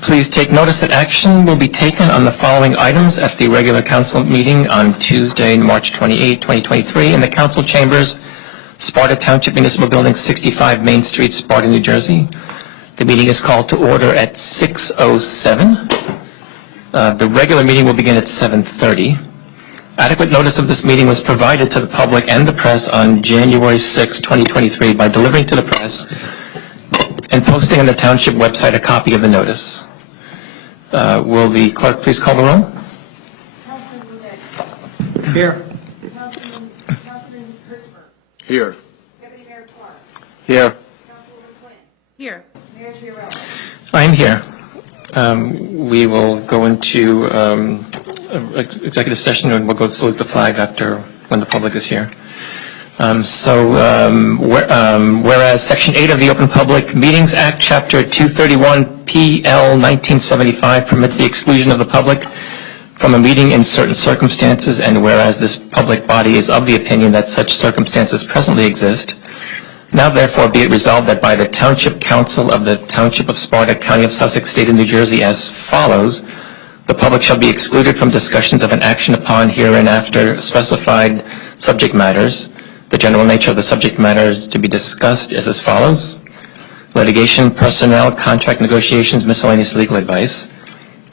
Please take notice that action will be taken on the following items at the regular council meeting on Tuesday, March 28, 2023, in the council chambers, Sparta Township Municipal Building, 65 Main Street, Sparta, New Jersey. The meeting is called to order at 6:07. The regular meeting will begin at 7:30. Adequate notice of this meeting was provided to the public and the press on January 6, 2023 by delivering to the press and posting on the township website a copy of the notice. Will the clerk please call the roll? Councilman Boudet. Here. Councilman Hertzberg. Here. Deputy Mayor Clark. Here. Councilwoman Quinn. Here. Mayor Chiarella. I'm here. We will go into executive session and we'll go salute the flag after when the public is here. Whereas Section 8 of the Open Public Meetings Act, Chapter 231 PL 1975 permits the exclusion of the public from a meeting in certain circumstances, and whereas this public body is of the opinion that such circumstances presently exist, now therefore be it resolved that by the Township Council of the Township of Sparta, County of Sussex, State of New Jersey as follows: the public shall be excluded from discussions of an action upon hereinafter specified subject matters. The general nature of the subject matter to be discussed is as follows: litigation, personnel, contract negotiations, miscellaneous legal advice.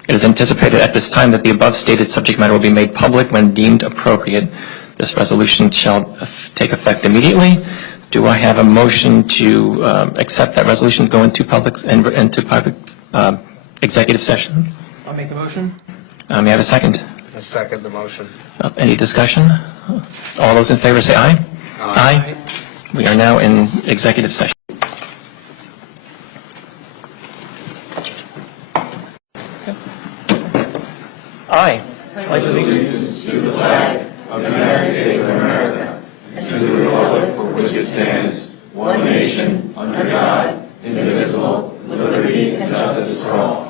It is anticipated at this time that the above stated subject matter will be made public when deemed appropriate. This resolution shall take effect immediately. Do I have a motion to accept that resolution, go into public executive session? I'll make the motion. May I have a second? I second the motion. Any discussion? All those in favor say aye. Aye. We are now in executive session. Aye. Pledge allegiance to the flag of the United States of America and to the republic for which it stands, one nation, under God, indivisible, with liberty and justice for all.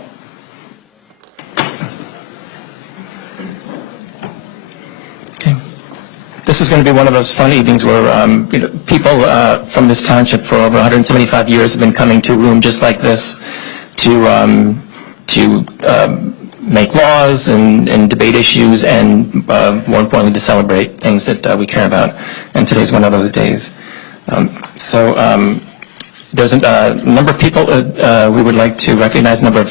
This is going to be one of those fun evenings where people from this township for over 175 years have been coming to a room just like this to make laws and debate issues and, more importantly, to celebrate things that we care about. And today's one of those days. There's a number of people we would like to recognize, a number of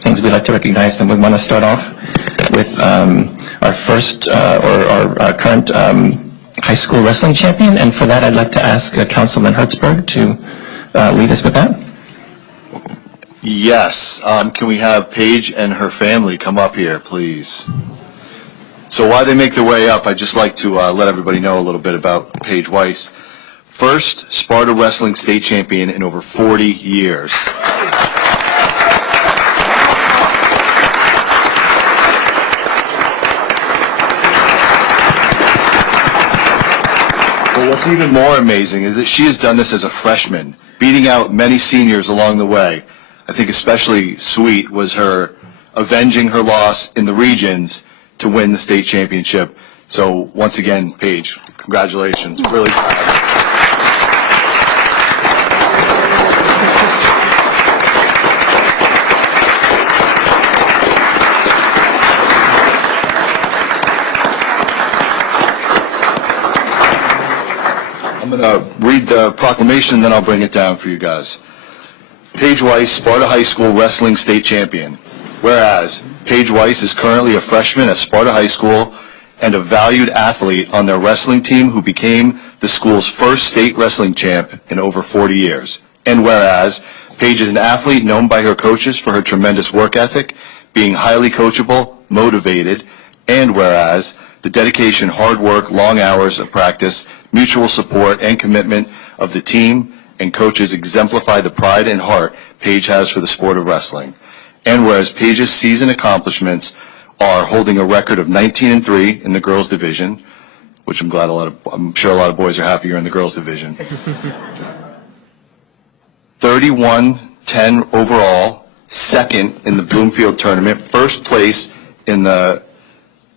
things we'd like to recognize, and we want to start off with our first our current high school wrestling champion, and for that I'd like to ask Councilman Hertzberg to lead us with that. Yes. Can we have Paige and her family come up here, please? So while they make their way up, I'd just like to let everybody know a little bit about Paige Weiss. First Sparta Wrestling State Champion in over 40 years. What's even more amazing is that she has done this as a freshman, beating out many seniors along the way. I think especially sweet was her avenging her loss in the regions to win the state championship. So once again, Paige, congratulations. Really proud. I'm going to read the proclamation, then I'll bring it down for you guys. Paige Weiss, Sparta High School Wrestling State Champion. Whereas, Paige Weiss is currently a freshman at Sparta High School and a valued athlete on their wrestling team who became the school's first state wrestling champ in over 40 years. And whereas, Paige is an athlete known by her coaches for her tremendous work ethic, being highly coachable, motivated, and whereas, the dedication, hard work, long hours of practice, mutual support, and commitment of the team and coaches exemplify the pride and heart Paige has for the sport of wrestling. And whereas Paige's season accomplishments are holding a record of 19-3 in the girls division, which I'm sure a lot of boys are happy you're in the girls division. 31-10 overall, second in the Bloomfield tournament, first place in the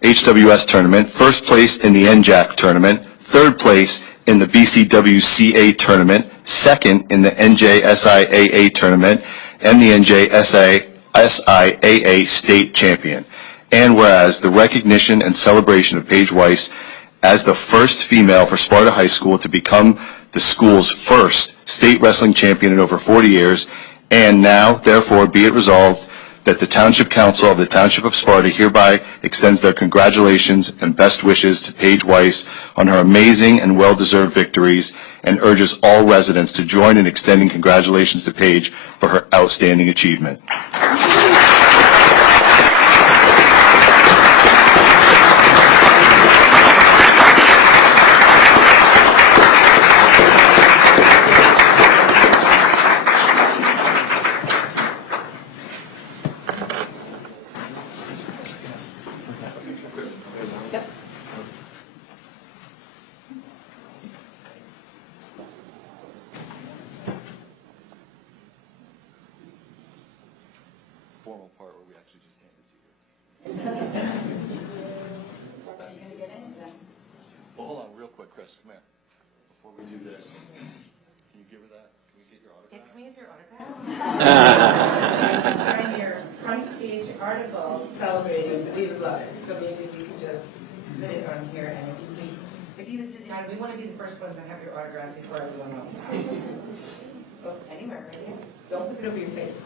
HWS tournament, first place in the NJAC tournament, third place in the BCWCA tournament, second in the NJSIAA tournament, and the NJSIAA state champion. And whereas the recognition and celebration of Paige Weiss as the first female for Sparta High School to become the school's first state wrestling champion in over 40 years, and now, therefore, be it resolved that the Township Council of the Township of Sparta hereby extends their congratulations and best wishes to Paige Weiss on her amazing and well-deserved victories, and urges all residents to join in extending congratulations to Paige for her outstanding achievement. Formal part where we actually just hand it to you. Well, hold on, real quick, Chris, come here. Before we do this, can you give her that? Can we get your autograph? Can we have your autograph? Sign your front page article celebrating, we would love it. So maybe we could just put it on here, and if you do the honor, we want to be the first ones that have your autograph before everyone else does. Oh, anywhere, right here. Don't put it over your face.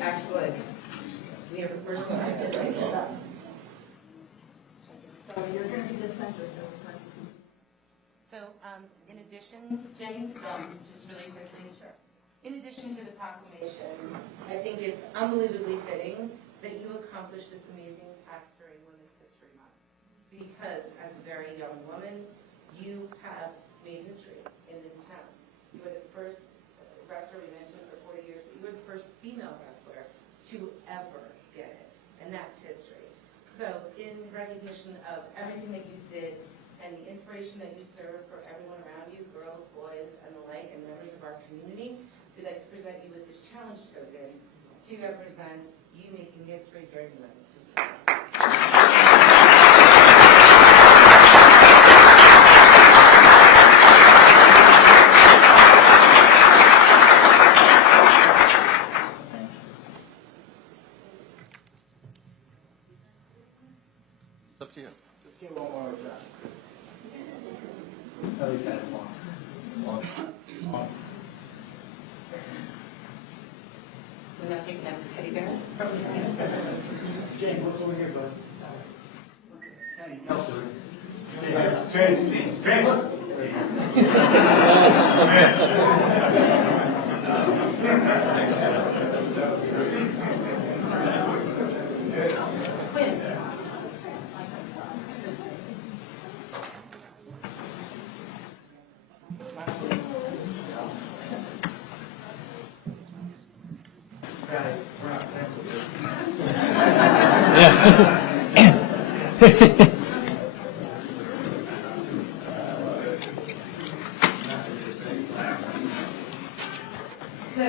Excellent. We have the first one, I said, right? So you're going to be the center, so. So, in addition, Jane, just really quickly, sure. In addition to the proclamation, I think it's unbelievably fitting that you accomplished this amazing task during Women's History Month. Because as a very young woman, you have made history in this town. You were the first wrestler we mentioned for 40 years, but you were the first female wrestler to ever get it. And that's history. So in recognition of everything that you did and the inspiration that you serve for everyone around you, girls, boys, and the like, and members of our community, we'd like to present you with this challenge token to represent you making history during the Women's History Month. It's up to you. Let's get one more shot. We're not taking out the teddy bear? Jane, what's over here, bud? So,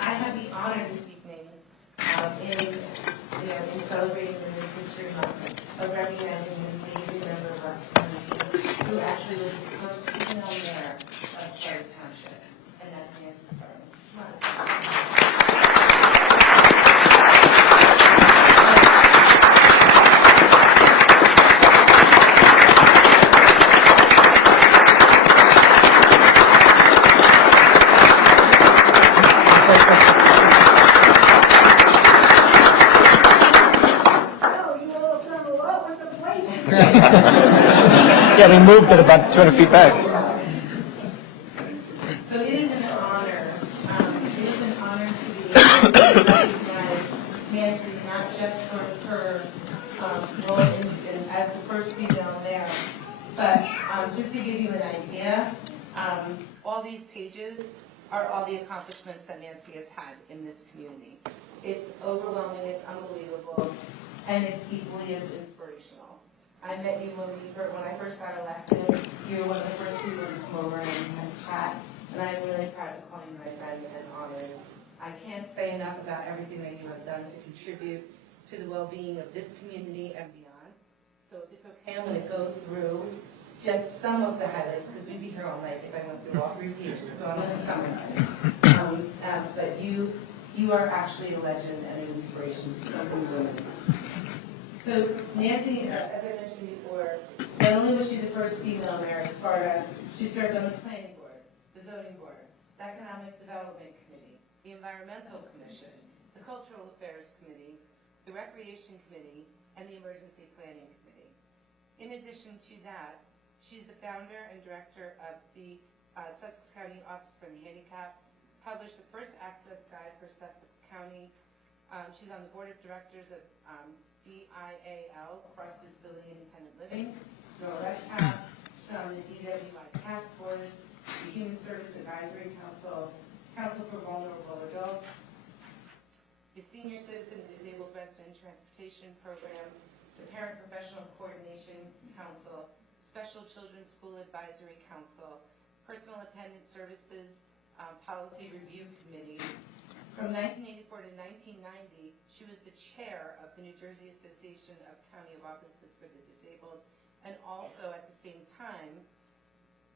I have the honor this evening in celebrating Women's History Month of recognizing an amazing member of our community who actually was the first female mayor of Sparta Township, and that's Nancy Starling. Come on. Oh, you all from below, what's the place? Yeah, we moved it about 200 feet back. So it is an honor, to be able to recognize Nancy, not just for her role as the first female mayor, but just to give you an idea, all these pages are all the accomplishments that Nancy has had in this community. It's overwhelming, it's unbelievable, and it's equally as inspirational. I met you when I first got elected. You were one of the first people to come over and chat, and I'm really proud to call you my friend and honored. I can't say enough about everything that you have done to contribute to the well-being of this community and beyond. So if it's okay, I'm going to go through just some of the highlights, because we'd be here all night if I went through all 3 pages, so I'm going to summarize. But you are actually a legend and an inspiration to so many women. So Nancy, as I mentioned before, not only was she the first female mayor of Sparta, she served on the planning board, the zoning board, the economic development committee, the environmental commission, the cultural affairs committee, the recreation committee, and the emergency planning committee. In addition to that, she's the founder and director of the Sussex County Office for the Handicapped, published the first access guide for Sussex County. She's on the board of directors of DIAL, Across Disability Independent Living, Norwest House. She's on the DWI Task Force, the Human Service Advisory Council, Council for Vulnerable Adults, the Senior Citizen Disabled Resident Transportation Program, the Parent Professional Coordination Council, Special Children's School Advisory Council, Personal Attendant Services Policy Review Committee. From 1984 to 1990, she was the chair of the New Jersey Association of County of Offices for the Disabled, and also at the same time,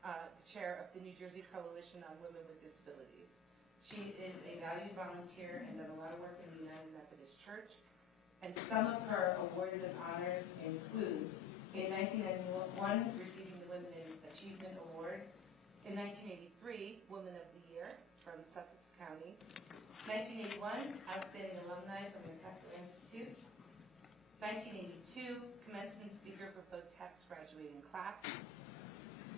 the chair of the New Jersey Coalition on Women with Disabilities. She is a valued volunteer and done a lot of work in the United Methodist Church, and some of her awards and honors include, in 1991, receiving the Women in Achievement Award, in 1983, Woman of the Year from Sussex County, 1981, Outstanding Alumni from the Kessler Institute, 1982, Commencement Speaker for Votech's graduating class,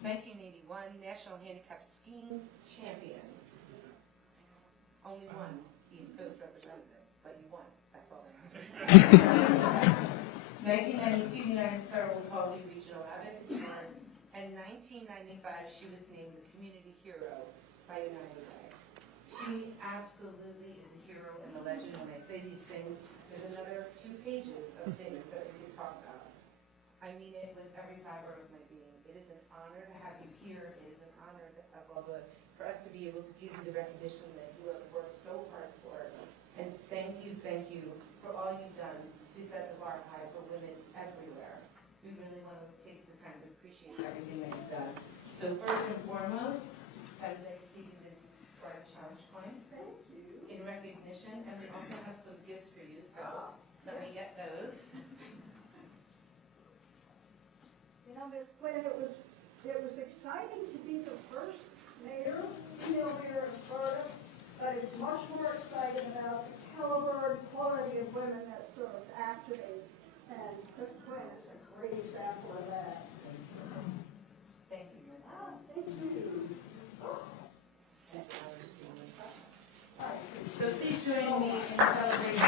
1981, National Handicap Skiing Champion. Only one East Coast representative, but you won, that's all. 1992, United Cerebral Palsy Regional Advocacy Award, and 1995, she was named the Community Hero by United Way. She absolutely is a hero and a legend. When I say these things, there's another 2 pages of things that we could talk about. I mean it with every fiber of my being. It is an honor to have you here. It is an honor for us to be able to give you the recognition that you have worked so hard for. And thank you for all you've done to set the bar high for women everywhere. We really want to take the time to appreciate everything that you've done. So first and foremost, I would like to give you this Sparta Challenge coin. Thank you. In recognition, and we also have some gifts for you, so let me get those. You know, Ms. Quinn, it was exciting to be the first female mayor of Sparta, but it's much more exciting about the caliber and quality of women that served after me. And Ms. Quinn is a great example of that. Thank you. Thank you. So please join me in celebrating.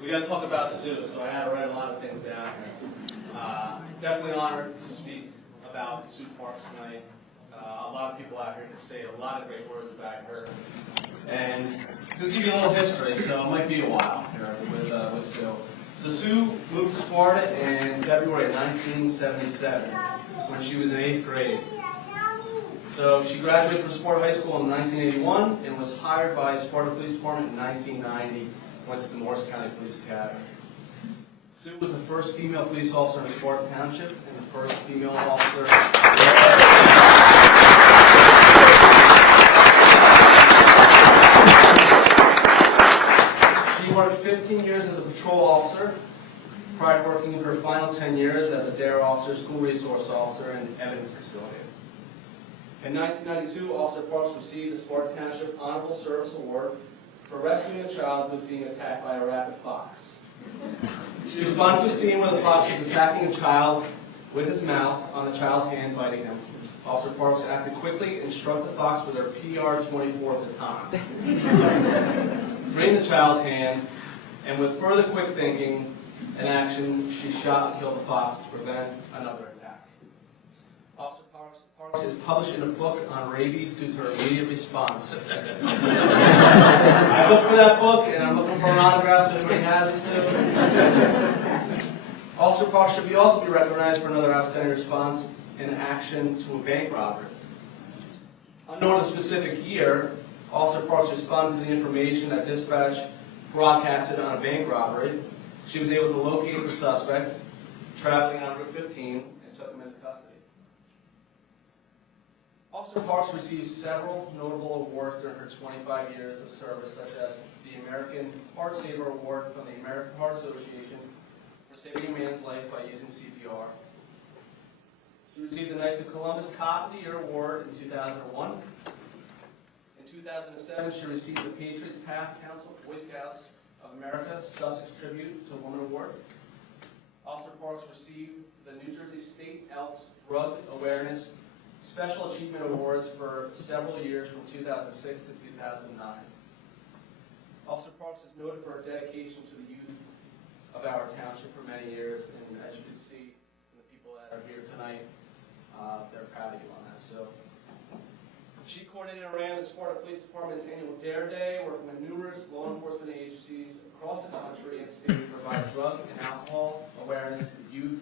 We got to talk about Sue, so I had to write a lot of things down here. Definitely honored to speak about Sue Parks tonight. A lot of people out here could say a lot of great words about her. And to give you a little history, so it might be a while here with Sue. So Sue moved to Sparta in February 1977 when she was in 8th grade. So she graduated from Sparta High School in 1981 and was hired by Sparta Police Department in 1990. Went to the Morris County Police Academy. Sue was the first female police officer in Sparta Township and the first female officer. She worked 15 years as a patrol officer, prior to working her final 10 years as a DARE officer, school resource officer, and evidence custodian. In 1992, Officer Parks received the Sparta Township Honorable Service Award for rescuing a child who was being attacked by a rabid fox. She responded to a scene where the fox was attacking a child with his mouth on the child's hand, biting him. Officer Parks acted quickly and struck the fox with her PR-24 baton, freeing the child's hand, and with further quick thinking and action, she shot and killed the fox to prevent another attack. Officer Parks is publishing a book on rabies due to her immediate response. I looked for that book, and I'm looking for an autograph, so anybody has it soon. Officer Parks should also be recognized for another outstanding response in action to a bank robbery. Unknown the specific year, Officer Parks responded to the information that dispatch broadcasted on a bank robbery. She was able to locate the suspect traveling on Route 15 and took him into custody. Officer Parks received several notable awards during her 25 years of service, such as the American Heart Saver Award from the American Heart Association for saving a man's life by using CPR. She received the Knights of Columbus Cop of the Year Award in 2001. In 2007, she received the Patriots Path Council Boy Scouts of America Sussex Tribute to Woman Award. Officer Parks received the New Jersey State Elks Drug Awareness Special Achievement Awards for several years from 2006 to 2009. Officer Parks is noted for her dedication to the youth of our township for many years, and as you can see from the people that are here tonight, they're proud of you on that. So, she coordinated and ran the Sparta Police Department's annual Dare Day, working with numerous law enforcement agencies across the country and state to provide drug and alcohol awareness to the youth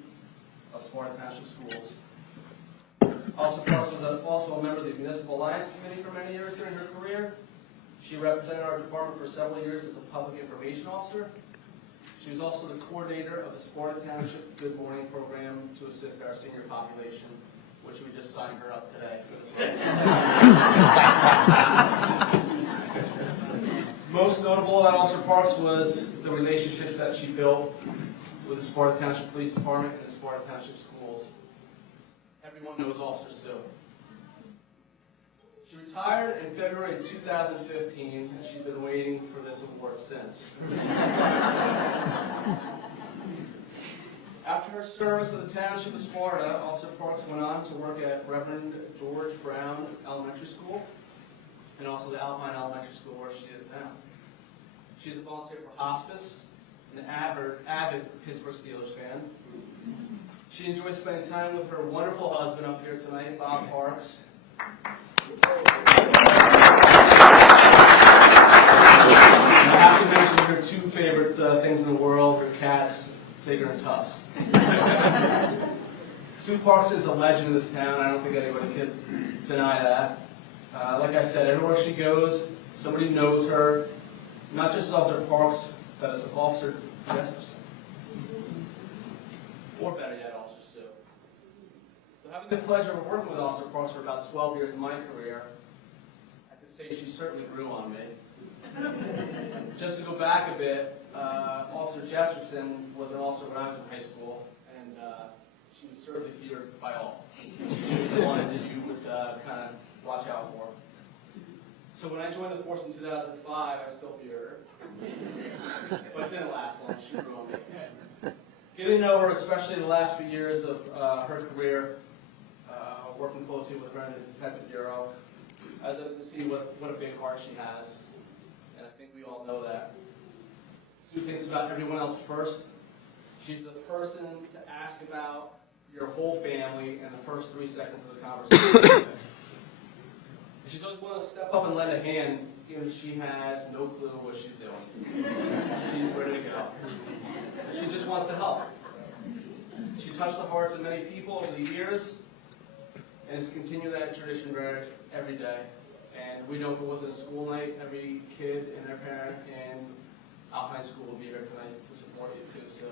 of Sparta Township schools. Officer Parks was also a member of the Municipal Alliance Committee for many years during her career. She represented our department for several years as a public information officer. She was also the coordinator of the Sparta Township Good Morning Program to assist our senior population, which we just signed her up today. Most notable about Officer Parks was the relationships that she built with the Sparta Township Police Department and the Sparta Township schools. Everyone knows Officer Sue. She retired in February 2015, and she's been waiting for this award since. After her service of the Township of Sparta, Officer Parks went on to work at Reverend George Brown Elementary School and also the Alpine Elementary School where she is now. She's a volunteer for hospice, an avid Pittsburgh Steelers fan. She enjoys spending time with her wonderful husband up here tonight, Bob Parks. I have to mention her two favorite things in the world, her cats, Tigger and Tufts. Sue Parks is a legend in this town. I don't think anybody can deny that. Like I said, everywhere she goes, somebody knows her. Not just Officer Parks, but as Officer Jesperson. Or better yet, Officer Sue. So having the pleasure of working with Officer Parks for about 12 years in my career, I could say she certainly grew on me. Just to go back a bit, Officer Jesperson was an officer when I was in high school, and she was certainly feared by all. She was the one that you would kind of watch out for. So when I joined the force in 2005, I still feared her. But it didn't last long. She grew on me. Getting to know her, especially in the last few years of her career, working closely with her in the Detective Bureau, I was able to see what a big heart she has. And I think we all know that. Sue thinks about everyone else first. She's the person to ask about your whole family in the first 3 seconds of the conversation. She's always willing to step up and lend a hand, even if she has no clue what she's doing. She's ready to go. She just wants to help. She touched the hearts of many people over the years, and has continued that tradition every day. And we know if it wasn't a school night, every kid and their parent in Alpine School will be here tonight to support you too. So,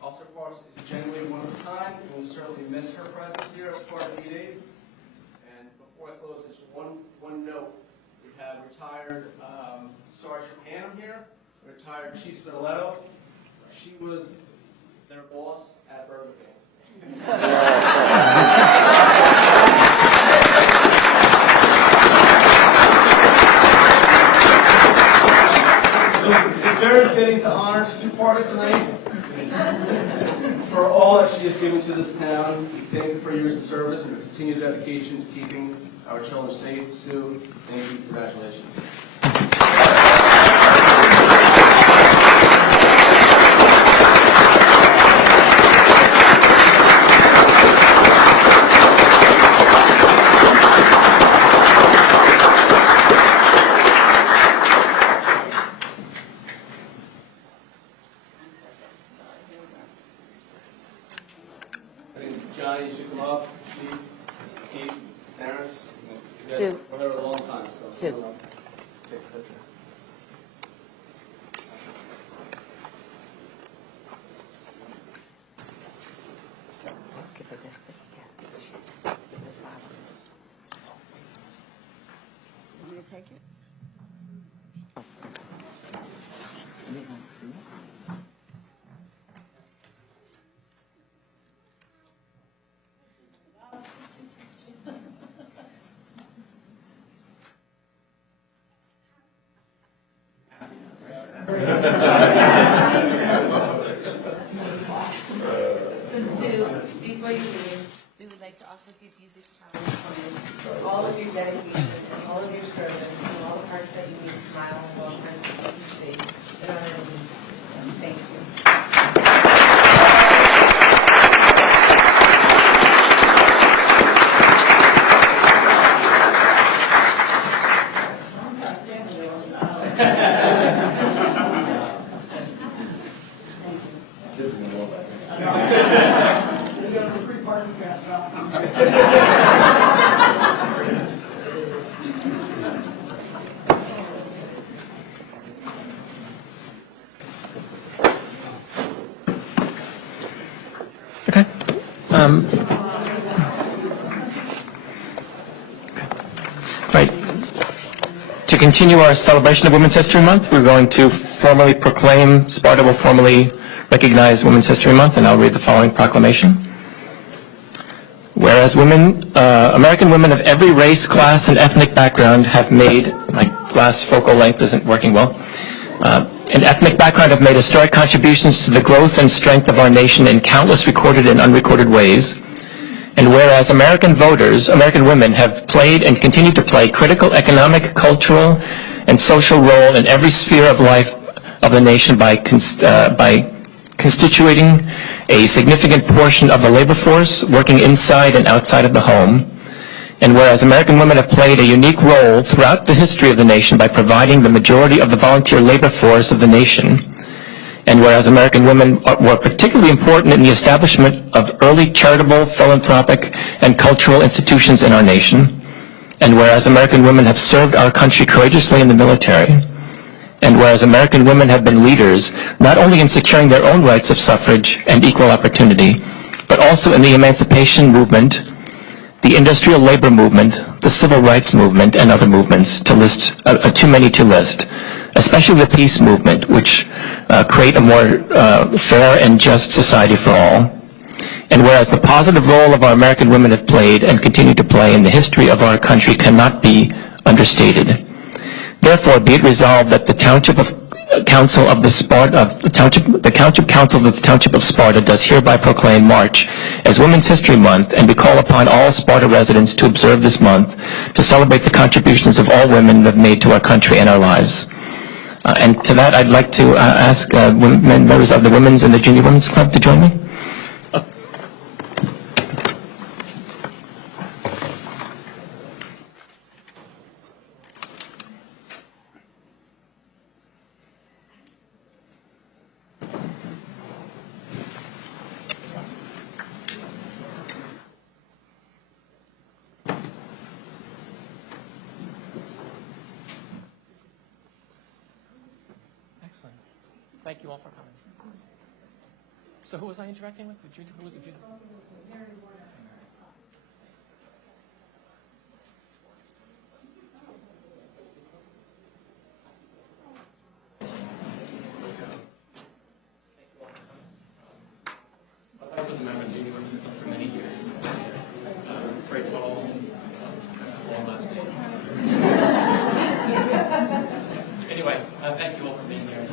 Officer Parks is genuinely one of a kind, and we certainly miss her presence here at Sparta PD. And before I close, just one note. We have retired Sergeant Hannum here, retired Chief Spitaletto. She was their boss at Burger King. all that she has given to this town. We thank you for your years of service and your continued dedication to keeping our children safe. Sue, thank you. Congratulations. I think, Johnny, you should come up. Keith, Terrence. Sue. We're here a long time, so. Sue. come up, Take a picture. Give her this. Want me to take it? So Sue, before you leave, we would like to also give you this challenge for all of your dedication and all of your service and all the parts that you need to smile and all the parts that you can see. And on it, thank you. Okay. Right. To continue our celebration of Women's History Month, we're going to formally proclaim, Sparta will formally recognize Women's History Month, and I'll read the following proclamation. Whereas American women of every race, class, and ethnic background have made, my glass focal length isn't working well, and ethnic background have made historic contributions to the growth and strength of our nation in countless recorded and unrecorded ways. And whereas American voters, American women, have played and continue to play critical economic, cultural, and social role in every sphere of life of the nation by constituting a significant portion of the labor force working inside and outside of the home. And whereas American women have played a unique role throughout the history of the nation by providing the majority of the volunteer labor force of the nation, and whereas American women were particularly important in the establishment of early charitable, philanthropic, and cultural institutions in our nation, and whereas American women have served our country courageously in the military, and whereas American women have been leaders not only in securing their own rights of suffrage and equal opportunity, but also in the emancipation movement, the industrial labor movement, the civil rights movement, and other movements, to list too many to list, especially the peace movement, which create a more fair and just society for all. And whereas the positive role of our American women have played and continue to play in the history of our country cannot be understated. Therefore, be it resolved that the Township Council of the Township Council of the Township of Sparta does hereby proclaim March as Women's History Month, and we call upon all Sparta residents to observe this month to celebrate the contributions of all women have made to our country and our lives. And to that, I'd like to ask members of the Women's and the Junior Women's Club to join me. Excellent. Thank you all for coming. So who was I interacting with? Who was the junior? I was a member of the Junior Women's Club for many years. Very tall, long last name. Anyway, thank you all for being here.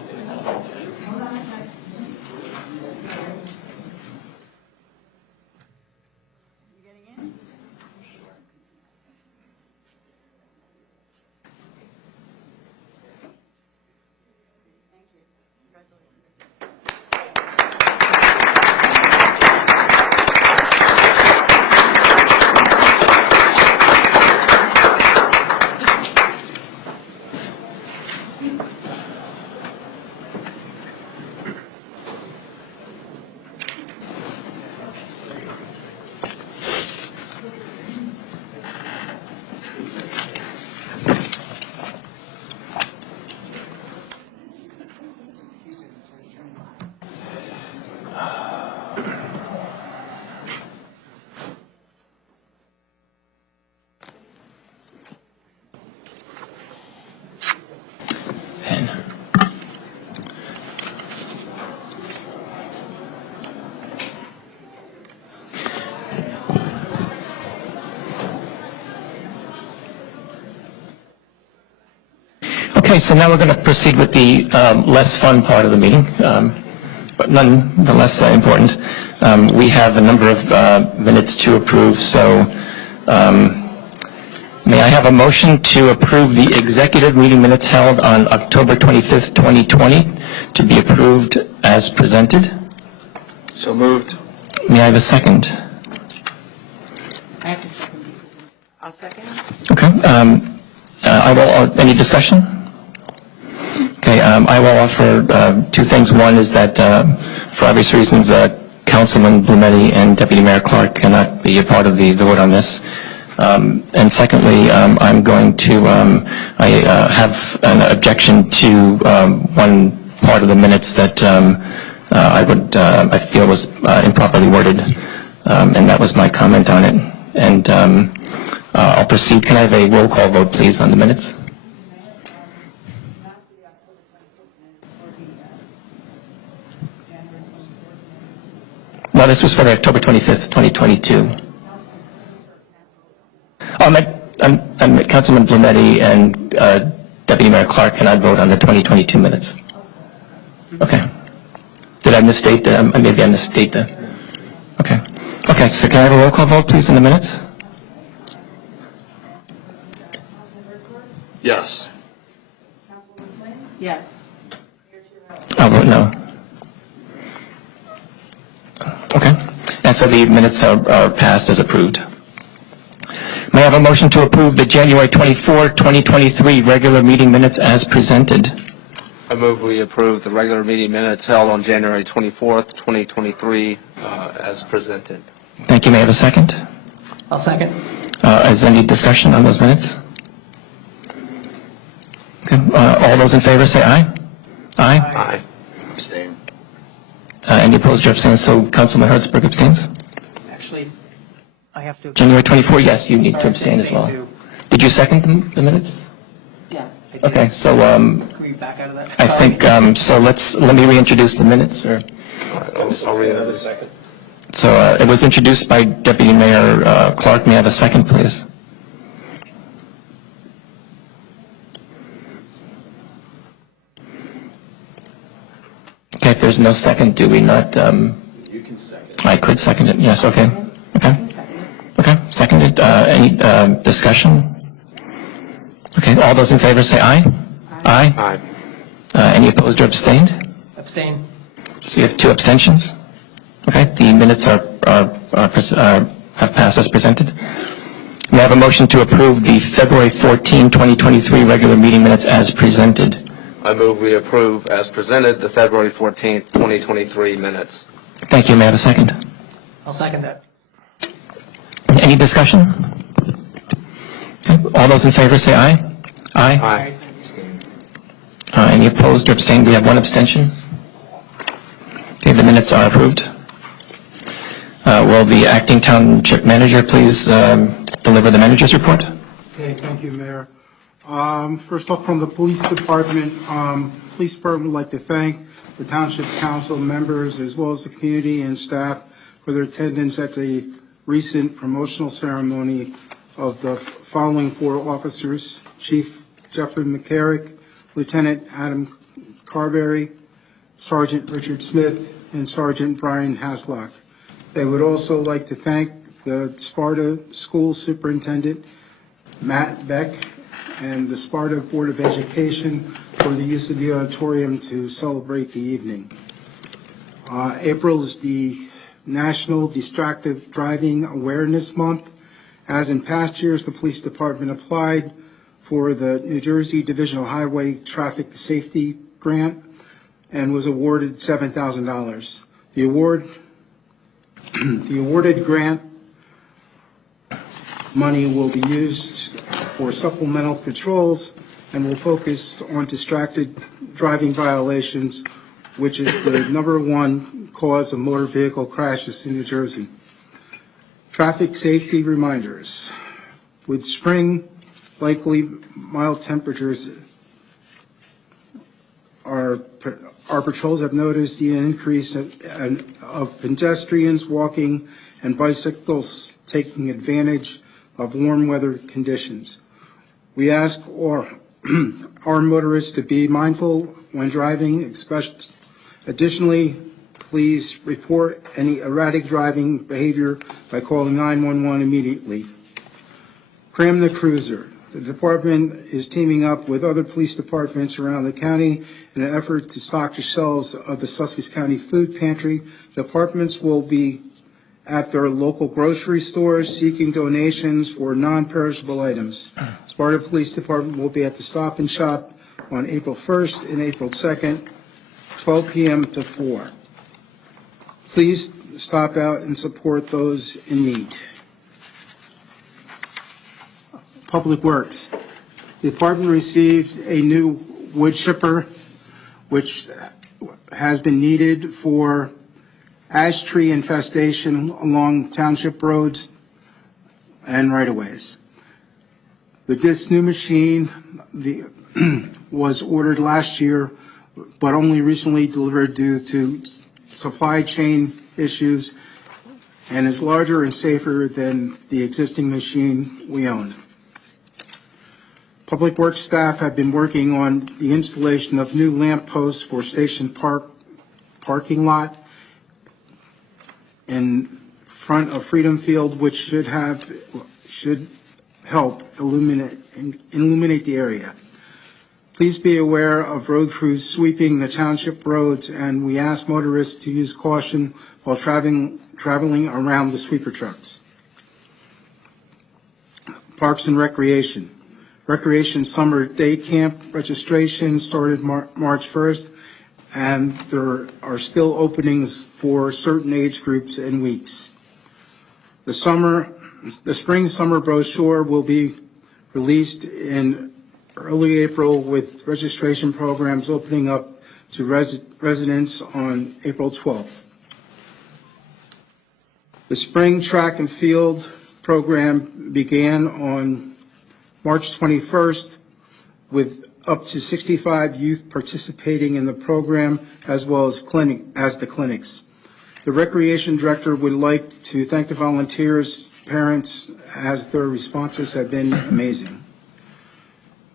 Pen. Okay, so now we're going to proceed with the less fun part of the meeting, but nonetheless important. We have a number of minutes to approve, so may I have a motion to approve the executive meeting minutes held on October 25th, 2020, to be approved as presented? So moved. May I have a second? I have to second. I'll second. Okay. I will. Any discussion? Okay. I will offer two things. One is that, for obvious reasons, Councilman Blumetti and Deputy Mayor Clark cannot be a part of the vote on this. And secondly, I'm going to. I have an objection to one part of the minutes that I feel was improperly worded, and that was my comment on it. And I'll proceed. Can I have a roll call vote, please, on the minutes? No, this was for the October 25th, 2022. Councilman Blumetti and Deputy Mayor Clark cannot vote on the 2022 minutes. Okay. Did I misstate that? Maybe I misstate that. Okay. Okay, so can I have a roll call vote, please, in the minutes? Yes. Yes. I'll vote no. Okay. And so the minutes are passed as approved. May I have a motion to approve the January 24, 2023 regular meeting minutes as presented? I move we approve the regular meeting minutes held on January 24th, 2023, as presented. Thank you. May I have a second? I'll second. Is there any discussion on those minutes? Okay. All those in favor say aye. Aye. Aye. Abstain. Any opposed or abstained? So Councilman Hertzberg abstains? Actually, I have to. January 24, yes, you need to Sorry, abstain as well. too. Did you second the minutes? Yeah. I did. Okay, so Can we back out of that? I Sorry. think, so let me reintroduce the minutes. Or I'll read another second. So it was introduced by Deputy Mayor Clark. May I have a second, please? Okay, if there's no second, do we not? You can second. I could second it, yes, okay. Okay. Okay, seconded. Any discussion? Okay, all those in favor say aye. Aye. Aye. Any opposed or abstained? Abstain. So you have two abstentions? Okay, the minutes have passed as presented. May I have a motion to approve the February 14, 2023 regular meeting minutes as presented? I move we approve as presented the February 14th, 2023 minutes. Thank you. May I have a second? I'll second that. Any discussion? Okay, all those in favor say aye. Aye. Aye. Any opposed or abstained? We have one abstention. Okay, the minutes are approved. Will the acting township manager please deliver the manager's report? Okay, thank you, Mayor. First off, from the police department, police department would like to thank the township council members as well as the community and staff for their attendance at the recent promotional ceremony of the following four officers: Chief Jeffrey McCarrick, Lieutenant Adam Carberry, Sergeant Richard Smith, and Sergeant Brian Haslock. They would also like to thank the Sparta School Superintendent, Matt Beck, and the Sparta Board of Education for the use of the auditorium to celebrate the evening. April is the National Distracted Driving Awareness Month. As in past years, the police department applied for the New Jersey Divisional Highway Traffic Safety Grant and was awarded $7,000. The awarded grant money will be used for supplemental patrols and will focus on distracted driving violations which is the #1 cause of motor vehicle crashes in New Jersey. Traffic safety reminders. With spring, likely mild temperatures, our patrols have noticed the increase of pedestrians walking and bicycles taking advantage of warm weather conditions. We ask our motorists to be mindful when driving. Additionally, please report any erratic driving behavior by calling 911 immediately. Cram the cruiser. The department is teaming up with other police departments around the county in an effort to stock the shelves of the Sussex County Food Pantry. Departments will be at their local grocery stores seeking donations for non-perishable items. Sparta Police Department will be at the Stop and Shop on April 1st and April 2nd, 12 p.m. to 4. Please stop out and support those in need. Public Works. The department received a new wood chipper, which has been needed for ash tree infestation along township roads and right-of-ways. This new machine was ordered last year, but only recently delivered due to supply chain issues, and is larger and safer than the existing machine we own. Public Works staff have been working on the installation of new lamp posts for Station Park parking lot in front of Freedom Field, which should help illuminate the area. Please be aware of road crews sweeping the township roads, and we ask motorists to use caution while traveling around the sweeper trucks. Parks and Recreation. Recreation Summer Day Camp registration started March 1st, and there are still openings for certain age groups and weeks. The spring-summer brochure will be released in early April, with registration programs opening up to residents on April 12th. The spring track and field program began on March 21st, with up to 65 youth participating in the program, as well as the clinics. The recreation director would like to thank the volunteers, parents, as their responses have been amazing.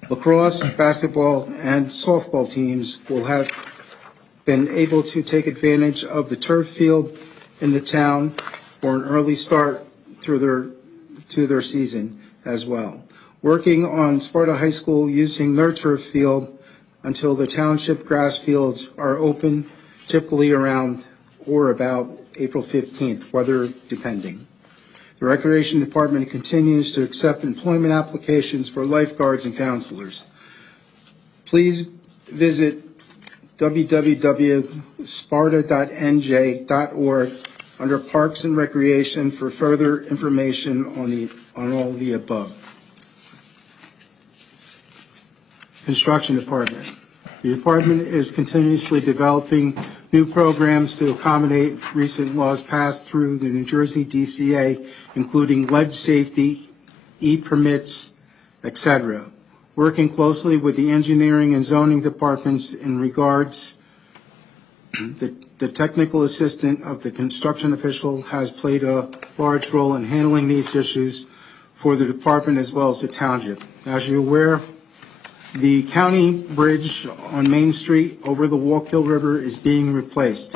Lacrosse, basketball, and softball teams will have been able to take advantage of the turf field in the town for an early start to their season as well. Working on Sparta High School using their turf field until the township grass fields are open, typically around or about April 15th, weather depending. The Recreation Department continues to accept employment applications for lifeguards and counselors. Please visit www.sparta.nj.org under Parks and Recreation for further information on all the above. Construction Department. The department is continuously developing new programs to accommodate recent laws passed through the New Jersey DCA, including lead safety, e-permits, etc. Working closely with the engineering and zoning departments in regards, the technical assistant of the construction official has played a large role in handling these issues for the department as well as the township. As you're aware, the county bridge on Main Street over the Wallkill River is being replaced.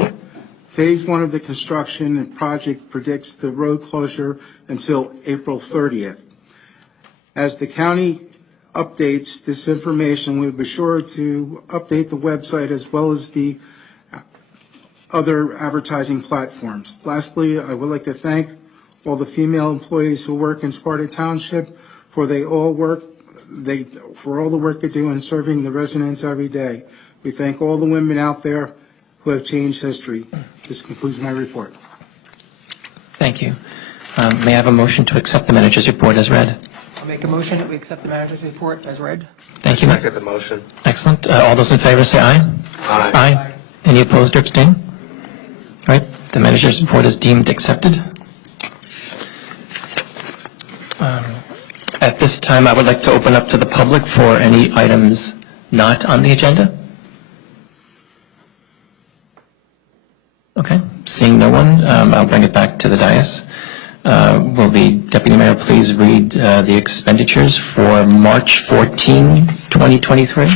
Phase 1 of the construction project predicts the road closure until April 30th. As the county updates this information, we'll be sure to update the website as well as the other advertising platforms. Lastly, I would like to thank all the female employees who work in Sparta Township for all the work they do in serving the residents every day. We thank all the women out there who have changed history. This concludes my report. Thank you. May I have a motion to accept the manager's report as read? I'll make a motion that we accept the manager's report as read. Thank you. Second the motion. Excellent. All those in favor say aye. Aye. Any opposed or abstain? All right, the manager's report is deemed accepted. At this time, I would like to open up to the public for any items not on the agenda. Okay, seeing no one, I'll bring it back to the dais. Will the Deputy Mayor please read the expenditures for March 14, 2023?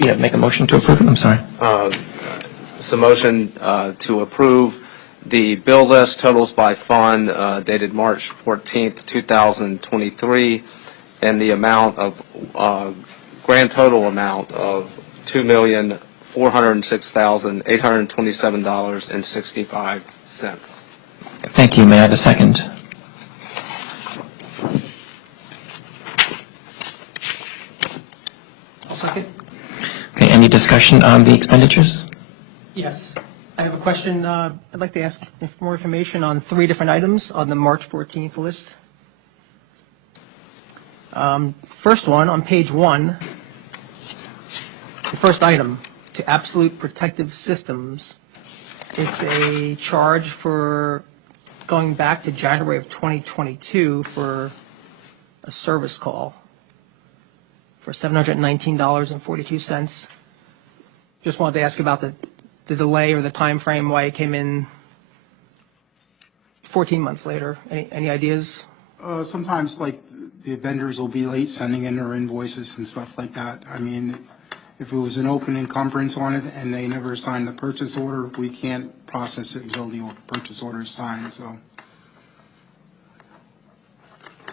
Yeah, make a motion to approve it, I'm sorry. It's a motion to approve the bill list totals by fund dated March 14th, 2023, and the amount of, grand total amount of $2,406,827.65. Thank you. May I have a second? Second? Okay, any discussion on the expenditures? Yes. I have a question. I'd like to ask more information on 3 different items on the March 14th list. First one, on page 1, the first item, to Absolute Protective Systems. It's a charge for going back to January of 2022 for a service call for $719.42. Just wanted to ask about the delay or the time frame, why it came in 14 months later. Any ideas? Sometimes, like, the vendors will be late sending in their invoices and stuff like that. I mean, if it was an open encumbrance on it and they never signed the purchase order, we can't process it until the purchase order is signed, so.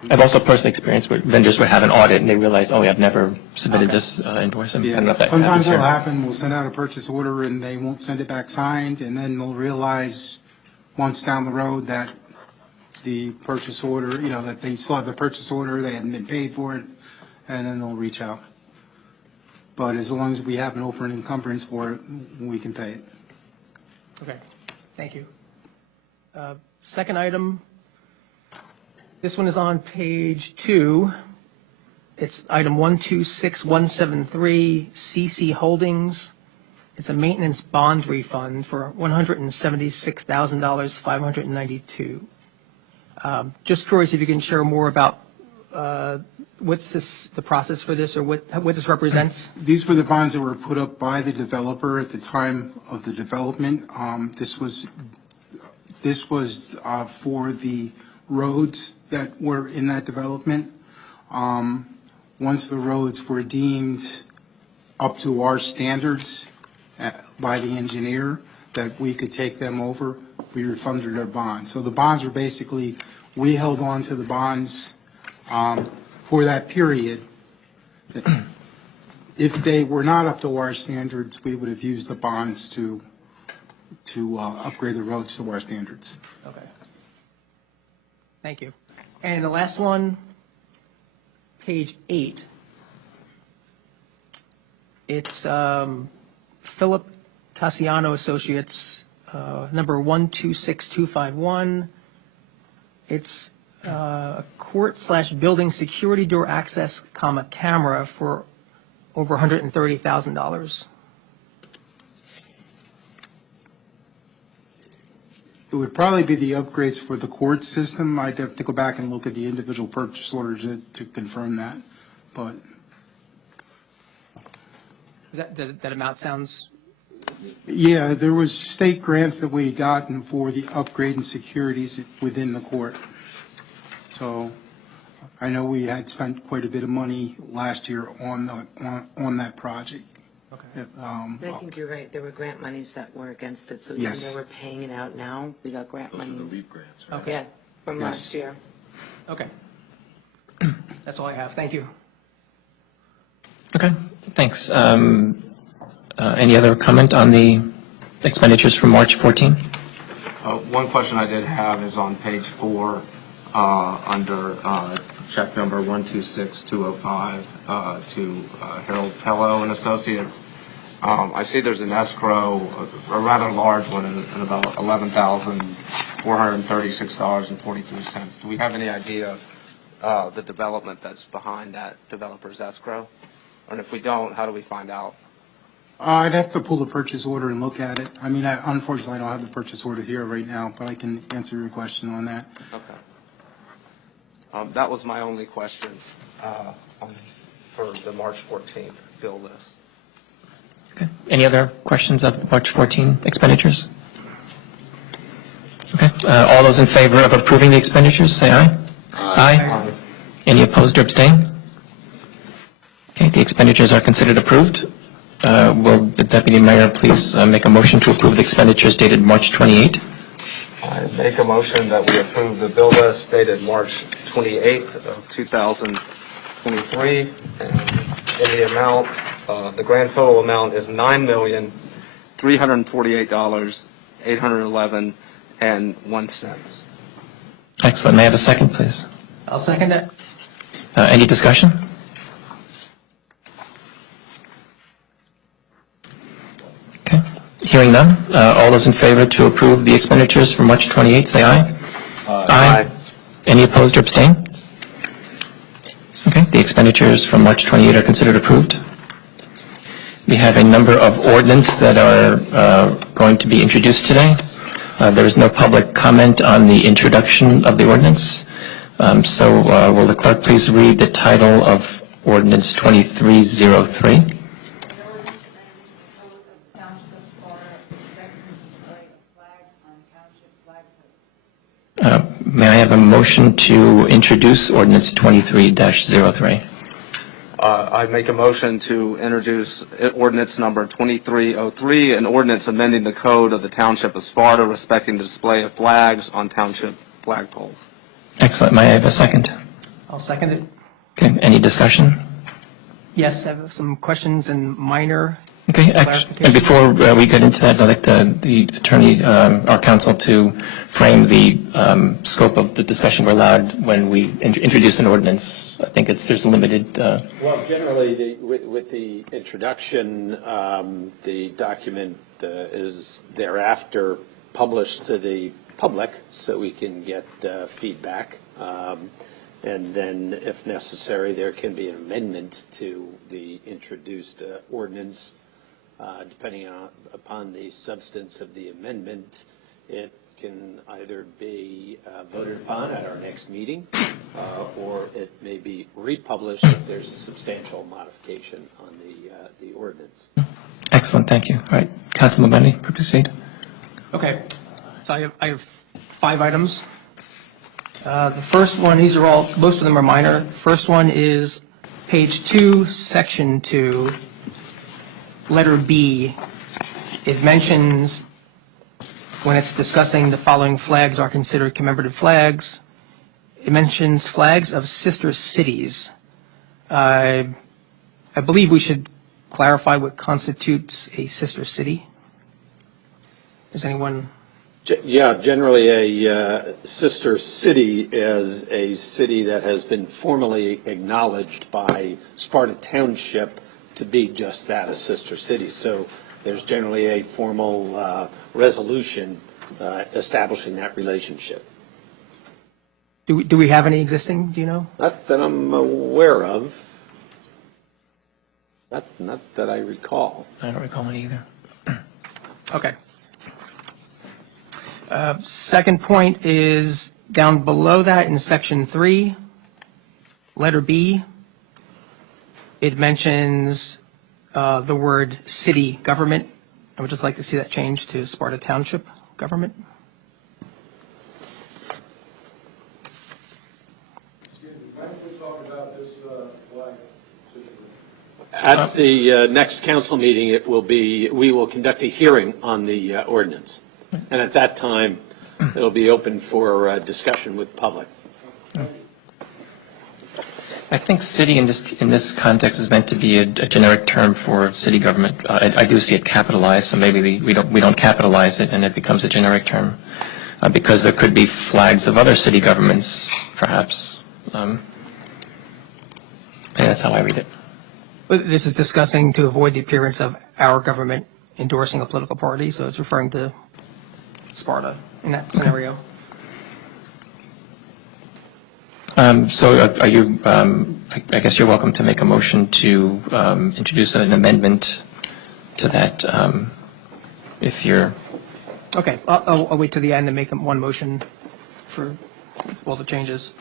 I've also personally experienced where vendors would have an audit and they realize, oh, I've never submitted this invoice. I don't know if that Sometimes happens here. it'll happen, we'll send out a purchase order and they won't send it back signed, and then they'll realize months down the road that the purchase order, that they still have the purchase order, they hadn't been paid for it, and then they'll reach out. But as long as we have an open encumbrance for it, we can pay it. Okay, thank you. Second item, this one is on page 2. It's item 126173, CC Holdings. It's a maintenance bond refund for $176,592. Just curious if you can share more about what's the process for this, or what this represents? These were the bonds that were put up by the developer at the time of the development. This was for the roads that were in that development. Once the roads were deemed up to our standards by the engineer, that we could take them over, we refunded our bonds. So the bonds were basically, we held on to the bonds for that period. If they were not up to our standards, we would have used the bonds to upgrade the roads to our standards. Okay. Thank you. And the last one, page 8. It's Philip Cassiano Associates, number 126251. It's a court/building security door access, camera for over $130,000. It would probably be the upgrades for the court system. I'd have to go back and look at the individual purchase orders to confirm that, but. That amount sounds. Yeah, there was state grants that we had gotten for the upgrade and securities within the court. So I know we had spent quite a bit of money last year on that project. Okay. But I think you're right. There were grant monies that were against it, so even Yes. though we're paying it out now, we got grant monies. grants, Okay. Yeah, from Yes. last year. Okay. That's all I have. Thank you. Okay, thanks. Any other comment on the expenditures from March 14? One question I did have is on page 4, under check number 126205 to Harold Pello and Associates. I see there's an escrow, a rather large one, at about $11,436.43. Do we have any idea of the development that's behind that developer's escrow? And if we don't, how do we find out? I'd have to pull the purchase order and look at it. I mean, unfortunately, I don't have the purchase order here right now, but I can answer your question on that. Okay. That was my only question for the March 14th bill list. Okay. Any other questions of the March 14 expenditures? Okay. All those in favor of approving the expenditures, say aye. Aye. Any opposed or abstain? Okay, the expenditures are considered approved. Will the Deputy Mayor please make a motion to approve the expenditures dated March 28? I make a motion that we approve the bill list dated March 28th of 2023, and in the amount, the grand total amount is $9,348,811.01. Excellent. May I have a second, please? I'll second it. Any discussion? Okay. Hearing none. All those in favor to approve the expenditures for March 28, say aye. Aye. Any opposed or abstain? Okay. The expenditures from March 28 are considered approved. We have a number of ordinances that are going to be introduced today. There is no public comment on the introduction of the ordinance. So will the clerk please read the title of Ordinance 2303? May I have a motion to introduce Ordinance 23-03? I make a motion to introduce ordinance number 2303, an ordinance amending the code of the Township of Sparta respecting the display of flags on township flagpoles. Excellent. May I have a second? I'll second it. Okay. Any discussion? Yes, I have some questions and minor Okay. And before we get into that, I'd like the attorney, our counsel, to frame the scope of the discussion we're allowed when we introduce an ordinance. I think there's a limited. Well, generally, with the introduction, the document is thereafter published to the public so we can get feedback. And then, if necessary, there can be an amendment to the introduced ordinance. Depending upon the substance of the amendment, it can either be voted upon at our next meeting, or it may be republished if there's a substantial modification on the ordinance. Excellent. Thank you. All right. Councilman Bundy, proceed. Okay, so I have 5 items. The first one, most of them are minor. First one is page 2, section 2, letter B. It mentions, when it's discussing the following flags are considered commemorative flags, it mentions flags of sister cities. I believe we should clarify what constitutes a sister city. Is anyone? Yeah, generally a sister city is a city that has been formally acknowledged by Sparta Township to be just that, a sister city. So there's generally a formal resolution establishing that relationship. Do we have any existing, do you know? Not that I'm aware of. Not that I recall. I don't recall any either. Okay. Second point is down below that in section 3, letter B. It mentions the word city government. I would just like to see that changed to Sparta Township government. When did we talk about this flag situation? At the next council meeting, we will conduct a hearing on the ordinance. And at that time, it'll be open for discussion with public. I think city in this context is meant to be a generic term for city government. I do see it capitalized, so maybe we don't capitalize it and it becomes a generic term because there could be flags of other city governments, perhaps. Yeah, that's how I read it. But this is discussing to avoid the appearance of our government endorsing a political party, so it's referring to Sparta in that scenario. So are you, I guess you're welcome to make a motion to introduce an amendment to that, if you're, Okay, I'll wait till the end and make one motion for all the changes.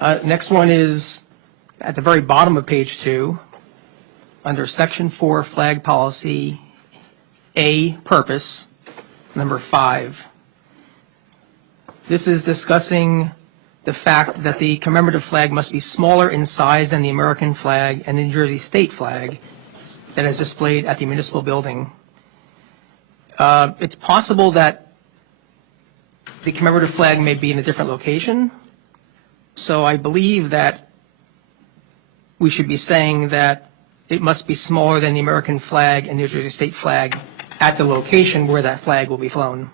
Next one is at the very bottom of page 2, under Section 4, Flag Policy, A, Purpose, number 5. This is discussing the fact that the commemorative flag must be smaller in size than the American flag and the New Jersey state flag that is displayed at the municipal building. It's possible that the commemorative flag may be in a different location, so I believe that we should be saying that it must be smaller than the American flag and New Jersey state flag at the location where that flag will be flown.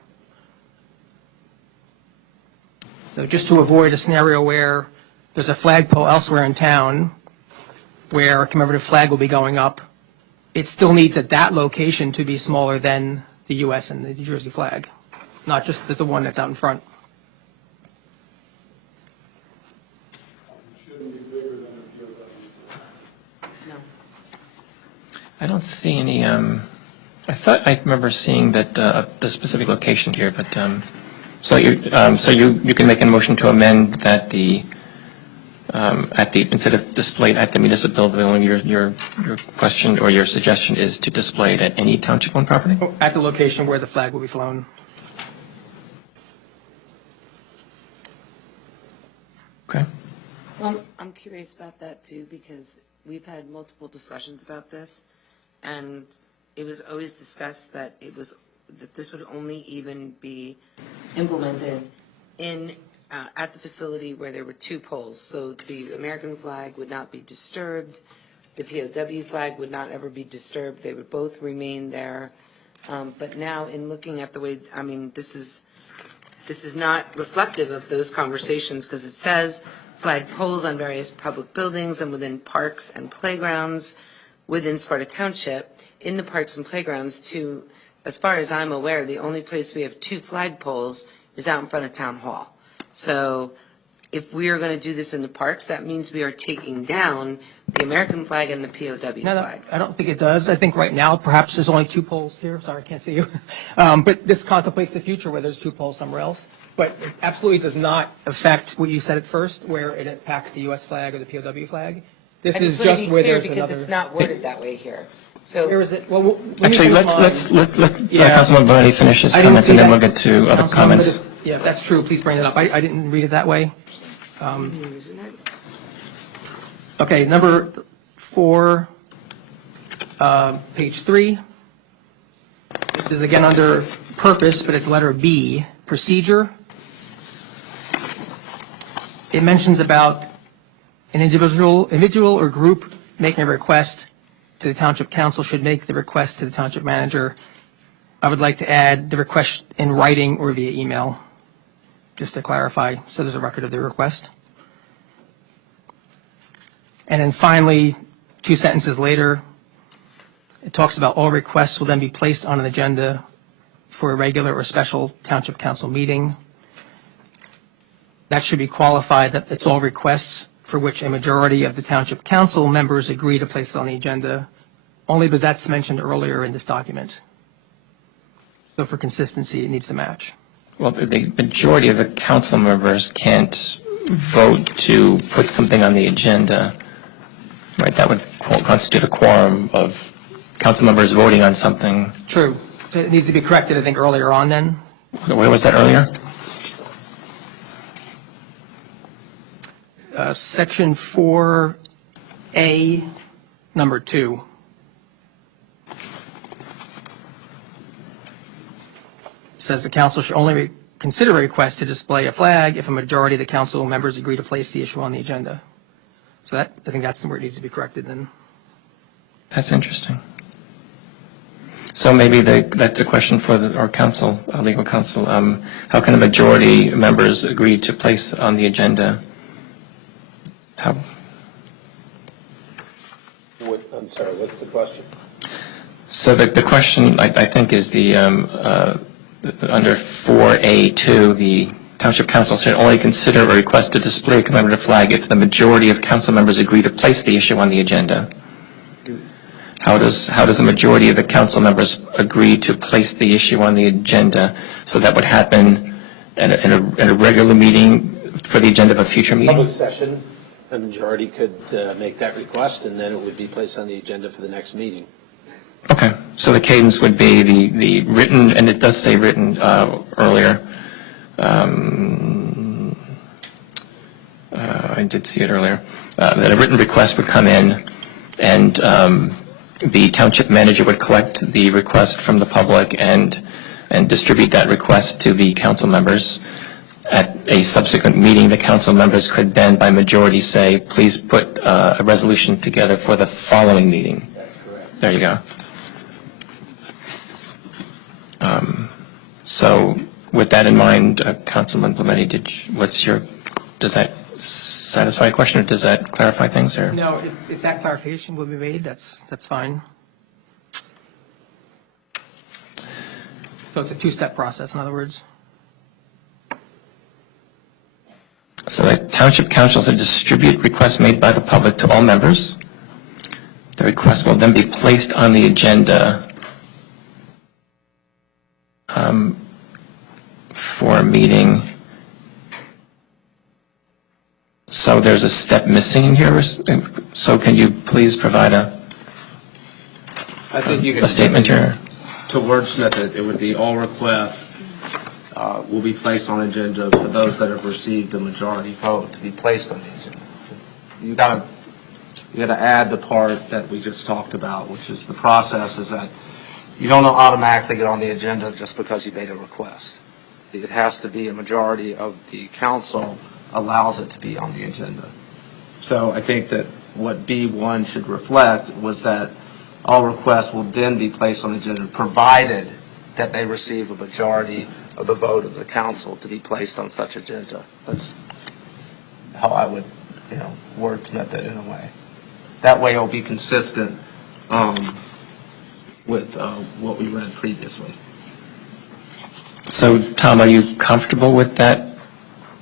So just to avoid a scenario where there's a flagpole elsewhere in town where a commemorative flag will be going up, it still needs at that location to be smaller than the U.S. and the New Jersey flag, not just the one that's out in front. No. I don't see any, I thought I remember seeing that, the specific location here, but, so you can make a motion to amend that instead of displayed at the municipal building, your question or your suggestion is to display it at any township-owned property? At the location where the flag will be flown. Okay. So I'm curious about that too, because we've had multiple discussions about this, and it was always discussed that that this would only even be implemented at the facility where there were 2 poles. So the American flag would not be disturbed, the POW flag would not ever be disturbed, they would both remain there. But now in looking at the way, I mean, this is not reflective of those conversations, because it says flag poles on various public buildings and within parks and playgrounds within Sparta Township. In the parks and playgrounds, as far as I'm aware, the only place we have 2 flag poles is out in front of Town Hall. So if we are going to do this in the parks, that means we are taking down the American flag and the POW No, flag. I don't think it does. I think right now perhaps there's only 2 poles here. Sorry, I can't see you. But this contemplates the future where there's 2 poles somewhere else. But it absolutely does not affect what you said at first, where it impacts the U.S. flag or the POW flag. This is just where there's another. Because it's not worded that way here. So Where is it? Well, let me Actually, finish let Yeah. Councilman Bonatti finish his I didn't comments, see and then that. we'll get to other Councilman, comments. Yeah, if that's true, please bring it up. I didn't read it that way. Okay, number 4, page 3. This is again under purpose, but it's letter B, procedure. It mentions about an individual or group making a request to the Township Council should make the request to the Township Manager. I would like to add the request in writing or via email, just to clarify, so there's a record of the request. And then finally, 2 sentences later, it talks about all requests will then be placed on an agenda for a regular or special Township Council meeting. That should be qualified that it's all requests for which a majority of the Township Council members agree to place it on the agenda, only because that's mentioned earlier in this document. So for consistency, it needs to match. Well, the majority of the council members can't vote to put something on the agenda, right? That would constitute a quorum of council members voting on something. True. So it needs to be corrected, I think, earlier on then. Where was that earlier? Section 4A, number 2. Says the council should only consider a request to display a flag if a majority of the council members agree to place the issue on the agenda. So I think that's where it needs to be corrected then. That's interesting. So maybe that's a question for our council, our legal counsel. How can a majority members agree to place on the agenda? How? I'm sorry, what's the question? So the question, I think, is the under 4A2, the Township Council should only consider a request to display a commemorative flag if the majority of council members agree to place the issue on the agenda. How does the majority of the council members agree to place the issue on the agenda? So that would happen in a regular meeting for the agenda of a future meeting? Public session, a majority could make that request, and then it would be placed on the agenda for the next meeting. Okay, so the cadence would be the written, and it does say written earlier. I did see it earlier. That a written request would come in, and the township manager would collect the request from the public and distribute that request to the council members. At a subsequent meeting, the council members could then, by majority, say, please put a resolution together for the following meeting. That's correct. There you go. So with that in mind, Councilman Blumetti, does that satisfy your question, or does that clarify things? Or? No, if that clarification will be made, that's fine. So it's a two-step process, in other words? So that Township Council should distribute requests made by the public to all members. The request will then be placed on the agenda for a meeting. So there's a step missing in here. So can you please provide I think you can a statement here? To wordsmith it, it would be all requests will be placed on the agenda for those that have received a majority vote to be placed on the agenda. You gotta add the part that we just talked about, which is the process is that you don't automatically get on the agenda just because you made a request. It has to be a majority of the council allows it to be on the agenda. So I think that what B1 should reflect was that all requests will then be placed on the agenda, provided that they receive a majority of the vote of the council to be placed on such agenda. That's how I would, wordsmith it in a way. That way it'll be consistent with what we read previously. So, Tom, are you comfortable with that,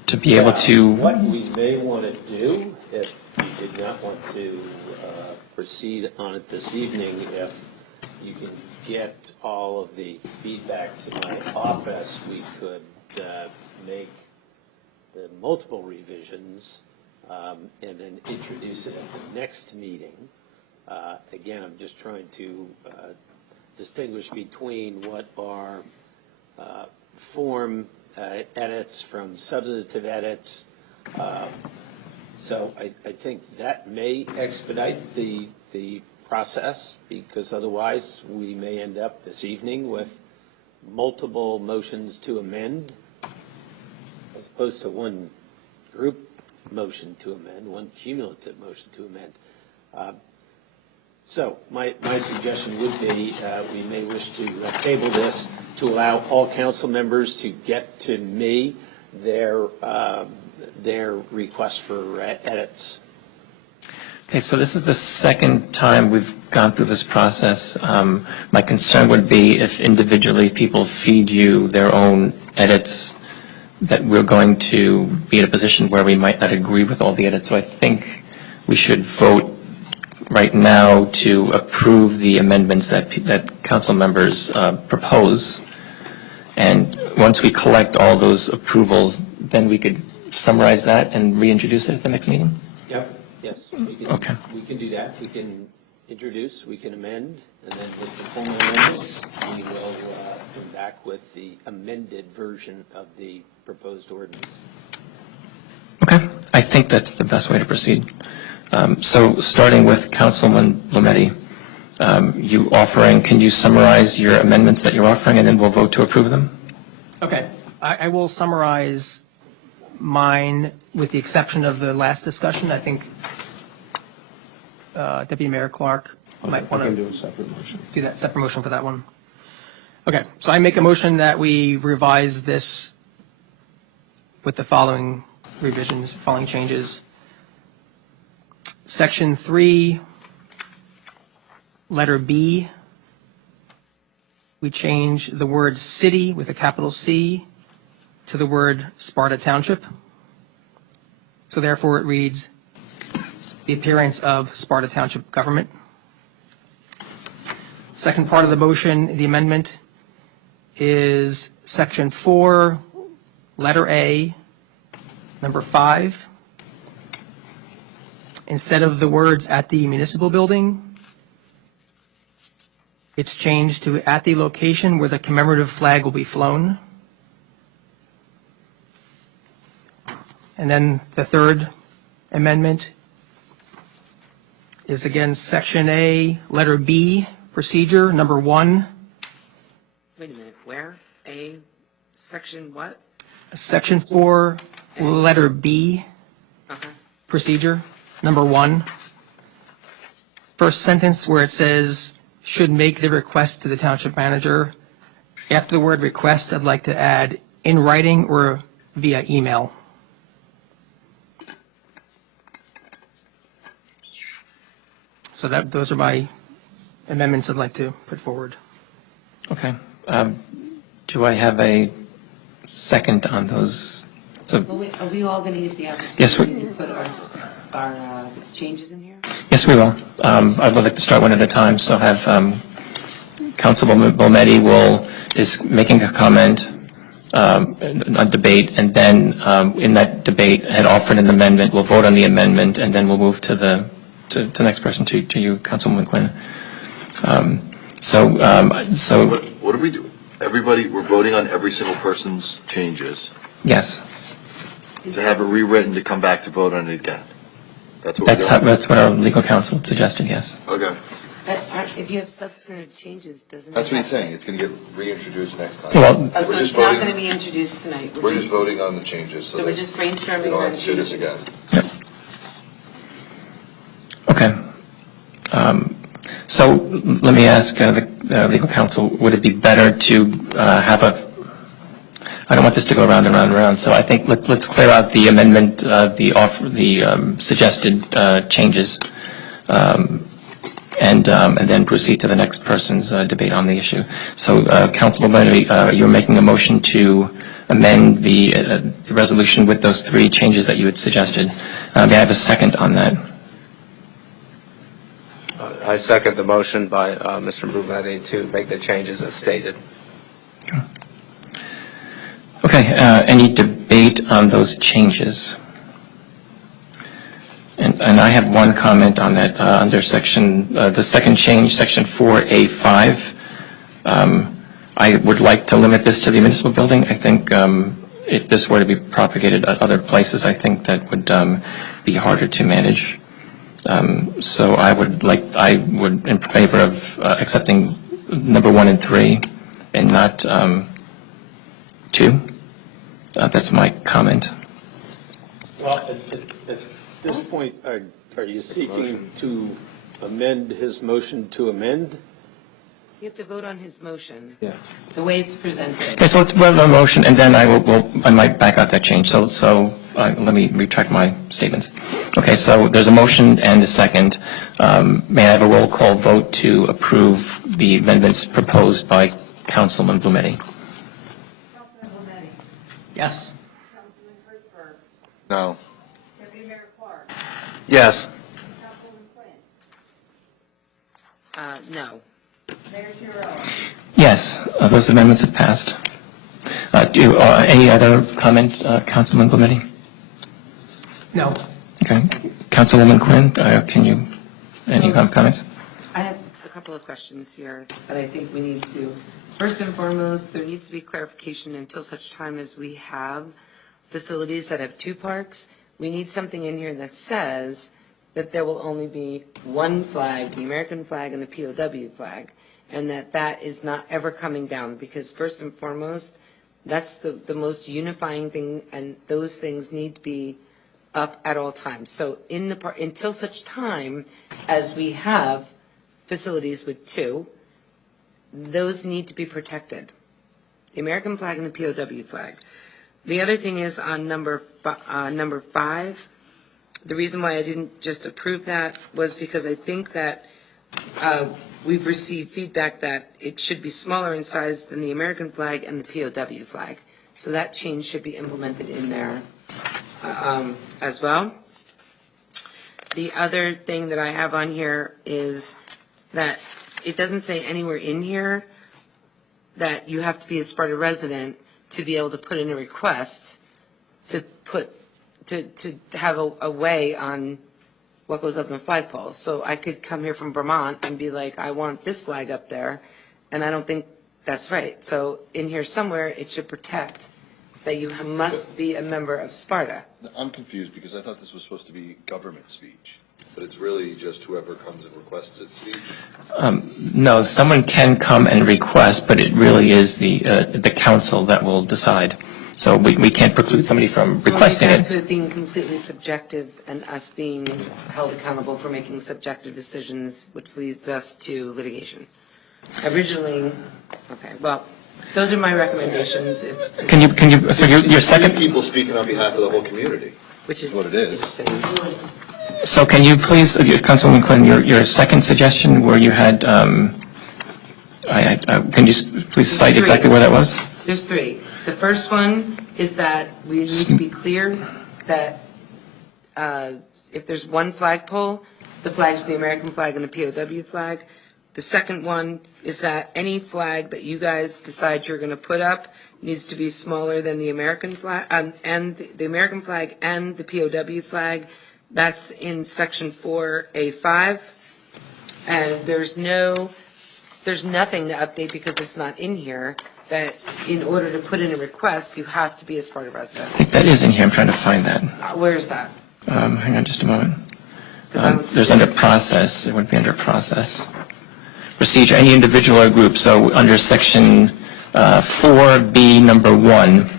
to be able to? What we may want to do, if you did not want to proceed on it this evening, if you can get all of the feedback to my office, we could make the multiple revisions and then introduce it at the next meeting. Again, I'm just trying to distinguish between what are form edits from substantive edits. So I think that may expedite the process, because otherwise we may end up this evening with multiple motions to amend as opposed to one group motion to amend, one cumulative motion to amend. So my suggestion would be we may wish to table this to allow all council members to get to me their request for edits. Okay, so this is the second time we've gone through this process. My concern would be if individually people feed you their own edits, that we're going to be in a position where we might not agree with all the edits. So I think we should vote right now to approve the amendments that council members propose. And once we collect all those approvals, then we could summarize that and reintroduce it at the next meeting? Yep. Yes. Okay. We can do that. We can introduce, we can amend, and then with the formal amendments, we will come back with the amended version of the proposed ordinance. Okay, I think that's the best way to proceed. So starting with Councilman Blumetti, can you summarize your amendments that you're offering, and then we'll vote to approve them? Okay. I will summarize mine with the exception of the last discussion. I think Deputy Mayor Clark might want to do a separate motion. do that separate motion for that one. Okay, so I make a motion that we revise this with the following revisions, following changes. Section 3, letter B, we change the word city with a capital C to the word Sparta Township. So therefore, it reads, the appearance of Sparta Township government. Second part of the motion, the amendment, is Section 4, letter A, number 5. Instead of the words "at the municipal building," it's changed to "at the location where the commemorative flag will be flown." And then the third amendment is again Section A, letter B, procedure number 1. Wait a minute, where? A, section what? Section 4, letter B, Okay. procedure number 1. First sentence where it says, should make the request to the township manager. After the word request, I'd like to add in writing or via email. So those are my amendments I'd like to put forward. Okay. Do I have a second on those? So, Well, wait, are we all going to get the Yes, opportunity to put our changes in here? yes, we will. I would like to start one at a time, so have Councilwoman Bometti is making a comment, a debate, and then in that debate had offered an amendment. We'll vote on the amendment, and then we'll move to the next person, to you, Councilwoman Quinn. So What do we do? Everybody, we're voting on every single person's changes, yes, to have it rewritten, to come back to vote on it again. That's what we're doing? that's what our legal counsel suggested, yes. Okay. If you have substantive changes, doesn't it? That's what he's saying. It's going to get reintroduced next time. Well, Oh, so We're it's just not voting- going to be introduced tonight? We're just voting on the changes. So we're that just we brainstorming don't on have to do this changes? again. okay. So let me ask the legal counsel, would it be better to have I don't want this to go round and round and round, so I think let's clear out the amendment, the suggested changes, and then proceed to the next person's debate on the issue. So, Councilwoman, you're making a motion to amend the resolution with those 3 changes that you had suggested. May I have a second on that? I second the motion by Mr. Brunetti to make the changes as stated. Okay, any debate on those changes? And I have one comment on that, under the second change, Section 4A5. I would like to limit this to the municipal building. I think if this were to be propagated at other places, I think that would be harder to manage. So I would in favor of accepting number 1 and 3 and not 2. That's my comment. Well, at this point, are you seeking to amend his motion to amend? You have to vote on his motion. Yeah. The way it's presented. Okay, so let's vote on the motion, and then I might back out that change. So let me retract my statements. Okay, so there's a motion and a second. May I have a roll call vote to approve the amendments proposed by Councilman Blumetti? Councilman Bonetti, Yes. Councilman Kurtzberg, No. Deputy Mayor Clark, Yes. Councilman Quinn, No. Mayor Giro. Yes, those amendments have passed. Any other comment, Councilman Blumetti? No. Okay. Councilwoman Quinn, any comments? I have a couple of questions here that I think we need to, first and foremost, there needs to be clarification until such time as we have facilities that have 2 parks. We need something in here that says that there will only be one flag, the American flag and the POW flag, and that is not ever coming down, because first and foremost, that's the most unifying thing, and those things need to be up at all times. So until such time as we have facilities with 2, those need to be protected. The American flag and the POW flag. The other thing is on number 5, the reason why I didn't just approve that was because I think that we've received feedback that it should be smaller in size than the American flag and the POW flag. So that change should be implemented in there as well. The other thing that I have on here is that it doesn't say anywhere in here that you have to be a Sparta resident to be able to put in a request to have a way on what goes up in the flagpole. So I could come here from Vermont and be like, I want this flag up there, and I don't think that's right. So in here somewhere, it should protect that you must be a member of Sparta. I'm confused because I thought this was supposed to be government speech, but it's really just whoever comes and requests it speech. No, someone can come and request, but it really is the council that will decide. So we can't preclude somebody from requesting So back to it. it being completely subjective and us being held accountable for making subjective decisions, which leads us to litigation. Originally, okay, well, those are my recrecommendations. Can you, so your second, People speaking on behalf of the whole community. Which is what it is. insane. so can you please, Councilwoman Quinn, your second suggestion where you had, can you please cite exactly where that was? There's three. The first one is that we need to be clear that if there's one flagpole, the flag's the American flag and the POW flag. The second one is that any flag that you guys decide you're going to put up needs to be smaller than the American flag, and the American flag and the POW flag. That's in section 4A5. And there's nothing to update because it's not in here, that in order to put in a request, you have to be a Sparta resident. I think that is in here. I'm trying to find that. Where's that? Hang on just a moment. 'Cause I don't see There's it. under process, it would be under process. Procedure, any individual or group, so under section 4B, number 1,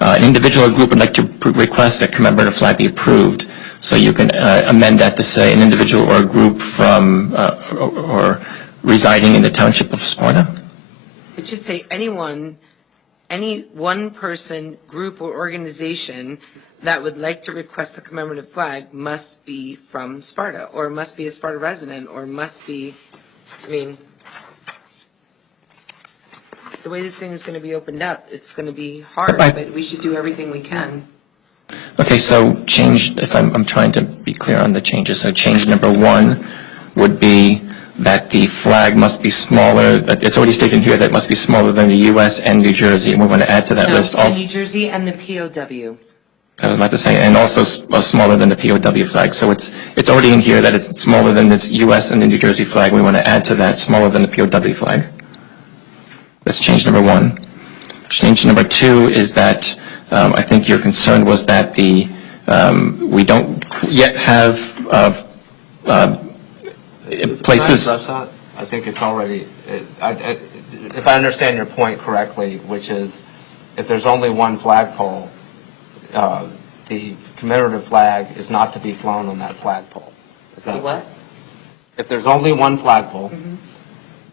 an individual or group would like to request a commemorative flag be approved, so you can amend that to say an individual or a group from, or residing in the township of Sparta? It should say any one person, group, or organization that would like to request a commemorative flag must be from Sparta, or must be a Sparta resident, or must be, I mean, the way this thing is going to be opened up, it's going to be hard, but we should do everything we can. Okay, so change, if I'm trying to be clear on the changes, so change number 1 would be that the flag must be smaller, it's already stated here that it must be smaller than the U.S. and New Jersey, and we want to add to that list No, also. the New Jersey and the POW. I was about to say, and also smaller than the POW flag. So it's already in here that it's smaller than this U.S. and the New Jersey flag. We want to add to that smaller than the POW flag. That's change number 1. Change number 2 is that I think your concern was that we don't yet have places. Can I address that? I think it's already, if I understand your point correctly, which is if there's only one flagpole, the commemorative flag is not to be flown on that flagpole. Is that The what? If there's only one flagpole,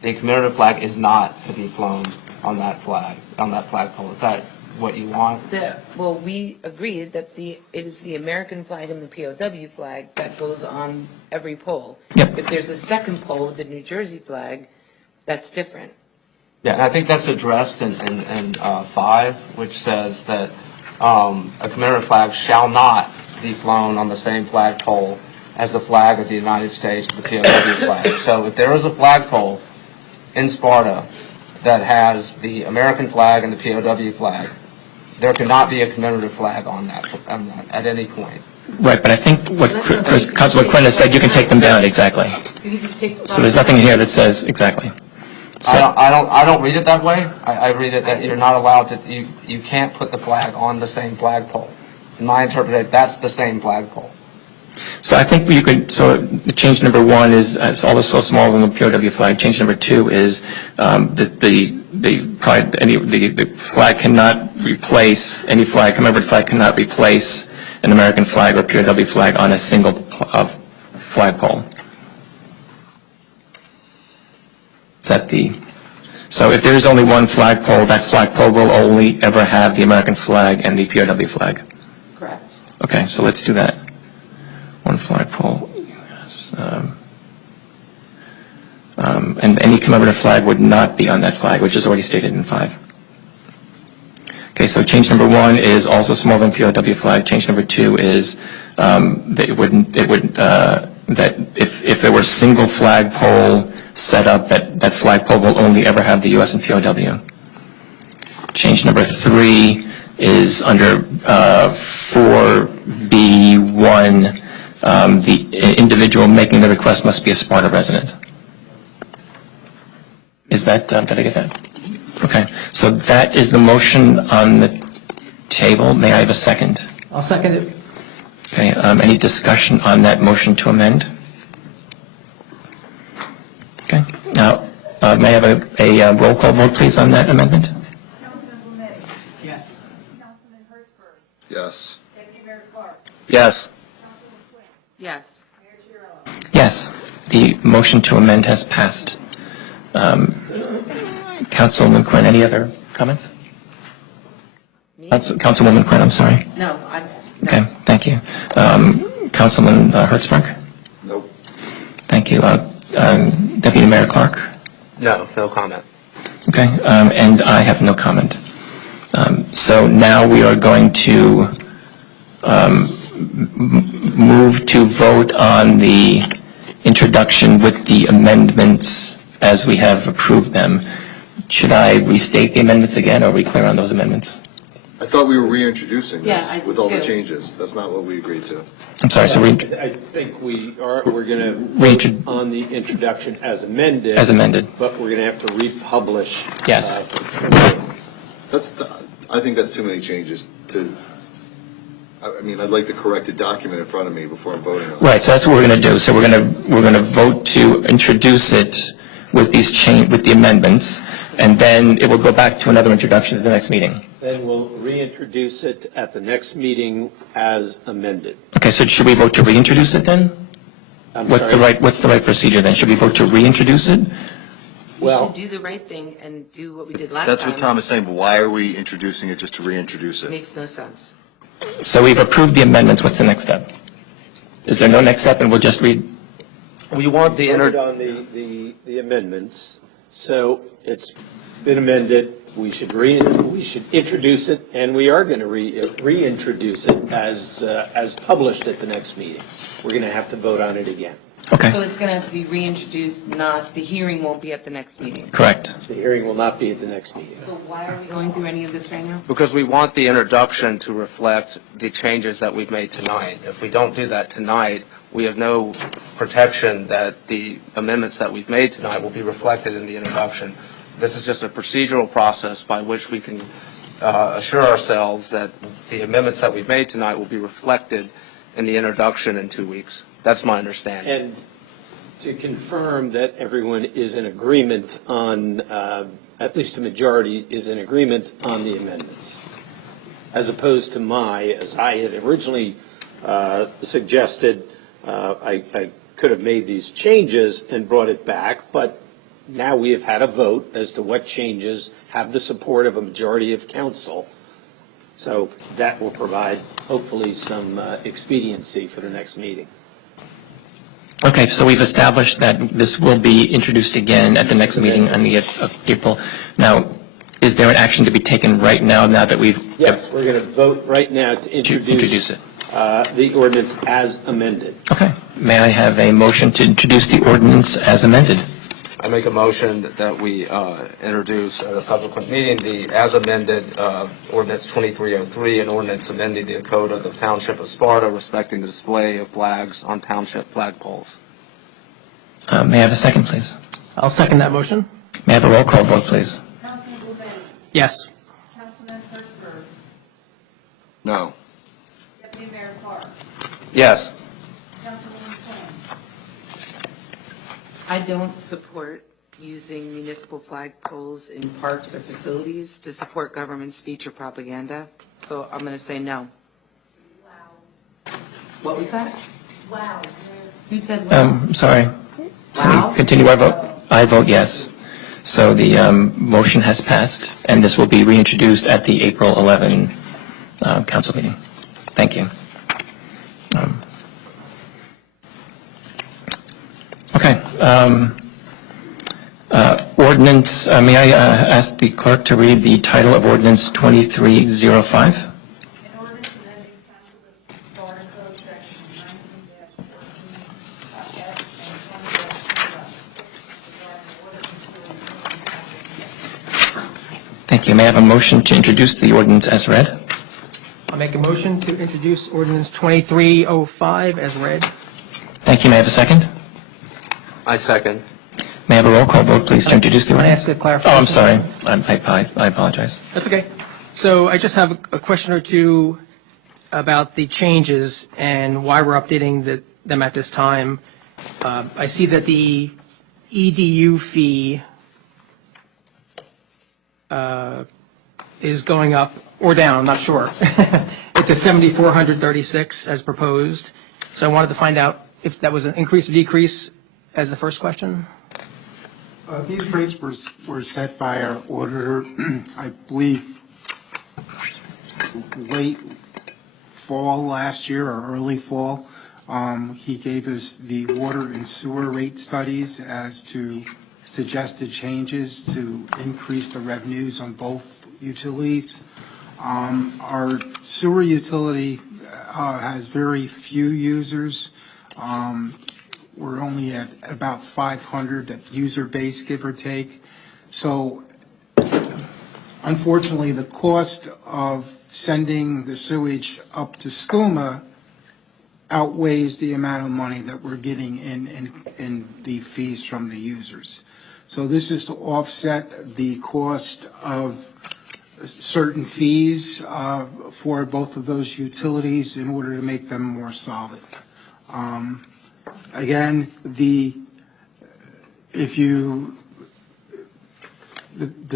the commemorative flag is not to be flown on that flagpole. Is that what you want? Well, we agreed that it is the American flag and the POW flag that goes on every pole. Yep. If there's a second pole with the New Jersey flag, that's different. Yeah, and I think that's addressed in 5, which says that a commemorative flag shall not be flown on the same flagpole as the flag of the United States, the POW flag. So if there is a flagpole in Sparta that has the American flag and the POW flag, there cannot be a commemorative flag on that at any point. Right, but I think what Councilor Quinn has said, you can take them down, exactly. You can just take the So there's nothing here that says, exactly. So, I don't read it that way. I read it that you're not allowed to, you can't put the flag on the same flagpole. In my interpretation, that's the same flagpole. So I think you could, so change number 1 is it's all so small than the POW flag. Change number 2 is the flag cannot replace, any flag, commemorative flag cannot replace an American flag or POW flag on a single flagpole. Is that so if there is only one flagpole, that flagpole will only ever have the American flag and the POW flag. Correct. Okay, so let's do that. One flagpole. Yes, and any commemorative flag would not be on that flag, which is already stated in 5. Okay, so change number 1 is also smaller than POW flag. Change number 2 is that that if there were a single flagpole set up, that flagpole will only ever have the U.S. and POW. Change number 3 is under 4B1, the individual making the request must be a Sparta resident. Is that, did I get that? Okay, so that is the motion on the table. May I have a second? I'll second it. Okay, any discussion on that motion to amend? Okay, now, may I have a roll call vote, please, on that amendment? Councilman Blumetti. Yes. Councilman Hertzberg. Yes. Deputy Mayor Clark. Yes. Councilman Quinn. Yes. Mayor Chiarella. Yes, the motion to amend has passed. Councilman Quinn, any other comments? Me? Councilwoman Quinn, I'm sorry. No, Okay, thank you. Councilman Hertzberg? Nope. Thank you. Deputy Mayor Clark? No comment. Okay, and I have no comment. So now we are going to move to vote on the introduction with the amendments as we have approved them. Should I restate the amendments again, or are we clear on those amendments? I thought we were reintroducing Yeah, this I did with all the too. changes. That's not what we agreed to. I'm sorry, so I think we're going to vote on the introduction as amended. as amended. But we're going to have to republish. Yes. I think that's too many changes to, I mean, I'd like the corrected document in front of me before I'm voting on it. Right, so that's what we're going to do. So we're going to vote to introduce it with the amendments, and then it will go back to another introduction at the next meeting. Then we'll reintroduce it at the next meeting as amended. Okay, so should we vote to reintroduce it then? I'm What's the sorry. right procedure then? Should we vote to reintroduce it? We Well- should do the right thing and do what we did last time. That's what Tom is saying, but why are we introducing it just to reintroduce it? Makes no sense. So we've approved the amendments. What's the next step? Is there no next step, and we'll just read? We want the Voted on the amendments, so it's been amended. We should introduce it, and we are going to reintroduce it as published at the next meeting. We're going to have to vote on it again. Okay, So it's going to have to be reintroduced, not, the hearing won't be at the next meeting. correct. The hearing will not be at the next meeting. So why are we going through any of this right now? Because we want the introduction to reflect the changes that we've made tonight. If we don't do that tonight, we have no protection that the amendments that we've made tonight will be reflected in the introduction. This is just a procedural process by which we can assure ourselves that the amendments that we've made tonight will be reflected in the introduction in 2 weeks. That's my understanding. And to confirm that everyone is in agreement on, at least a majority is in agreement on the amendments, as opposed to as I had originally suggested, I could have made these changes and brought it back, but now we have had a vote as to what changes have the support of a majority of council. So that will provide, hopefully, some expediency for the next meeting. Okay, so we've established that this will be introduced again at the next meeting on the April. Now, is there an action to be taken right now that we've... Yes, we're going to vote right now to introduce it. the ordinance as amended. Okay, may I have a motion to introduce the ordinance as amended? I make a motion that we introduce at a subsequent meeting the as amended ordinance 2303, an ordinance amending the code of the Township of Sparta respecting the display of flags on township flagpoles. May I have a second, please? I'll second that motion. May I have a roll call vote, please? Councilman Blumetti. Yes. Councilman Hertzberg. No. Deputy Mayor Clark. Yes. Councilwoman Quinn. I don't support using municipal flagpoles in parks or facilities to support government speech or propaganda, so I'm going to say no. What was that? Wow. Who said wow? I'm sorry. Can Wow? we continue our vote? I vote yes. So the motion has passed, and this will be reintroduced at the April 11 council meeting. Thank you. Okay. Ordinance, may I ask the clerk to read the title of Ordinance 2305? In ordinance amending Township of Sparta Code Section 19-14, F and 20-11 regarding water and sewer. Thank you. May I have a motion to introduce the ordinance as read? I'll make a motion to introduce ordinance 2305 as read. Thank you. May I have a second? I second. May I have a roll call vote, please, to introduce the Can I ordinance? ask a clarification? Oh, I'm sorry. I apologize. That's okay. So I just have a question or two about the changes and why we're updating them at this time. I see that the EDU fee is going up or down, I'm not sure. It's to $7,436 as proposed. So I wanted to find out if that was an increase or decrease as the first question. These rates were set by our auditor, I believe, late fall last year or early fall. He gave us the water and sewer rate studies as to suggested changes to increase the revenues on both utilities. Our sewer utility has very few users. We're only at about 500 at user base, give or take. So unfortunately, the cost of sending the sewage up to SCUMA outweighs the amount of money that we're getting in the fees from the users. So this is to offset the cost of certain fees for both of those utilities in order to make them more solid. Again, the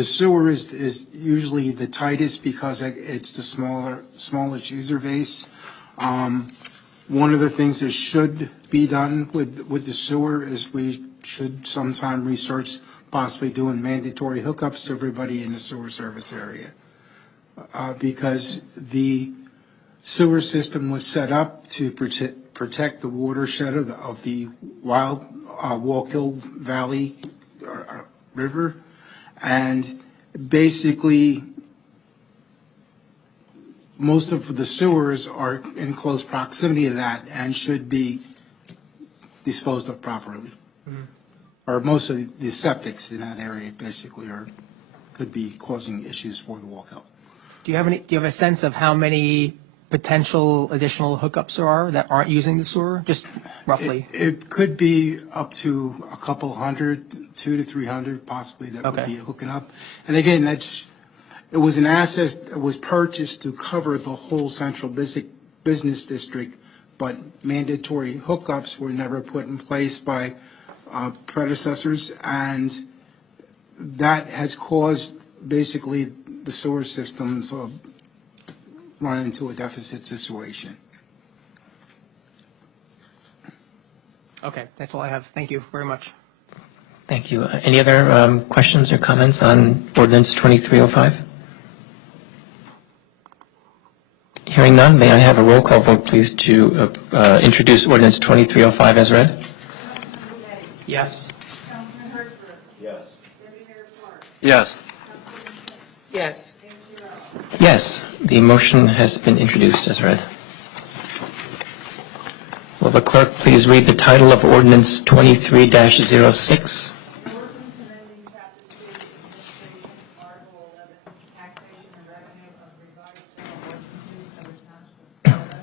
sewer is usually the tightest because it's the smallest user base. One of the things that should be done with the sewer is we should sometime research possibly doing mandatory hookups to everybody in the sewer service area. Because the sewer system was set up to protect the watershed of the Wallkill Valley River, and basically most of the sewers are in close proximity to that and should be disposed of properly. Mm-hmm. Or most of the septics in that area basically could be causing issues for the Wallkill. Do you have a sense of how many potential additional hookups there are that aren't using the sewer, just roughly? It could be up to a couple hundred, 200 to 300 possibly that would be hooking up. And again, it was an asset that was purchased to cover the whole central business district, but mandatory hookups were never put in place by predecessors, and that has caused basically the sewer systems run into a deficit situation. Okay, that's all I have. Thank you very much. Thank you. Any other questions or comments on Ordinance 2305? Hearing none, may I have a roll call vote, please, to introduce Ordinance 2305 as read? Yes. Councilman Hertzberg. Yes. Deputy Mayor Clark. Yes. Yes. Yes, the motion has been introduced as read. Will the clerk please read the title of Ordinance 23-06? Ordinance amending Chapter 2, Administration, Article 11, Taxation and Revenue of Revised General Ordinances of the Township of Sparta,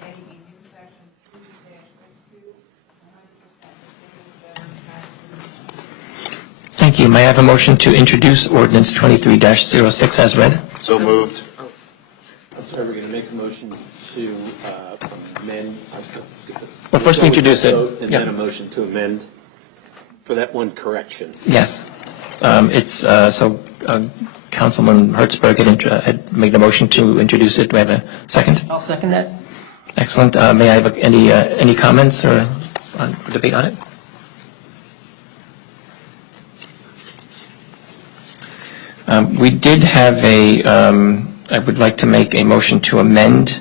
adding a new section 2-62, 100% disabled veteran tax. Thank you. May I have a motion to introduce Ordinance 23-06 as read? So moved. I'm sorry, we're going to make a motion to amend. Well, first we introduce it. And Yep. then a motion to amend for that one correction. Yes. Councilman Hertzberg had made the motion to introduce it. Do I have a second? I'll second that. Excellent. May I have any comments or debate on it? We did have I would like to make a motion to amend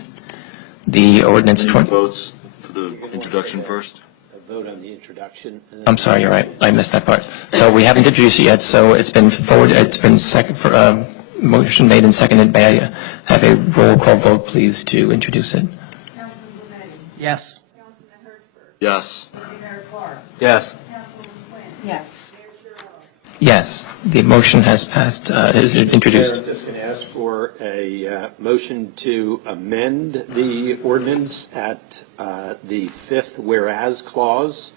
the ordinance Votes for the introduction first. vote on the introduction. And then- I'm sorry, you're right. I missed that part. So we haven't introduced it yet, so it's been forwarded, it's been motion made and seconded. May I have a roll call vote, please, to introduce it? Councilman Blumetti. Yes. Councilman Hertzberg. Yes. Deputy Mayor Clark. Yes. Councilwoman Quinn. Yes. Mayor Sherrill. Yes, the motion has passed, is introduced. I'm just going to ask for a motion to amend the ordinance at the fifth whereas clause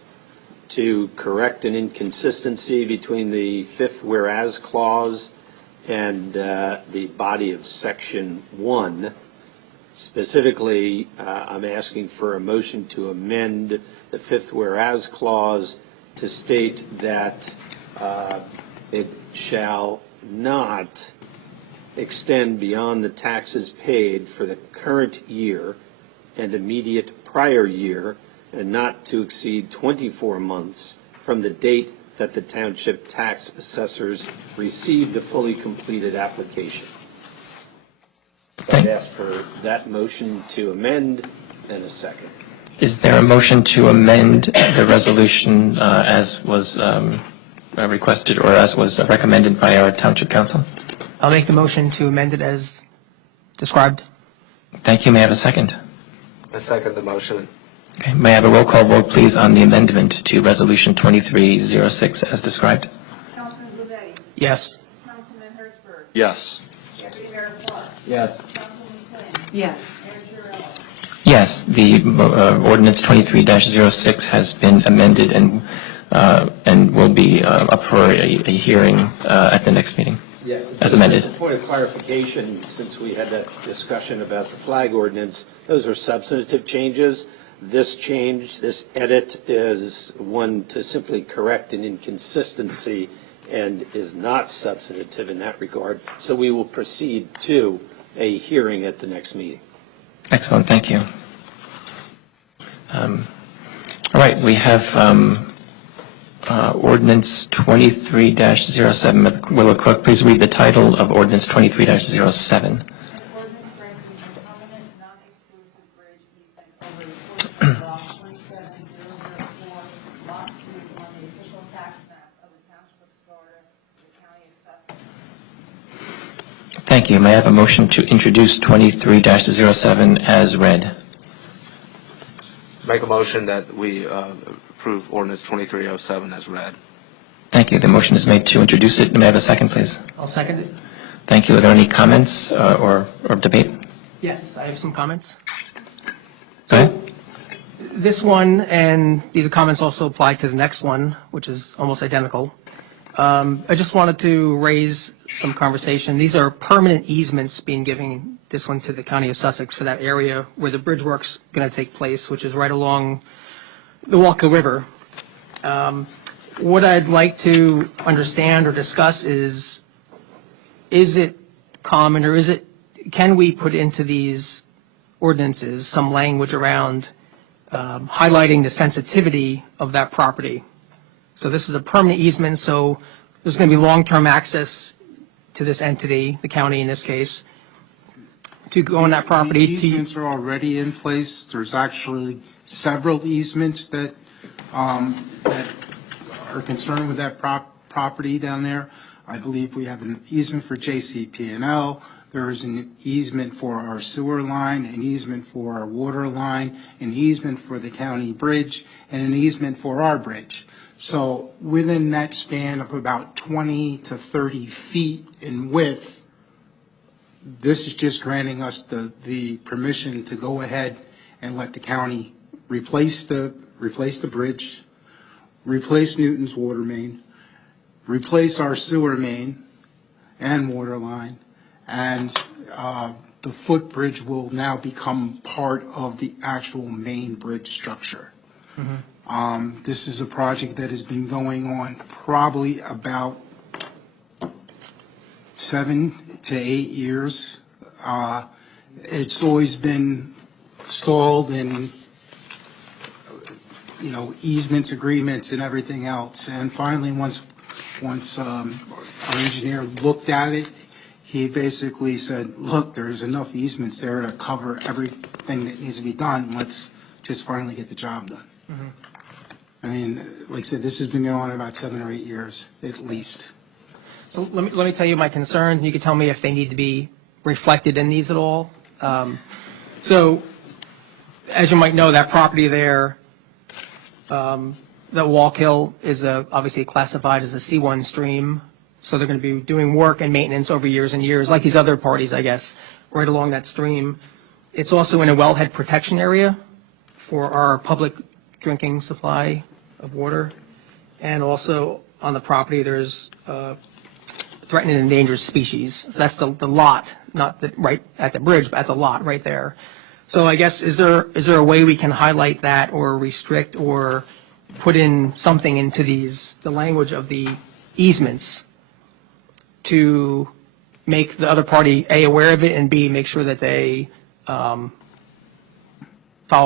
to correct an inconsistency between the fifth whereas clause and the body of section 1. Specifically, I'm asking for a motion to amend the fifth whereas clause to state that it shall not extend beyond the taxes paid for the current year and immediate prior year, and not to exceed 24 months from the date that the township tax assessors received the fully completed application. I'd ask for that motion to amend and a second. Is there a motion to amend the resolution as was requested or as was recommended by our Township Council? I'll make the motion to amend it as described. Thank you. May I have a second? I second the motion. Okay. May I have a roll call vote, please, on the amendment to Resolution 2306 as described? Councilman Blumetti. Yes. Councilman Hertzberg. Yes. Deputy Mayor Clark. Yes. Councilwoman Quinn. Yes. Mayor Sherrill. Yes, the ordinance 23-06 has been amended and will be up for a hearing at the next meeting. Yes. As amended. A point of clarification, since we had that discussion about the flag ordinance, those are substantive changes. This change, this edit, is one to simply correct an inconsistency and is not substantive in that regard. So we will proceed to a hearing at the next meeting. Excellent, thank you. All right, we have ordinance 23-07. Will the clerk please read the title of ordinance 23-07? An ordinance granting a permanent, non-exclusive bridge easement over the portion of block 27004, lot 2 on the official tax map of the Township of Sparta, the County of Sussex. Thank you. May I have a motion to introduce 23-07 as read? Make a motion that we approve ordinance 2307 as read. Thank you. The motion is made to introduce it. May I have a second, please? I'll second it. Thank you. Are there any comments or debate? Yes, I have some comments. Go ahead. This one, and these comments also apply to the next one, which is almost identical. I just wanted to raise some conversation. These are permanent easements being given, this one to the County of Sussex for that area where the bridge work's going to take place, which is right along the Walker River. What I'd like to understand or discuss is it common or can we put into these ordinances some language around highlighting the sensitivity of that property? So this is a permanent easement, so there's going to be long-term access to this entity, the county in this case, to go on that property. The easements are already in place. There's actually several easements that are concerned with that property down there. I believe we have an easement for JCP&L. There is an easement for our sewer line, an easement for our water line, an easement for the county bridge, and an easement for our bridge. So within that span of about 20 to 30 feet in width, this is just granting us the permission to go ahead and let the county replace the bridge, replace Newton's water main, replace our sewer main and water line, and the footbridge will now become part of the actual main bridge structure. Mm-hmm. This is a project that has been going on probably about 7 to 8 years. It's always been stalled in, easements, agreements, and everything else. And finally, once our engineer looked at it, he basically said, look, there's enough easements there to cover everything that needs to be done. Let's just finally get the job done. I mean, like I said, this has been going on about 7 or 8 years, at least. So let me tell you my concern. You can tell me if they need to be reflected in these at all. So, as you might know, that property there, the Wallkill is obviously classified as a C1 stream. So they're going to be doing work and maintenance over years and years, like these other parties, I guess, right along that stream. It's also in a wellhead protection area for our public drinking supply of water. And also on the property, there's threatened and endangered species. So that's the lot, not the, right at the bridge, but at the lot right there. So I guess, is there a way we can highlight that or restrict or put in something into the language of the easements to make the other party, A, aware of it, and B, make sure that they follow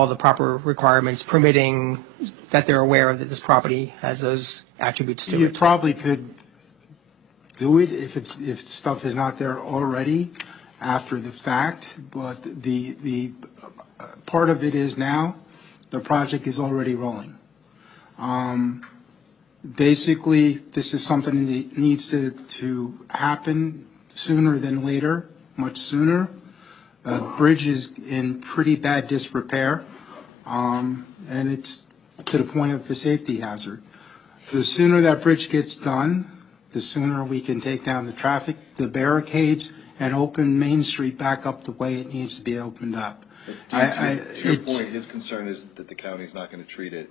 the proper requirements, permitting that they're aware of that this property has those attributes to You it? probably could do it if stuff is not there already after the fact, but the part of it is now, the project is already rolling. Basically, this is something that needs to happen sooner than later, much sooner. The bridge is in pretty bad disrepair, and it's to the point of a safety hazard. The sooner that bridge gets done, the sooner we can take down the traffic, the barricades, and open Main Street back up the way it needs to be opened up. To your point, his concern is that the county's not going to treat it.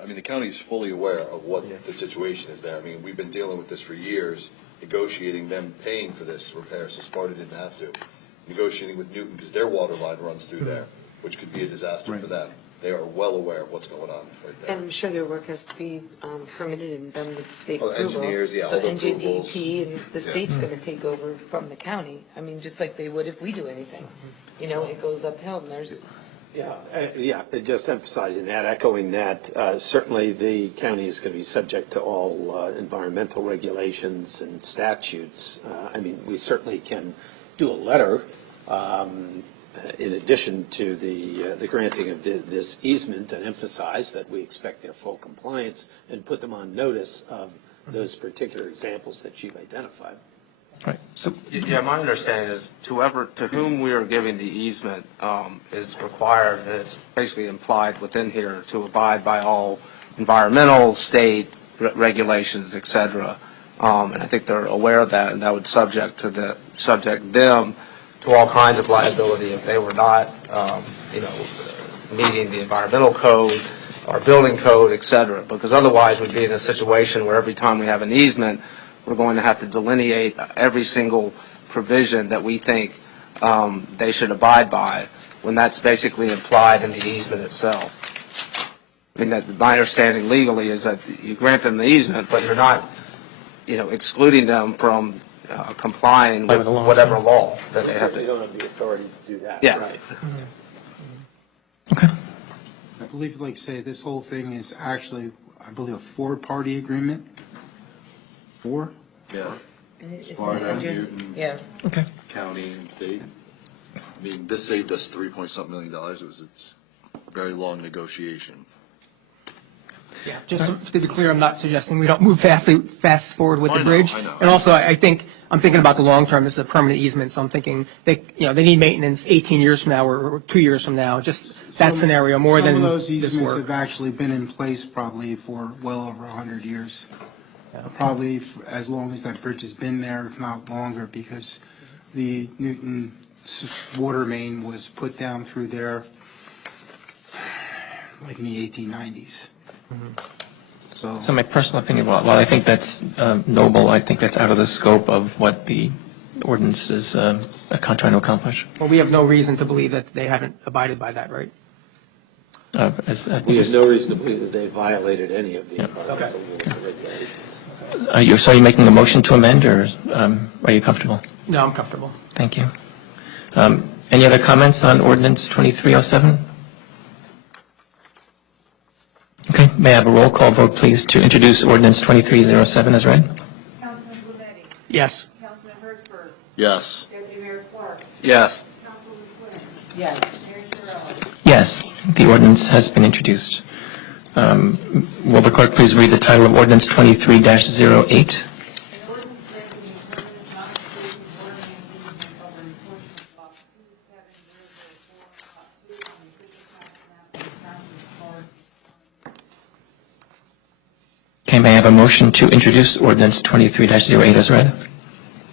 I mean, the county is fully aware of what the situation is there. I mean, we've been dealing with this for years, negotiating them paying for this repair, so Sparta didn't have to. Negotiating with Newton because their water line runs through there, which could be a disaster for them. They are well aware of what's going on right there. And I'm sure their work has to be permitted and done with state approval. Engineers, yeah, So all the approvals. NJDEP and the state's going to take over from the county. I mean, just like they would if we do anything. You know, it goes uphill and there's. Yeah, just emphasizing that, echoing that, certainly the county is going to be subject to all environmental regulations and statutes. I mean, we certainly can do a letter in addition to the granting of this easement and emphasize that we expect their full compliance and put them on notice of those particular examples that you've identified. Right. So, Yeah, my understanding is to whom we are giving the easement is required, and it's basically implied within here, to abide by all environmental, state regulations, et cetera. And I think they're aware of that, and that would subject them to all kinds of liability if they were not, meeting the environmental code or building code, et cetera. Because otherwise we'd be in a situation where every time we have an easement, we're going to have to delineate every single provision that we think they should abide by, when that's basically implied in the easement itself. I mean, my understanding legally is that you grant them the easement, but you're not, excluding them from complying with whatever law that they have They to. don't have the authority to do that. Yeah. Right. okay. I believe, like say, this whole thing is actually, I believe, a 4-party agreement. 4? Yeah, It's Sparta, not- Newton. Yeah. Okay. County and state. I mean, this saved us $3-point-something million. It's a very long negotiation. Yeah, just to be clear, I'm not suggesting we don't move fast forward with I the know, bridge. I know. And also, I'm thinking about the long term. This is a permanent easement, so I'm thinking they need maintenance 18 years from now or 2 years from now. Just that scenario more than Some of those this easements work. have actually been in place probably for well over 100 years. Probably as long as that bridge has been there, if not longer, because the Newton water main was put down through there like in the 1890s. So my personal opinion, while I think that's noble, I think that's out of the scope of what the ordinance is trying to accomplish. Well, we have no reason to believe that they haven't abided by that, right? We have no reason to believe that they violated any of the environmental rules and regulations. So are you making a motion to amend, or are you comfortable? No, I'm comfortable. Thank you. Any other comments on ordinance 2307? Okay, may I have a roll call vote, please, to introduce ordinance 2307 as read? Councilman Blumetti. Yes. Councilman Hertzberg. Yes. Deputy Mayor Clark. Yes. Councilman Quinn. Yes. Mayor Sherrill. Yes, the ordinance has been introduced. Will the clerk please read the title of ordinance 23-08? An ordinance making a permanent non-exclusive ordering easement over a portion of block 27004, lot 2, on the official tax map of the township of Sparta. Okay, may I have a motion to introduce ordinance 23-08 as read?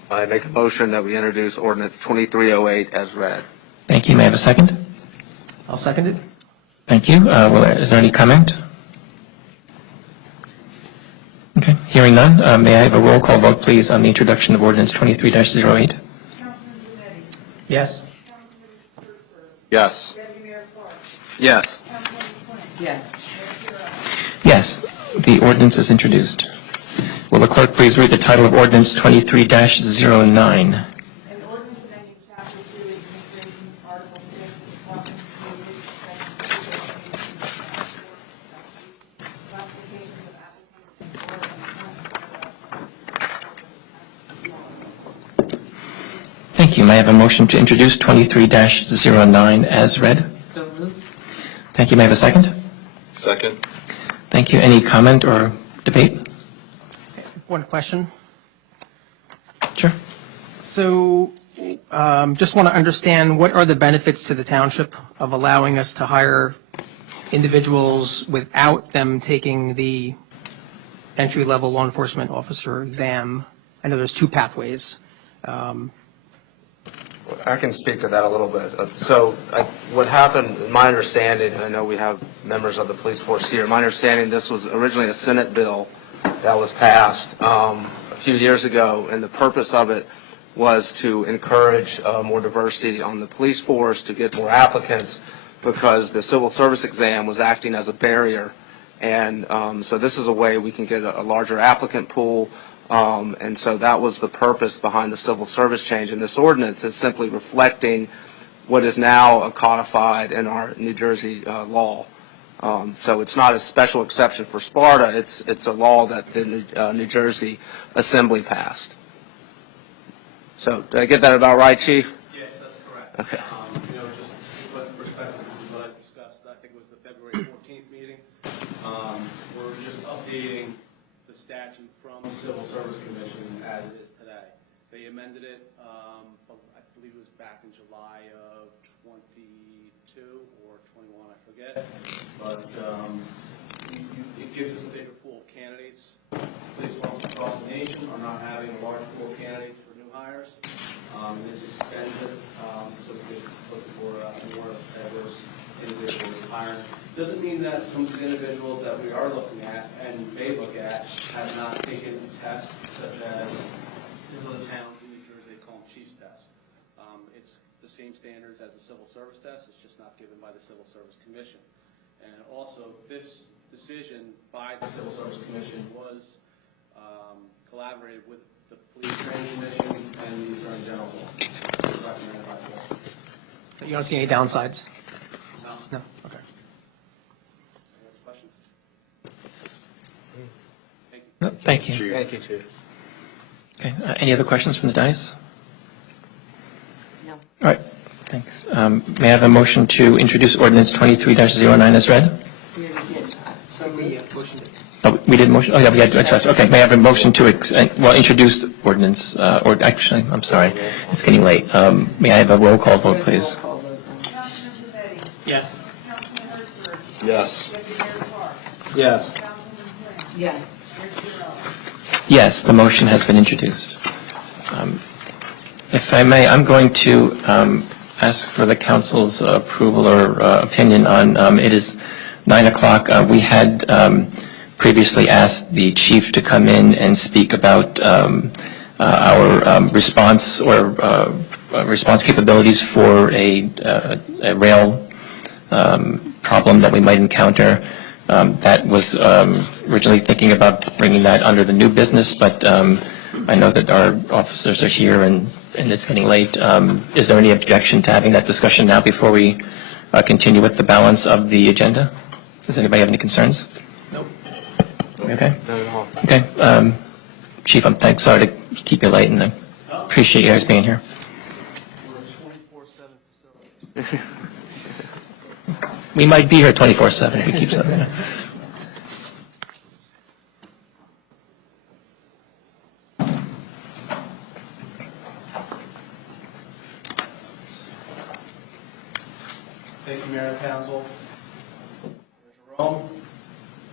I make a motion that we introduce ordinance 2308 as read. Thank you. May I have a second? I'll second it. Thank you. Is there any comment? Okay, hearing none, may I have a roll call vote, please, on the introduction of ordinance 23-08? Councilman Denetti. Yes. Councilman Sturtford. Yes. Deputy Mayor Clark. Yes. Councilman Quinn. Yes. Mayor Kira. Yes, the ordinance is introduced. Will the clerk please read the title of ordinance 23-09? An ordinance amending Chapter 2, Administration, Article 6, Department of Communities, Section 2, classifications of applicants and board and Thank you. May I have a motion to introduce 23-09 as read? So moved. Thank you. May I have a second? Second. Thank you. Any comment or debate? One question. Sure. So just want to understand, what are the benefits to the township of allowing us to hire individuals without them taking the entry-level law enforcement officer exam? I know there's two pathways. I can speak to that a little bit. What happened, in my understanding, and I know we have members of the police force here, my understanding this was originally a Senate bill that was passed a few years ago, and the purpose of it was to encourage more diversity on the police force, to get more applicants, because the civil service exam was acting as a barrier. And so this is a way we can get a larger applicant pool. And so that was the purpose behind the civil service change. And this ordinance is simply reflecting what is now codified in our New Jersey law. So it's not a special exception for Sparta. It's a law that the New Jersey Assembly passed. So did I get that about right, Chief? Yes, that's correct. Okay. Just to put in perspective, this is what I discussed, I think it was the February 14th meeting. We're just updating the statute from the Civil Service Commission as it is today. They amended it, I believe it was back in July of 22 or 21, I forget. But it gives us a bigger pool of candidates. Police officers across the nation are not having a large pool of candidates for new hires. This extends it, so we can look for more diverse individuals hiring. Doesn't mean that some of the individuals that we are looking at and may look at have not taken a test, such as in other towns in New Jersey, they call them chief's test. It's the same standards as a civil service test, it's just not given by the Civil Service Commission. And also, this decision by the Civil Service Commission was collaborated with the Police Training Commission and the Attorney General's office. Recommended by the board. You don't see any downsides? No. No? Okay. Any other questions? Thank you. No, thank you. Thank you, Chief. Okay. Any other questions from the dais? No. All right. Thanks. May I have a motion to introduce ordinance 23-09 as read? We already did. Somebody motioned it. Oh, we did motion. Oh, yeah, we had. Okay. May I have a motion to introduce ordinance? Or actually, I'm sorry, it's getting late. May I have a roll call vote, please? Councilman Denetti. Yes. Councilman Sturtford. Yes. Deputy Mayor Clark. Yes. Councilman Quinn. Yes. Mayor Kira. Yes, the motion has been introduced. If I may, I'm going to ask for the council's approval or opinion on, it is 9 o'clock. We had previously asked the chief to come in and speak about our response or response capabilities for a rail problem that we might encounter. That was originally thinking about bringing that under the new business, but I know that our officers are here and it's getting late. Is there any objection to having that discussion now before we continue with the balance of the agenda? Does anybody have any concerns? Nope. Okay. Not at all. Okay. Chief, I'm sorry to keep you late, and I appreciate you guys being here. We're a 24/7 facility. We might be here 24/7 if we keep something. Thank you, Mayor and Council. Jerome,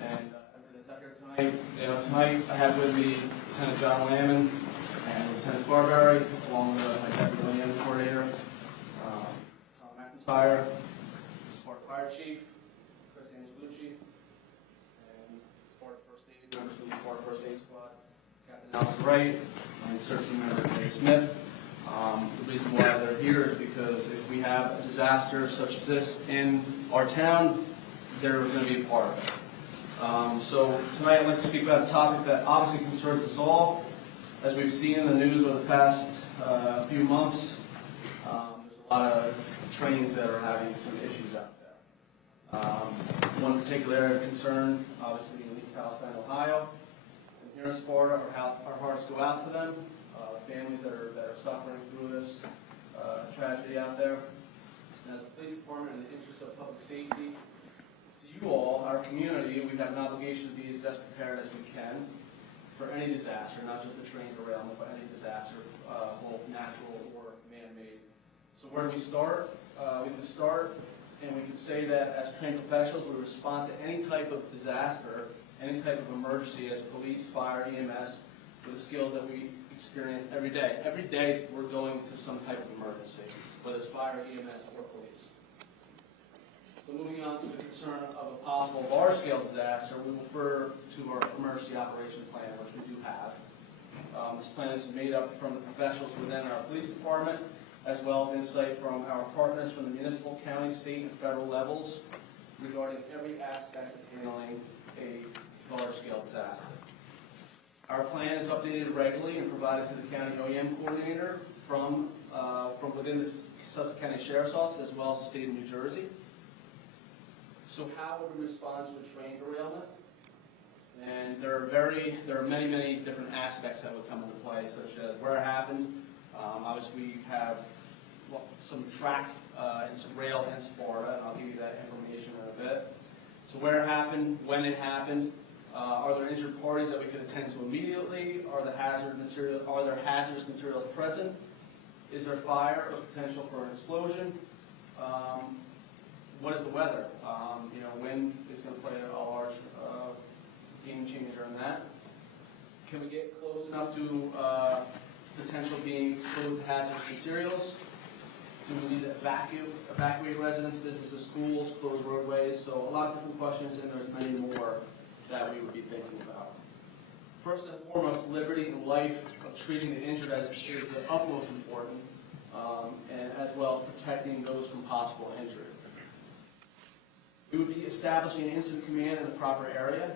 and everybody that's out here tonight. Tonight I have with me Lieutenant John Lamon and Lieutenant Barberry, along with my Deputy OEM Coordinator, Tom McIntyre, Sparta Fire Chief, Chris Angelucci, and Sparta First Aid, members of the Sparta First Aid Squad, Captain Allison Wright, and Search Team Member Dave Smith. The reason why they're here is because if we have a disaster such as this in our town, they're going to be a part of it. So tonight I'd like to speak about a topic that obviously concerns us all. As we've seen in the news over the past few months, there's a lot of trains that are having some issues out there. One particular area of concern, obviously in East Palestine, Ohio. And here in Sparta, our hearts go out to them, families that are suffering through this tragedy out there. And as a police department, in the interest of public safety, to you all, our community, we have an obligation to be as best prepared as we can for any disaster, not just the train derailment, but any disaster, both natural or man-made. So where do we start? We can start, and we can say that as trained professionals, we respond to any type of disaster, any type of emergency as police, fire, EMS, with the skills that we experience every day. Every day we're going to some type of emergency, whether it's fire, EMS, or police. So moving on to the concern of a possible large-scale disaster, we refer to our emergency operation plan, which we do have. This plan is made up from the professionals within our police department, as well as insight from our partners from the municipal, county, state, and federal levels regarding every aspect of handling a large-scale disaster. Our plan is updated regularly and provided to the county OEM coordinator from within the Sussex County Sheriff's Office, as well as the state of New Jersey. So how would we respond to a train derailment? And there are many, many different aspects that would come into play, such as where it happened. Obviously, we have some track and some rail in Sparta, and I'll give you that information in a bit. So where it happened, when it happened, are there injured parties that we could attend to immediately? Are there hazardous materials present? Is there fire or potential for an explosion? What is the weather? Wind is going to play a large game changer in that. Can we get close enough to potential being exposed to hazardous materials? Do we need to evacuate residents, businesses, schools, close roadways? So a lot of different questions, and there's many more that we would be thinking about. First and foremost, liberty and life of treating the injured is the utmost important, and as well as protecting those from possible injury. We would be establishing an incident command in the proper area.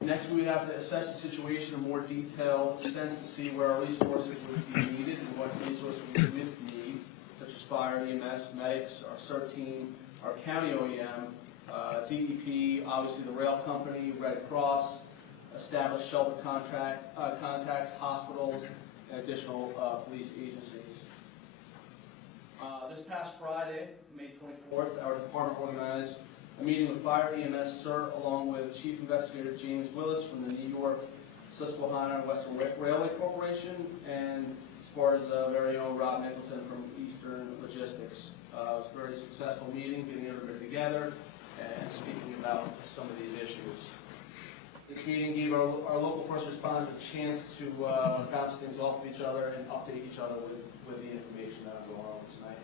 Next, we would have to assess the situation in more detailed sense to see where our resources would be needed and what resources we would need, such as fire, EMS, medics, our CERT team, our county OEM, DEP, obviously the rail company, Red Cross, establish shelter contacts, hospitals, and additional police agencies. This past Friday, May 24th, our department organized a meeting with Fire, EMS, CERT, along with Chief Investigator James Willis from the New York, Susquehanna, and Western Railway Corporation, and Sparta's very own Rob Nicholson from Eastern Logistics. It was a very successful meeting, getting everybody together and speaking about some of these issues. This meeting gave our local first responders a chance to bounce things off of each other and update each other with the information that I'm going over tonight.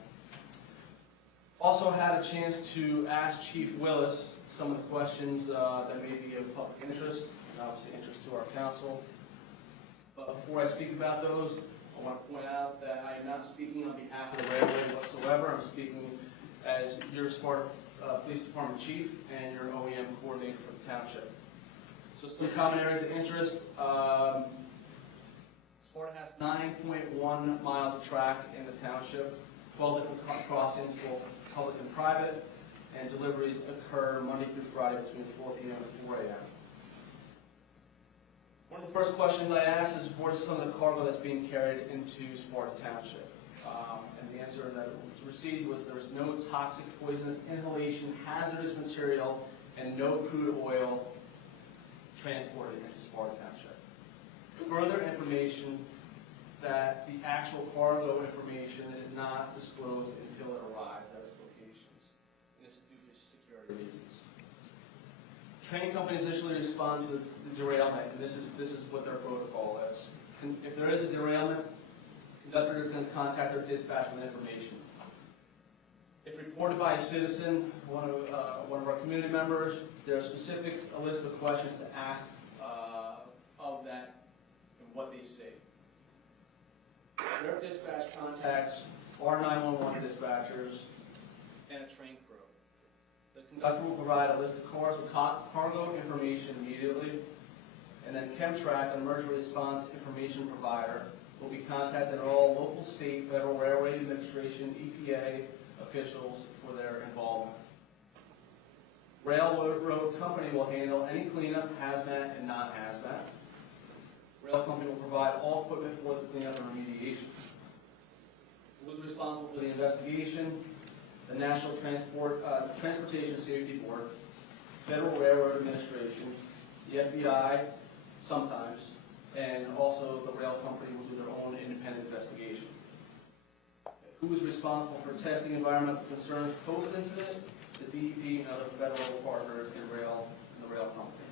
Also had a chance to ask Chief Willis some of the questions that may be of public interest, and obviously interest to our council. But before I speak about those, I want to point out that I am not speaking on behalf of the railway whatsoever. I'm speaking as your Sparta Police Department Chief and your OEM coordinator for the township. So some common areas of interest. Sparta has 9.1 miles of track in the township, 12 different crossings, both public and private, and deliveries occur Monday through Friday between 4 p.m. and 4 a.m. One of the first questions I asked is, what is some of the cargo that's being carried into Sparta Township? And the answer that was received was there was no toxic, poisonous, inhalation, hazardous material, and no crude oil transported into Sparta Township. Further information that the actual cargo information is not disclosed until it arrives at its location. reasons. Train companies initially respond to the derailment, and this is what their protocol is. And if there is a derailment, the conductor is going to contact their dispatch with information. If reported by a citizen, one of our community members, there's a list of questions to ask of that and what they say. Their dispatch contacts our 911 dispatchers and a train crew. The conductor will provide a list of cars with cargo information immediately, and then Chemtrack, an emergency response information provider, will be contacted at all local, state, federal, railway administration, EPA officials for their involvement. Railroad company will handle any cleanup, hazmat, and non-hazmat. Rail company will provide all equipment for the cleanup and remediation. Who is responsible for the investigation? The National Transportation Safety Board, Federal Railroad Administration, the FBI, sometimes, and also the rail company will do their own independent investigation. Who is responsible for testing environmental concerns post-incident? The DEP and other federal partners in the rail company.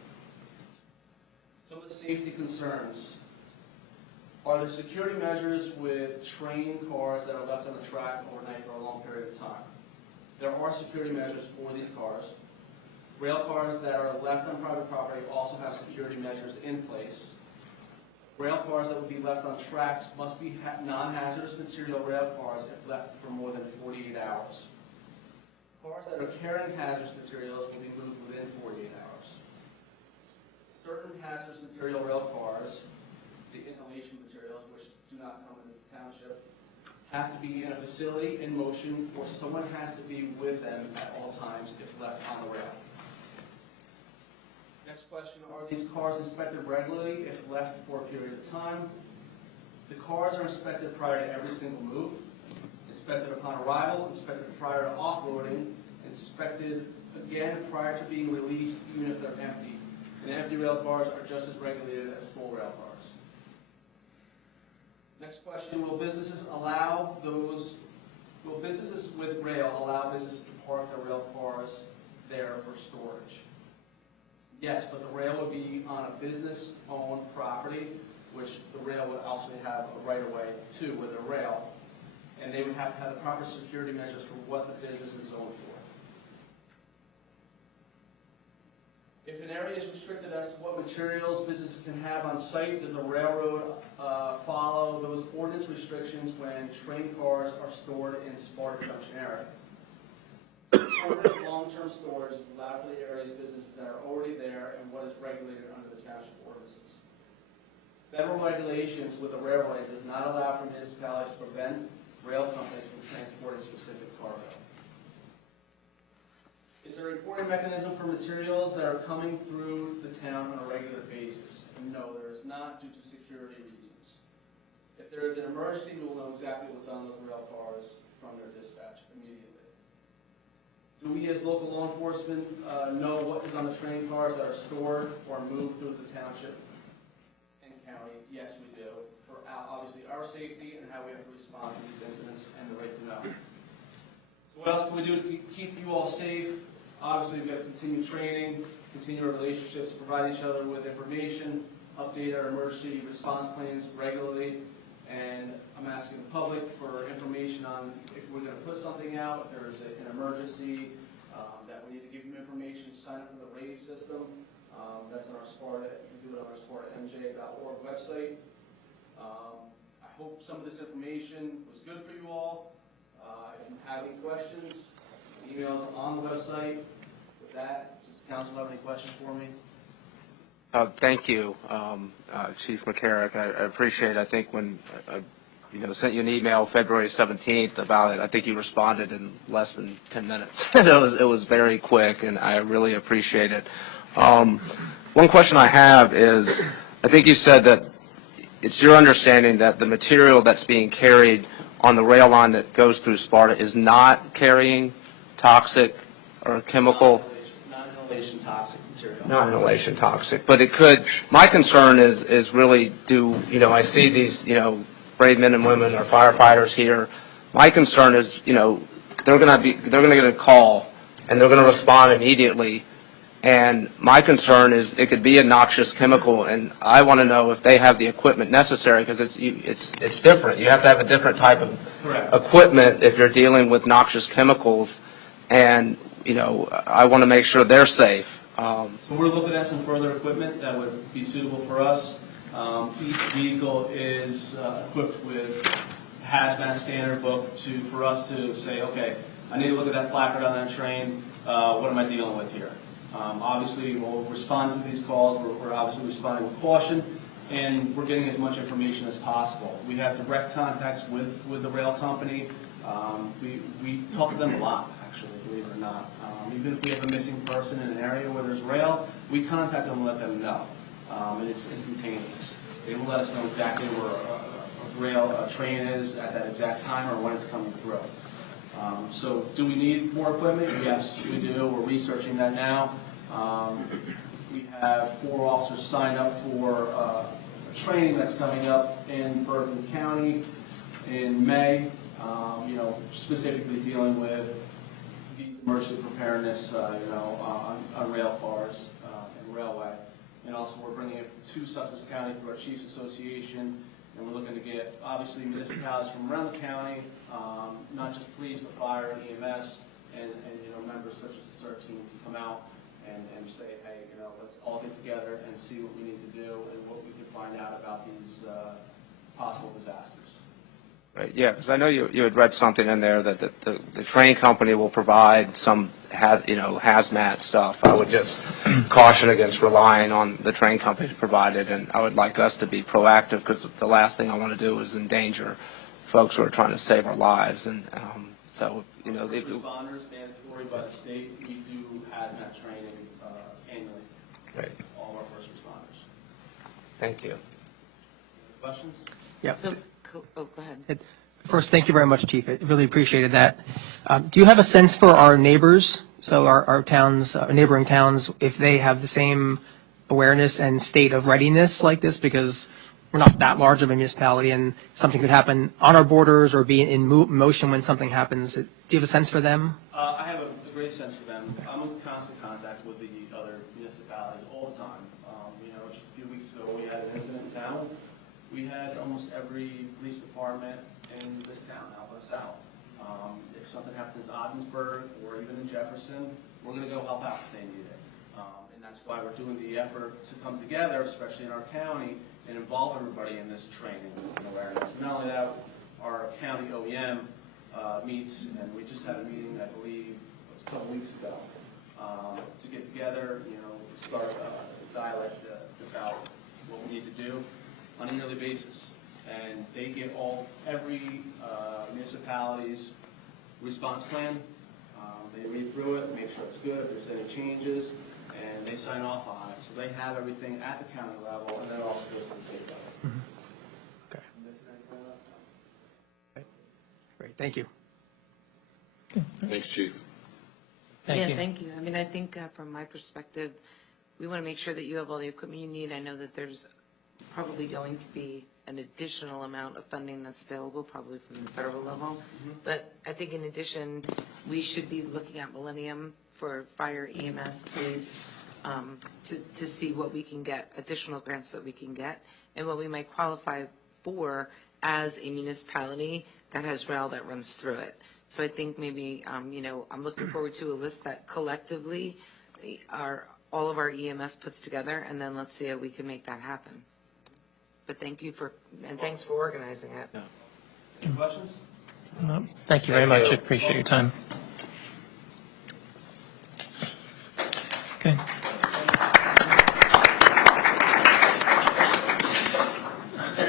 Some of the safety concerns are the security measures with train cars that are left on the track overnight for a long period of time. There are security measures for these cars. Rail cars that are left on private property also have security measures in place. Rail cars that would be left on tracks must be non-hazardous material rail cars if left for more than 48 hours. Cars that are carrying hazardous materials will be moved within 48 hours. Certain hazardous material rail cars, the inhalation materials, which do not come into the township, have to be in a facility in motion, or someone has to be with them at all times if left on the rail. Next question, are these cars inspected regularly if left for a period of time? The cars are inspected prior to every single move, inspected upon arrival, inspected prior to off-roading, inspected again prior to being released, even if they're empty. And empty rail cars are just as regulated as full rail cars. Next question, will businesses with rail allow businesses to park their rail cars there for storage? Yes, but the rail would be on a business-owned property, which the rail would also have a right-of-way to with a rail, and they would have to have the proper security measures for what the business is zoned for. If an area is restricted as to what materials businesses can have on site, does the railroad follow those ordinance restrictions when train cars are stored in Sparta Junction area? Permanent long-term storage is allowed for the area's businesses that are already there and what is regulated under the township ordinances. Federal regulations with the railway does not allow for municipalities to prevent rail companies from transporting specific cargo. Is there a reporting mechanism for materials that are coming through the town on a regular basis? No, there is not, due to security reasons. If there is an emergency, we will know exactly what's on those rail cars from their dispatch immediately. Do we as local law enforcement know what is on the train cars that are stored or moved through the township and county? Yes, we do, for obviously our safety and how we have to respond to these incidents and the right to know. So what else can we do to keep you all safe? Obviously, we've got to continue training, continue our relationships, provide each other with information, update our emergency response plans regularly, and I'm asking the public for information on if we're going to put something out, if there's an emergency, that we need to give you information, sign up for the rating system. That's on our Sparta, you can do it on our SpartaMJ.org website. I hope some of this information was good for you all. If you have any questions, emails on the website. With that, does the council have any questions for me? Thank you, Chief McCarrick. I appreciate it. I think when sent you an email February 17th about it, I think you responded in less than 10 minutes. It was very quick, and I really appreciate it. One question I have is, I think you said that it's your understanding that the material that's being carried on the rail line that goes through Sparta is not carrying toxic or chemical? Non-inhalation toxic material. Non-inhalation toxic. But it could, my concern is really I see these, brave men and women or firefighters here. My concern is, they're going to get a call and they're going to respond immediately. And my concern is it could be a noxious chemical, and I want to know if they have the equipment necessary, because it's different. You have to have a different type of Correct. equipment if you're dealing with noxious chemicals, and, you know, I want to make sure they're safe. So we're looking at some further equipment that would be suitable for us. Each vehicle is equipped with hazmat standard book for us to say, okay, I need to look at that placard on that train. What am I dealing with here? Obviously, we'll respond to these calls. We're obviously responding with caution, and we're getting as much information as possible. We have direct contacts with the rail company. We talk to them a lot, actually, believe it or not. Even if we have a missing person in an area where there's rail, we contact them and let them know. And it's instantaneous. They will let us know exactly where a train is at that exact time or when it's coming through. So do we need more equipment? Yes, we do. We're researching that now. We have 4 officers signed up for a training that's coming up in Bergen County in May, specifically dealing with these emergency preparedness, on rail cars and railway. And also we're bringing it to Sussex County through our Chiefs Association. And we're looking to get, obviously, municipalities from around the county, not just police, but fire and EMS, and members such as the CERT team to come out and say, hey, let's all get together and see what we need to do and what we can find out about these possible disasters. Right, yeah, because I know you had read something in there that the train company will provide some hazmat stuff. I would just caution against relying on the train company to provide it, and I would like us to be proactive, because the last thing I want to do is endanger folks who are trying to save our lives. And so, First responders, mandatory by the state, we do hazmat training annually. Right. All of our first responders. Thank you. Any questions? Yeah. So, go ahead. First, thank you very much, Chief. I really appreciated that. Do you have a sense for our neighbors, so our towns, neighboring towns, if they have the same awareness and state of readiness like this? Because we're not that large of a municipality, and something could happen on our borders or be in motion when something happens. Do you have a sense for them? I have a great sense for them. I'm in constant contact with the other municipalities all the time. Just a few weeks ago, we had an incident in town. We had almost every police department in this town help us out. If something happens in Ogdensburg or even in Jefferson, we're going to go help out if they need it. And that's why we're doing the effort to come together, especially in our county, and involve everybody in this training and awareness. And not only that, our county OEM meets, and we just had a meeting, I believe, it was a couple weeks ago, to get together, start a dialogue about what we need to do on a yearly basis. And they get every municipality's response plan. They read through it, make sure it's good, if there's any changes, and they sign off on it. So they have everything at the county level, and then it also goes to the state level. Okay. Missing anything else? Great, thank you. Thanks, Chief. Thank you. Thank you. I mean, I think from my perspective, we want to make sure that you have all the equipment you need. I know that there's probably going to be an additional amount of funding that's available, probably from the federal level. But I think in addition, we should be looking at Millennium for fire, EMS, police, to see what we can get, additional grants that we can get, and what we might qualify for as a municipality that has rail that runs through it. So I think maybe, I'm looking forward to a list that collectively all of our EMS puts together, and then let's see how we can make that happen. But thanks for organizing it. Any questions? No. Thank you very much. I appreciate your time. Okay.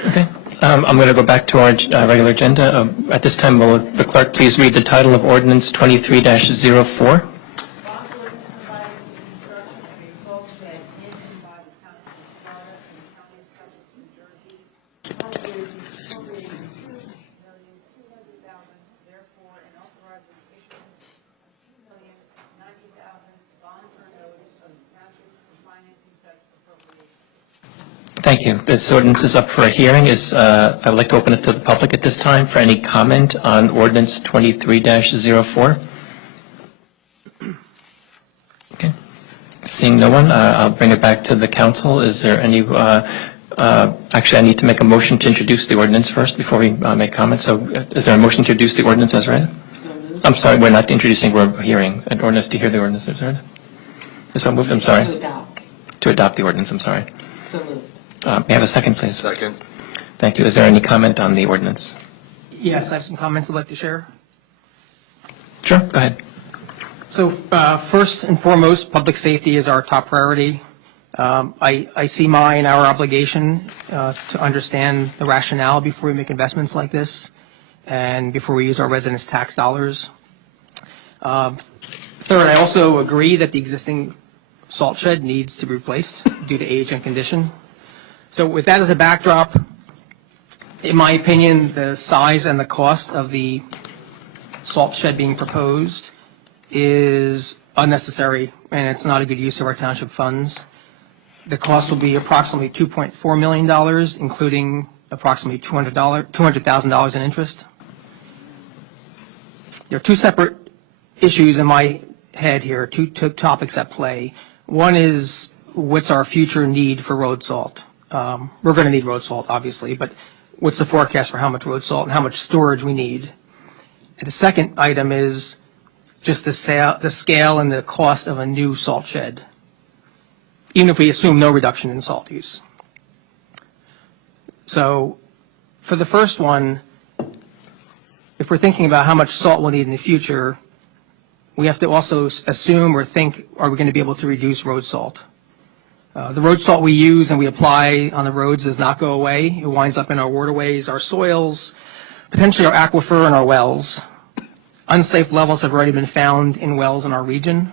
Okay. I'm going to go back to our regular agenda. At this time, will the clerk please read the title of Ordinance 23-04? Thank you. This ordinance is up for a hearing. I would like to open it to the public at this time for any comment on Ordinance 23-04. Seeing no one, I'll bring it back to the council. Is there any, actually, I need to make a motion to introduce the ordinance first before we make comments. So is there a motion to introduce the ordinance as read? I'm sorry, we're not introducing, we're hearing an ordinance to hear the ordinance as read. So moved, I'm sorry. To adopt. To adopt the ordinance, I'm sorry. So moved. May I have a second, please? Second. Thank you. Is there any comment on the ordinance? Yes, I have some comments I'd like to share. Sure, go ahead. So first and foremost, public safety is our top priority. I see our obligation to understand the rationale before we make investments like this and before we use our residents' tax dollars. Third, I also agree that the existing salt shed needs to be replaced due to age and condition. So with that as a backdrop, in my opinion, the size and the cost of the salt shed being proposed is unnecessary, and it's not a good use of our township funds. The cost will be approximately $2.4 million, including approximately $200,000 in interest. There are two separate issues in my head here, two topics at play. One is, what's our future need for road salt? We're going to need road salt, obviously, but what's the forecast for how much road salt and how much storage we need? And the second item is just the scale and the cost of a new salt shed, even if we assume no reduction in salt use. So for the first one, if we're thinking about how much salt we'll need in the future, we have to also assume or think, are we going to be able to reduce road salt? The road salt we use and we apply on the roads does not go away. It winds up in our waterways, our soils, potentially our aquifer and our wells. Unsafe levels have already been found in wells in our region,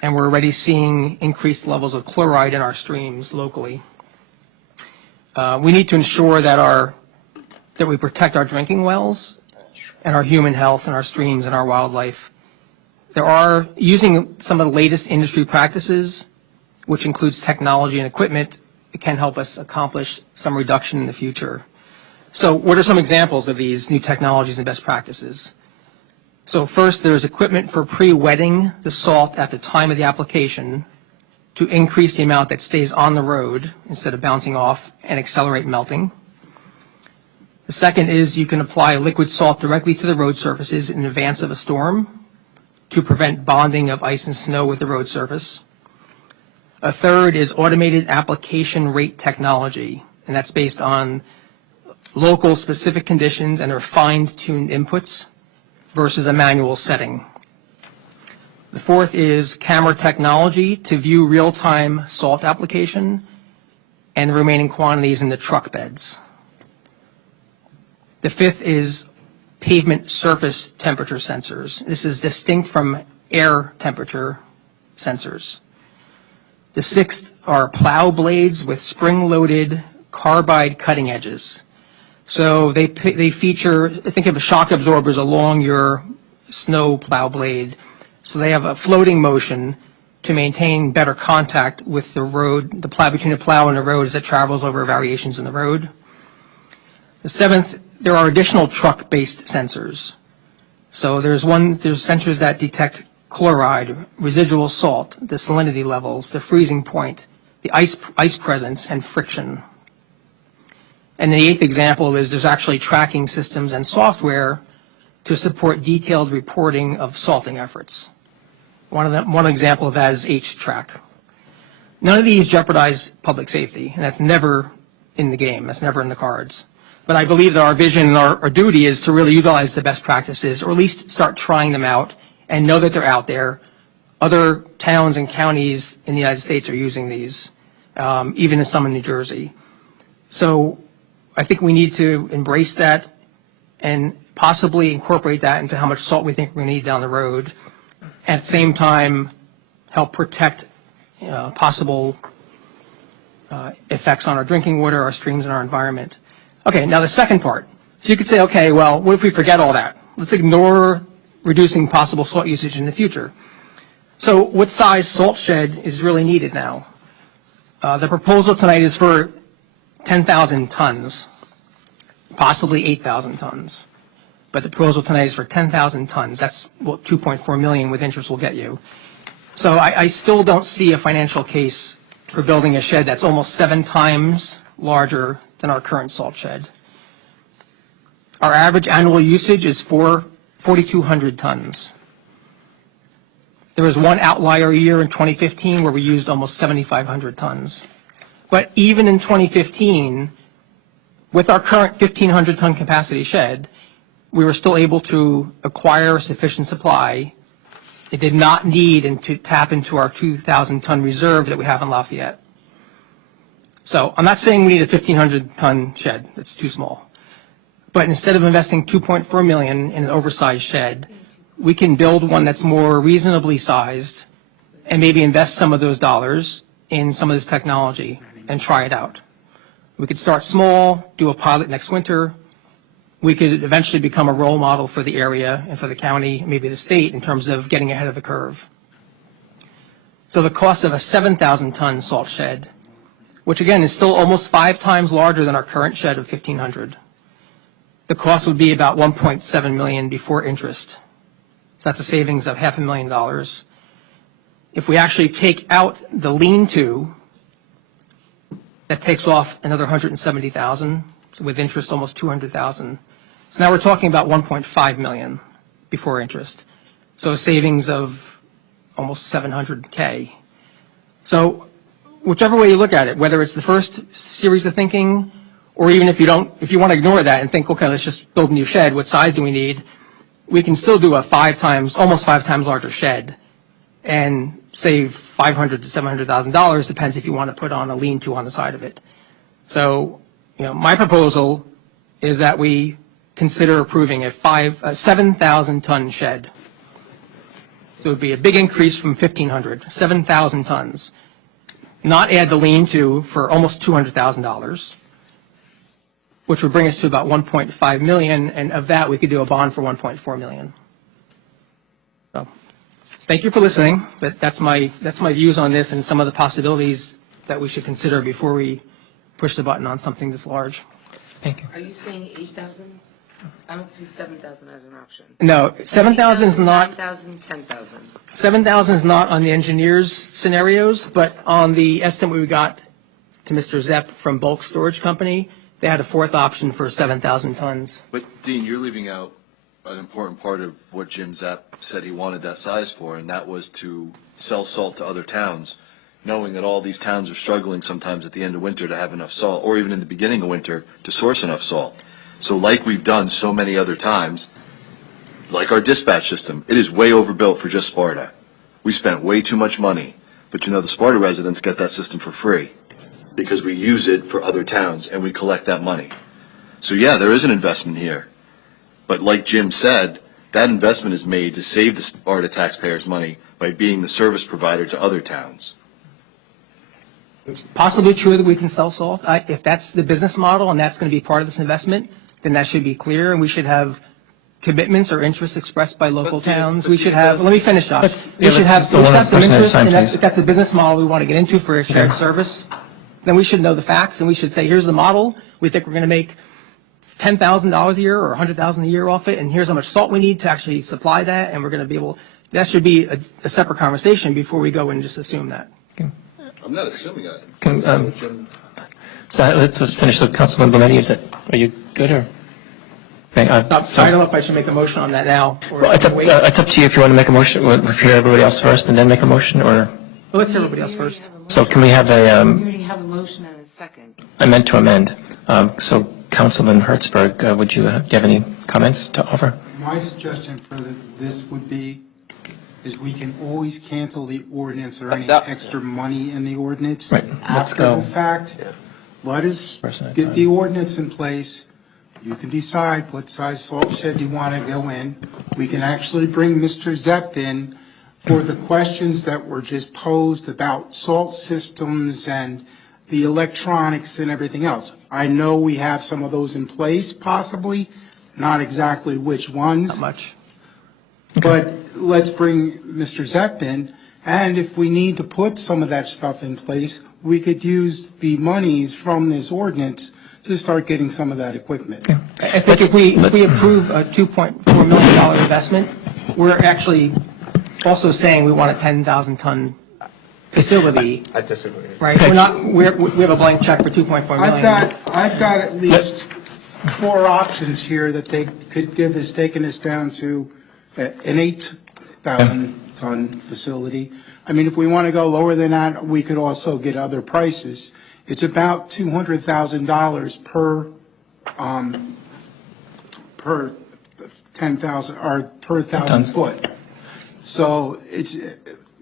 and we're already seeing increased levels of chloride in our streams locally. We need to ensure that we protect our drinking wells and our human health and our streams and our wildlife. Using some of the latest industry practices, which includes technology and equipment, it can help us accomplish some reduction in the future. So what are some examples of these new technologies and best practices? So first, there's equipment for pre-wetting the salt at the time of the application to increase the amount that stays on the road instead of bouncing off and accelerate melting. The second is you can apply liquid salt directly to the road surfaces in advance of a storm to prevent bonding of ice and snow with the road surface. A third is automated application rate technology, and that's based on local specific conditions and are fine-tuned inputs versus a manual setting. The fourth is camera technology to view real-time salt application and the remaining quantities in the truck beds. The fifth is pavement surface temperature sensors. This is distinct from air temperature sensors. The sixth are plow blades with spring-loaded carbide cutting edges. So they feature, think of shock absorbers along your snow plow blade. So they have a floating motion to maintain better contact with the road, the plow between the plow and the road as it travels over variations in the road. The seventh, there are additional truck-based sensors. So there's sensors that detect chloride, residual salt, the salinity levels, the freezing point, the ice presence, and friction. And the eighth example is there's actually tracking systems and software to support detailed reporting of salting efforts. One example of that is H-Track. None of these jeopardize public safety, and that's never in the game. That's never in the cards. But I believe that our vision and our duty is to really utilize the best practices, or at least start trying them out and know that they're out there. Other towns and counties in the United States are using these, even in some in New Jersey. So I think we need to embrace that and possibly incorporate that into how much salt we think we're going to need down the road. At the same time, help protect possible effects on our drinking water, our streams, and our environment. Okay, now the second part. So you could say, okay, well, what if we forget all that? Let's ignore reducing possible salt usage in the future. So what size salt shed is really needed now? The proposal tonight is for 10,000 tons, possibly 8,000 tons. But the proposal tonight is for 10,000 tons. That's what 2.4 million with interest will get you. So I still don't see a financial case for building a shed that's almost 7 times larger than our current salt shed. Our average annual usage is 4,200 tons. There was one outlier year in 2015 where we used almost 7,500 tons. But even in 2015, with our current 1,500 ton capacity shed, we were still able to acquire a sufficient supply. It did not need to tap into our 2,000 ton reserve that we have in Lafayette. So I'm not saying we need a 1,500 ton shed. That's too small. But instead of investing $2.4 million in an oversized shed, we can build one that's more reasonably sized and maybe invest some of those dollars in some of this technology and try it out. We could start small, do a pilot next winter. We could eventually become a role model for the area and for the county, maybe the state, in terms of getting ahead of the curve. So the cost of a 7,000-ton salt shed, which again is still almost 5 times larger than our current shed of 1,500, the cost would be about $1.7 million before interest. So that's a savings of $500,000. If we actually take out the lean-to, that takes off another $170,000, with interest almost $200,000. So now we're talking about $1.5 million before interest. So a savings of almost $700K. So whichever way you look at it, whether it's the first series of thinking, or even if you want to ignore that and think, okay, let's just build a new shed, what size do we need? We can still do a almost 5 times larger shed and save $500,000 to $700,000, depends if you want to put on a lean-to on the side of it. So, my proposal is that we consider approving a 7,000-ton shed. So it would be a big increase from 1,500, 7,000 tons. Not add the lean-to for almost $200,000, which would bring us to about $1.5 million, and of that we could do a bond for $1.4 million. So, thank you for listening, but that's my views on this and some of the possibilities that we should consider before we push the button on something this large. Thank you. Are you saying 8,000? I don't see 7,000 as an option. No, 7,000 is not. 9,000, 10,000. 7,000 is not on the engineer's scenarios, but on the estimate we got to Mr. Zepp from Bulk Storage Company, they had a fourth option for 7,000 tons. But Dean, you're leaving out an important part of what Jim Zepp said he wanted that size for, and that was to sell salt to other towns, knowing that all these towns are struggling sometimes at the end of winter to have enough salt, or even in the beginning of winter to source enough salt. So like we've done so many other times, like our dispatch system, it is way overbuilt for just Sparta. We spent way too much money, but the Sparta residents get that system for free because we use it for other towns and we collect that money. So yeah, there is an investment here. But like Jim said, that investment is made to save the Sparta taxpayers money by being the service provider to other towns. It's possibly true that we can sell salt. If that's the business model and that's going to be part of this investment, then that should be clear, and we should have commitments or interests expressed by local towns. We should have, let me finish, Josh. We should have some interest, and if that's a business model we want to get into for a shared service, then we should know the facts, and we should say, here's the model. We think we're going to make $10,000 a year or $100,000 a year off it, and here's how much salt we need to actually supply that, and we're going to be able, that should be a separate conversation before we go and just assume that. I'm not assuming that. So let's just finish with Councilman Bonetti. Are you good or? I don't know if I should make a motion on that now. Or Well, it's up to you if you want to make a motion. We'll hear everybody else first and then make a motion, or? Well, let's hear everybody else first. So can we have We already have a motion and a second. I meant to amend. So Councilman Hertzberg, do you have any comments to offer? My suggestion for this would be, is we can always cancel the ordinance or any extra money in the ordinance. Right. Let's After go. the fact, let us Person at a get time. the ordinance in place. You can decide what size salt shed you want to go in. We can actually bring Mr. Zepp in for the questions that were just posed about salt systems and the electronics and everything else. I know we have some of those in place possibly, not exactly which ones. Not much. But let's bring Mr. Zepp in, and if we need to put some of that stuff in place, we could use the monies from this ordinance to start getting some of that equipment. I think if we approve a $2.4 million investment, we're actually also saying we want a 10,000-ton facility, I disagree. right? We're not, we have a blank check for 2.4 million. I've got at least 4 options here that they could give us, taking us down to an 8,000-ton facility. I mean, if we want to go lower than that, we could also get other prices. It's about $200,000 per 10,000, or per 1,000 foot. So it's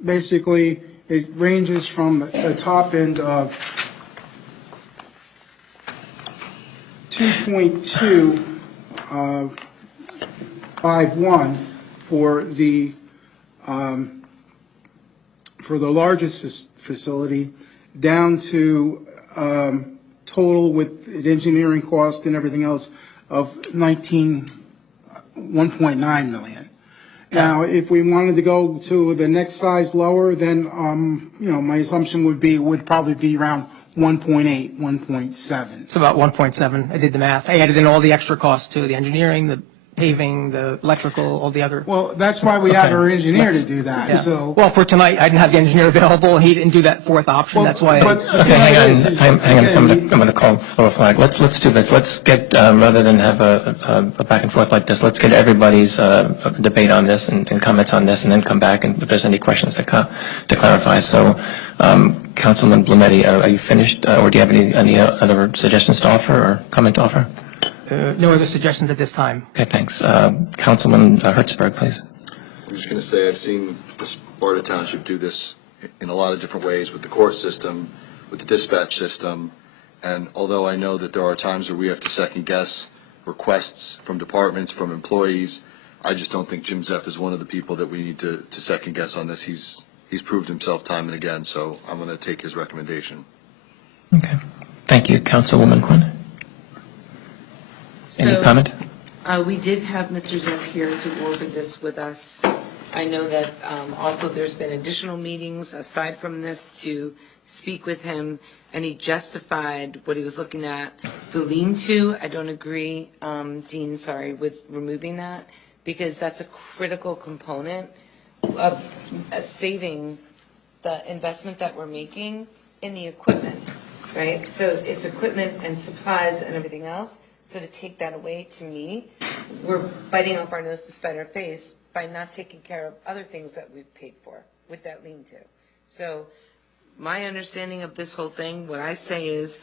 basically, it ranges from the top end of 2.251 for the largest facility, down to total with engineering cost and everything else of 1.9 million. Now, if we wanted to go to the next size lower, then, my assumption would probably be around 1.8, 1.7. It's about 1.7. I did the math. I added in all the extra costs too, the engineering, the paving, the electrical, all the other. Well, that's why we have Okay. our engineer to Yes. do Yeah. that, so. Well, for tonight, I didn't have the engineer available. He didn't do that fourth option. That's why. But- Okay, hang on, hang on, I'm going to call for a flag. Let's do this. Let's get, rather than have a back and forth like this, let's get everybody's debate on this and comments on this, and then come back and if there's any questions to clarify. So, Councilman Blumetti, are you finished, or do you have any other suggestions to offer or comment to offer? No other suggestions at this time. Okay, thanks. Councilman Hertzberg, please. I'm just going to say I've seen the Sparta Township do this in a lot of different ways with the court system, with the dispatch system, and although I know that there are times where we have to second guess requests from departments, from employees, I just don't think Jim Zepp is one of the people that we need to second guess on this. He's proved himself time and again, so I'm going to take his recommendation. Okay. Thank you. Councilwoman Quinn? Any So, comment? We did have Mr. Zepp here to go over this with us. I know that also there's been additional meetings aside from this to speak with him, and he justified what he was looking at. The lean-to, I don't agree, Dean, sorry, with removing that, because that's a critical component of saving the investment that we're making in the equipment, right? So it's equipment and supplies and everything else. So to take that away, to me, we're biting off our nose to spite our face by not taking care of other things that we've paid for with that lean-to. So my understanding of this whole thing, what I say is,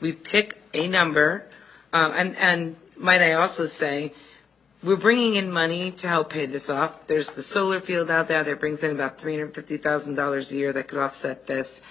we pick a number, and might I also say, we're bringing in money to help pay this off. There's the solar field out there that brings in about $350,000 a year that could offset this.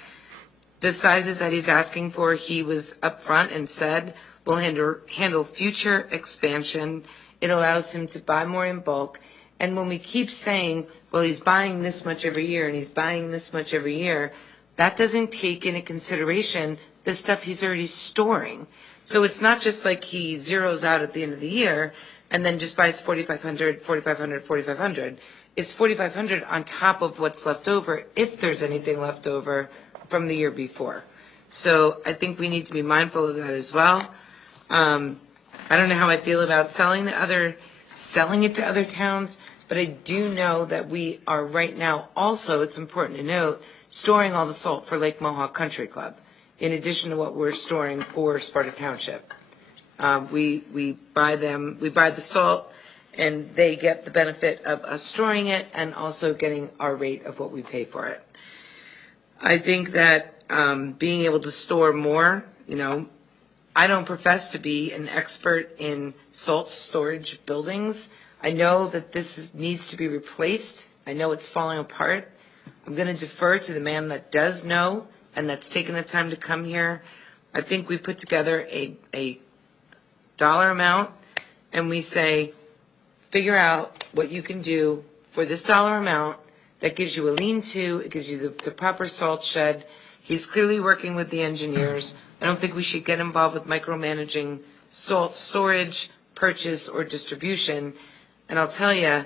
The sizes that he's asking for, he was upfront and said, will handle future expansion. It allows him to buy more in bulk. And when we keep saying, well, he's buying this much every year and he's buying this much every year, that doesn't take into consideration the stuff he's already storing. So it's not just like he zeroes out at the end of the year and then just buys 4,500, 4,500, 4,500. It's 4,500 on top of what's left over, if there's anything left over from the year before. So I think we need to be mindful of that as well. I don't know how I feel about selling it to other towns, but I do know that we are right now also, it's important to note, storing all the salt for Lake Mohawk Country Club, in addition to what we're storing for Sparta Township. We buy the salt, and they get the benefit of us storing it and also getting our rate of what we pay for it. I think that being able to store more, I don't profess to be an expert in salt storage buildings. I know that this needs to be replaced. I know it's falling apart. I'm going to defer to the man that does know and that's taken the time to come here. I think we put together a dollar amount and we say, figure out what you can do for this dollar amount that gives you a lean-to, it gives you the proper salt shed. He's clearly working with the engineers. I don't think we should get involved with micromanaging salt storage, purchase, or distribution. And I'll tell you,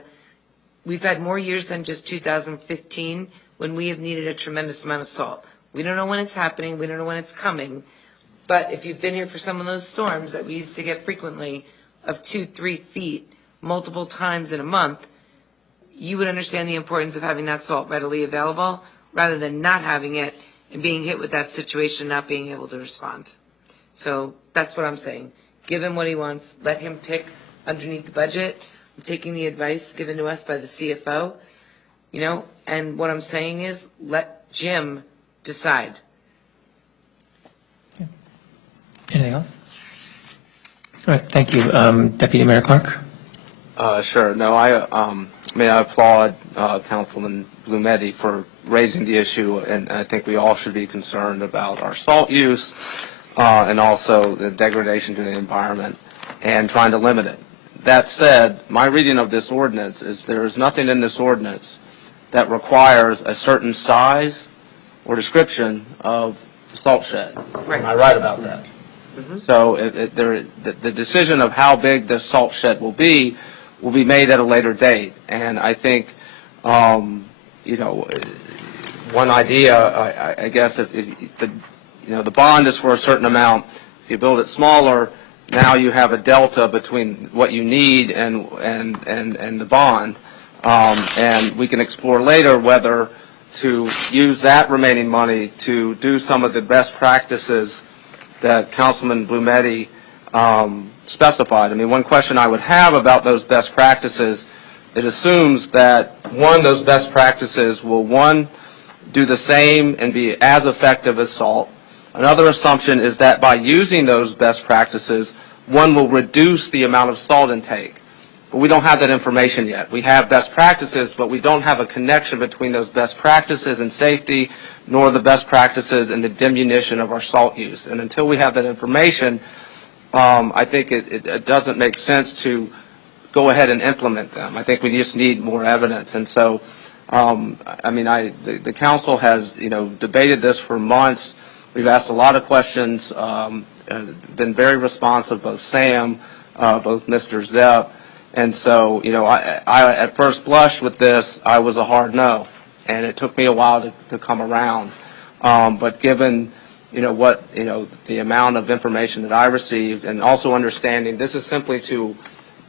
we've had more years than just 2015 when we have needed a tremendous amount of salt. We don't know when it's happening. We don't know when it's coming. But if you've been here for some of those storms that we used to get frequently of 2-3 feet multiple times in a month, you would understand the importance of having that salt readily available rather than not having it and being hit with that situation, not being able to respond. So that's what I'm saying. Give him what he wants. Let him pick underneath the budget. I'm taking the advice given to us by the CFO, and what I'm saying is let Jim decide. Anything else? All right, thank you. Deputy Mayor Clark? Sure. No, I applaud Councilman Blumetti for raising the issue, and I think we all should be concerned about our salt use and also the degradation to the environment and trying to limit it. That said, my reading of this ordinance is there is nothing in this ordinance that requires a certain size or description of salt shed. Right. Am I right about that? So the decision of how big the salt shed will be made at a later date. And I think, one idea, I guess, if the bond is for a certain amount. If you build it smaller, now you have a delta between what you need and the bond. And we can explore later whether to use that remaining money to do some of the best practices that Councilman Blumetti specified. I mean, one question I would have about those best practices, it assumes that, one, those best practices will, one, do the same and be as effective as salt. Another assumption is that by using those best practices, one will reduce the amount of salt intake. But we don't have that information yet. We have best practices, but we don't have a connection between those best practices and safety, nor the best practices and the diminution of our salt use. And until we have that information, I think it doesn't make sense to go ahead and implement them. I think we just need more evidence. And so, the council has, debated this for months. We've asked a lot of questions, been very responsive, both Sam, both Mr. Zepp. And so, I at first blush with this, I was a hard no. And it took me a while to come around. But given, the amount of information that I received, and also understanding this is simply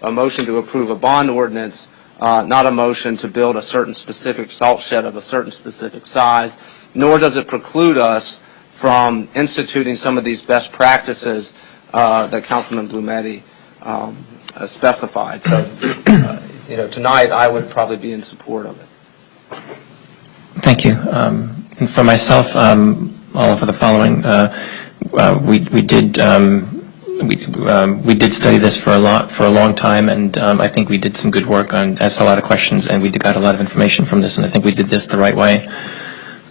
a motion to approve a bond ordinance, not a motion to build a certain specific salt shed of a certain specific size, nor does it preclude us from instituting some of these best practices that Councilman Blumetti specified. So, tonight I would probably be in support of it. Thank you. And for myself, I'll offer the following. We did study this for a long time, and I think we did some good work on, asked a lot of questions, and we got a lot of information from this, and I think we did this the right way.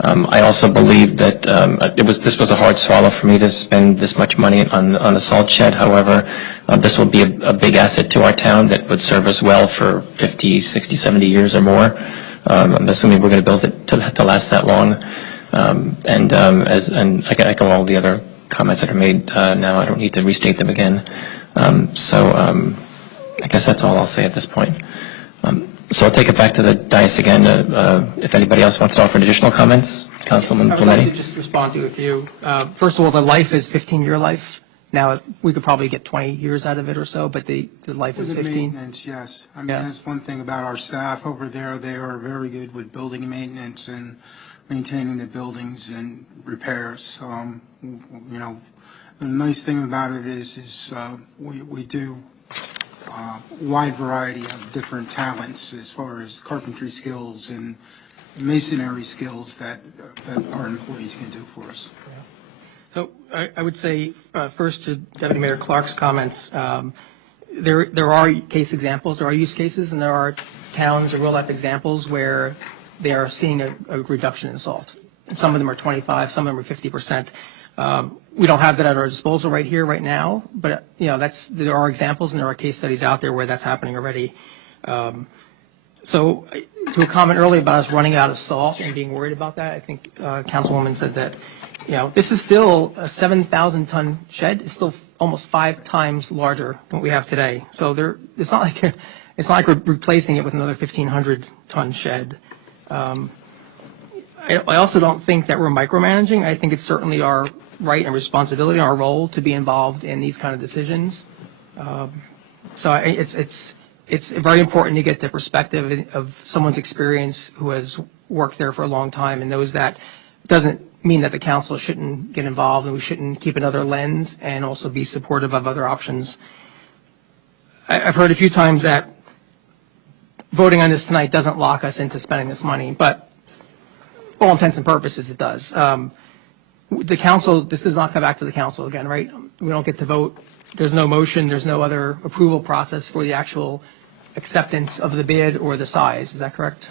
I also believe that this was a hard swallow for me to spend this much money on a salt shed. However, this will be a big asset to our town that would serve us well for 50, 60, 70 years or more. I'm assuming we're going to build it to last that long. And I can echo all the other comments that are made now. I don't need to restate them again. I guess that's all I'll say at this point. So I'll take it back to the dais again. If anybody else wants to offer additional comments, Councilman I would like to Blumetti. just respond to a few. First of all, the life is 15-year life. Now, we could probably get 20 years out of it or so, but the life For is the 15. maintenance, yes. I mean, Yeah. that's one thing about our staff over there. They are very good with building maintenance and maintaining the buildings and repairs. The nice thing about it is we do wide variety of different talents as far as carpentry skills and masonry skills that our employees can do for us. So I would say, first to Deputy Mayor Clark's comments, there are case examples, there are use cases, and there are towns and real-life examples where they are seeing a reduction in salt. And some of them are 25, some of them are 50%. We don't have that at our disposal right here, right now, but there are examples and there are case studies out there where that's happening already. So to a comment earlier about us running out of salt and being worried about that, I think Councilwoman said that, this is still a 7,000-ton shed. It's still almost 5 times larger than what we have today. So it's not like we're replacing it with another 1,500-ton shed. I also don't think that we're micromanaging. I think it's certainly our right and responsibility, our role to be involved in these kind of decisions. So it's it's very important to get the perspective of someone's experience who has worked there for a long time and knows that. It doesn't mean that the council shouldn't get involved and we shouldn't keep another lens and also be supportive of other options. I've heard a few times that voting on this tonight doesn't lock us into spending this money, but for all intents and purposes, it does. The council, this does not come back to the council again, right? We don't get to vote. There's no motion. There's no other approval process for the actual acceptance of the bid or the size. Is that correct?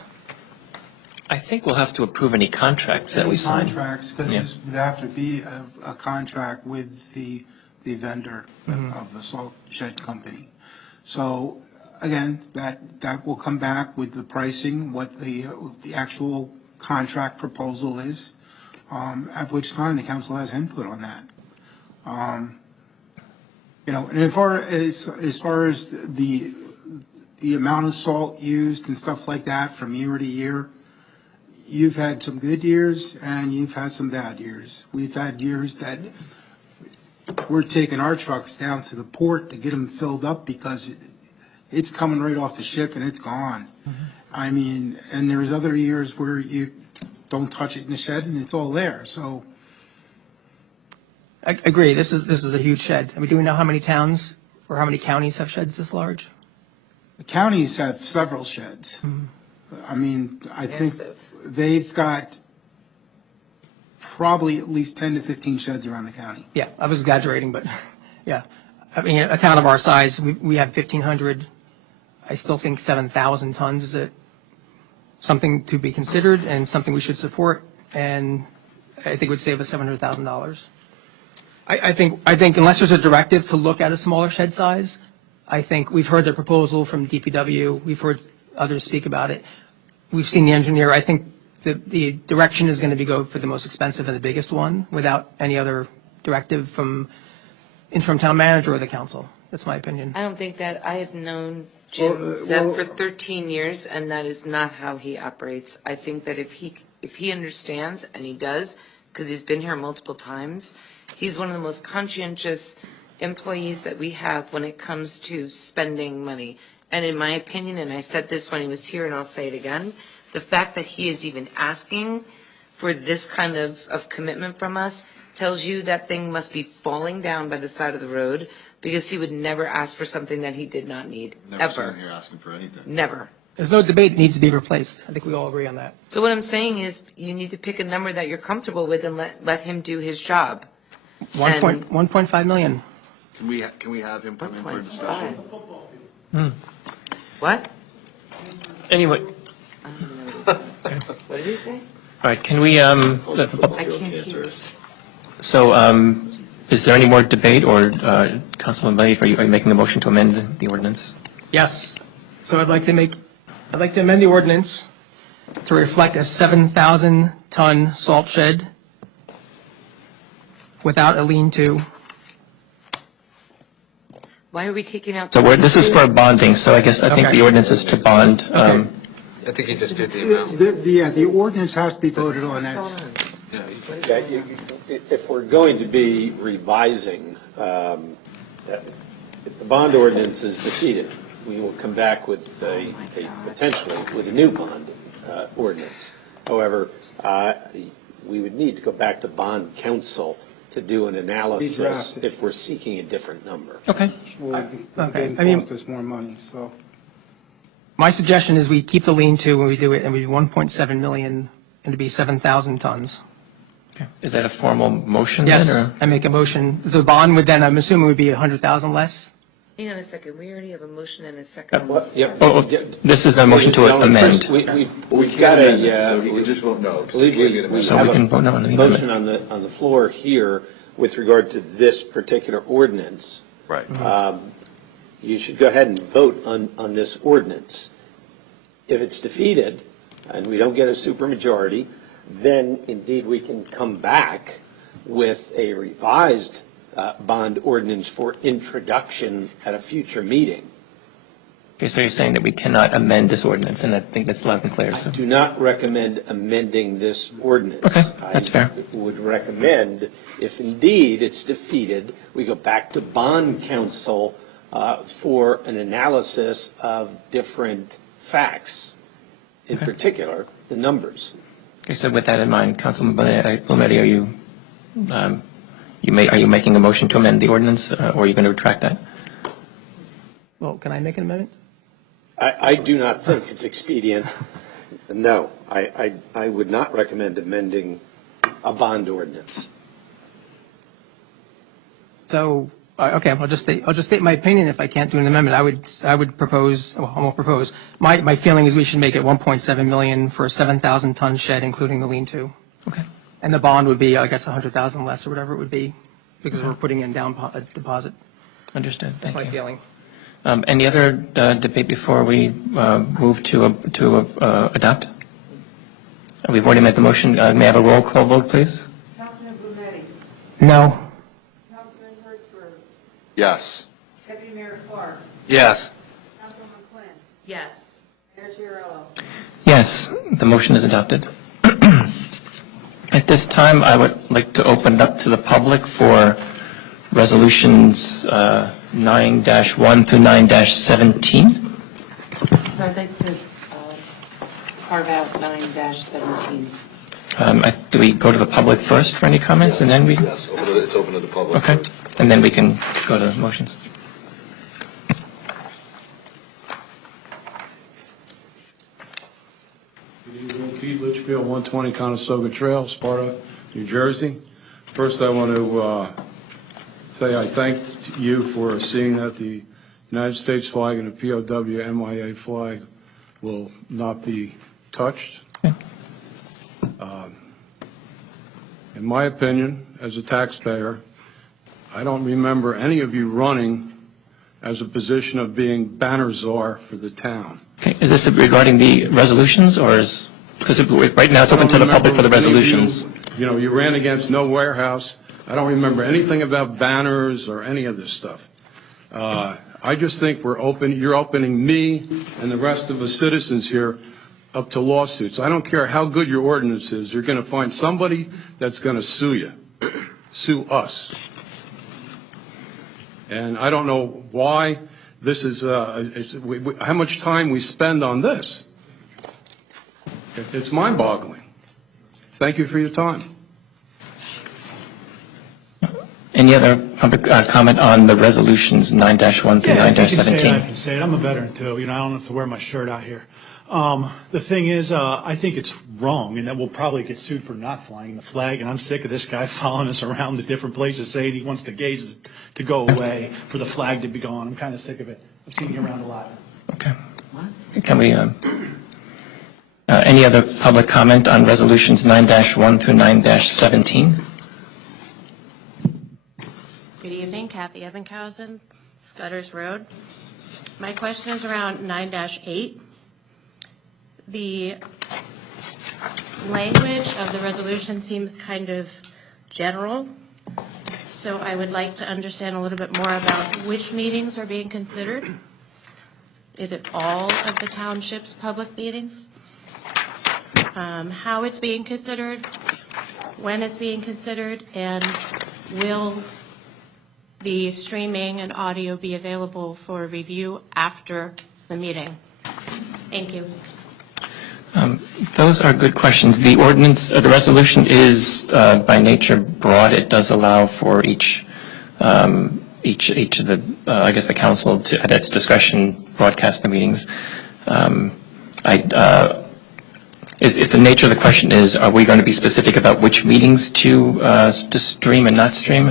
I think we'll have to approve any contracts that we sign. Contracts, because Yeah. there'd have to be a contract with the vendor of the salt shed company. So, again, that will come back with the pricing, what the actual contract proposal is, at which time the council has input on that. And as far as the amount of salt used and stuff like that from year to year, you've had some good years and you've had some bad years. We've had years that we're taking our trucks down to the port to get them filled up because it's coming right off the ship and it's gone. I mean, and there's other years where you don't touch it in the shed and it's all there. So I agree. This is a huge shed. I mean, do we know how many towns or how many counties have sheds this large? the counties have several sheds. I mean, I think they've got probably at least 10 to 15 sheds around the county. Yeah, I was exaggerating, but yeah. I mean, a town of our size, we have 1,500. I still think 7,000 tons is something to be considered and something we should support, and I think it would save us $700,000. I think unless there's a directive to look at a smaller shed size, I think we've heard the proposal from DPW. We've heard others speak about it. We've seen the engineer. I think the direction is going to be go for the most expensive and the biggest one without any other directive from interim town manager or the council. That's my opinion. I don't think that, I have known Jim Zeb for 13 years, and that is not how he operates. I think that if he understands, and he does, because he's been here multiple times, he's one of the most conscientious employees that we have when it comes to spending money. And in my opinion, and I said this when he was here, and I'll say it again, the fact that he is even asking for this kind of commitment from us tells you that thing must be falling down by the side of the road, because he would never ask for something that he did not need, Never ever. sitting here asking for anything. Never. There's no debate. It needs to be replaced. I think we all agree on that. So what I'm saying is, you need to pick a number that you're comfortable with and let him do his job. 1.5 million. Can we have him come in for a discussion? 1.5. What? Anyway, What did he say? all right, can we, I can't hear. so, is there any more debate, or, Councilman Leif, are you making a motion to amend the ordinance? Yes. So I'd like to amend the ordinance to reflect a 7,000-ton salt shed without a lean-to. Why are we taking out? So this is for bonding, so I guess, I think Okay. the ordinance is to bond. Okay. I think he just did the amount. The ordinance has to be voted on as, If we're going to be revising, if the bond ordinance is defeated, we will come back with potentially with a new bond ordinance. However, we would need to go back to bond council to do an analysis Redraft it. if we're seeking a different number. Okay. Okay. I it mean- cost us more money, so. My suggestion is we keep the lean-to when we do it, and we do 1.7 million, and to be 7,000 tons. Okay. Is that a formal motion then, Yes, or? I make a motion. The bond would then, I'm assuming, would be 100,000 less? Hang on a second, we already have a motion and a second. Yep. Oh, this is the motion to No, amend. first, We've We got can't amend a, it, so he can just vote no. 'cause believe he can't we get it. So have we can a vote no on the motion on the floor here with regard to this particular ordinance. Right. You should go ahead and vote on this ordinance. If it's defeated and we don't get a supermajority, then indeed we can come back with a revised bond ordinance for introduction at a future meeting. Okay, so you're saying that we cannot amend this ordinance, and I think that's loud and clear, so. Do not recommend amending this ordinance. Okay, that's fair. I would recommend, if indeed it's defeated, we go back to bond council for an analysis of different facts, in Okay. particular, the numbers. Okay, so with that in mind, Councilman Blumetti, are you making a motion to amend the ordinance, or are you going to retract that? Well, can I make an amendment? I do not think it's expedient. No, I would not recommend amending a bond ordinance. So, okay, I'll just state my opinion. If I can't do an amendment, I would propose, well, I won't propose. My feeling is we should make it 1.7 million for a 7,000 ton shed, including the lean-to. Okay. And the bond would be, I guess, 100,000 less or whatever it would be, because we're putting in down a deposit. Understood. That's Thank my you. feeling. Any other debate before we move to adopt? We've already made the motion. May I have a roll call vote, please? Councilman Blumetti, No. Councilman Hertzberg, Yes. Deputy Mayor Clark, Yes. Councilman Quinn, Yes. Mayor Chiarello. Yes, the motion is adopted. At this time, I would like to open it up to the public for resolutions 9-1 through 9-17. So I'd like to carve out 9-17. Do we go to the public first for any comments, and then we? Yes, it's open to the public. Okay, and then we can go to motions. Good evening, Pete Litchfield, 120 Conestoga Trail, Sparta, New Jersey. First, I want to say I thank you for seeing that the United States flag and the POW MIA flag will not be touched. In my opinion, as a taxpayer, I don't remember any of you running as a position of being banner czar for the town. Okay, is this regarding the resolutions, or is, because right now it's open to the public for the resolutions? You know, you ran against no warehouse. I don't remember anything about banners or any of this stuff. I just think you're opening me and the rest of the citizens here up to lawsuits. I don't care how good your ordinance is, you're going to find somebody that's going to sue you, sue us. And I don't know why this is, how much time we spend on this. It's mind-boggling. Thank you for your time. Any other public comment on the resolutions 9-1 through Yeah, if you can say it, I 9-17? can say it. I'm a veteran too. You know, I don't have to wear my shirt out here. The thing is, I think it's wrong, and that we'll probably get sued for not flying the flag. And I'm sick of this guy following us around to different places, saying he wants the gays to go away, for the flag to be gone. I'm kind of sick of it. I've seen you around a lot. Okay. Can we, any other public comment on resolutions 9-1 through 9-17? Good evening, Kathy Ebenhausen, Scudder's Road. My question is around 9-8. The language of the resolution seems kind of general, so I would like to understand a little bit more about which meetings are being considered. Is it all of the township's public meetings? How it's being considered, when it's being considered, and will the streaming and audio be available for review after the meeting? Thank you. Those are good questions. The ordinance, the resolution is by nature broad. It does allow for each of the, I guess, the council to, at its discretion, broadcast the meetings. It's the nature of the question is, are we going to be specific about which meetings to stream and not stream?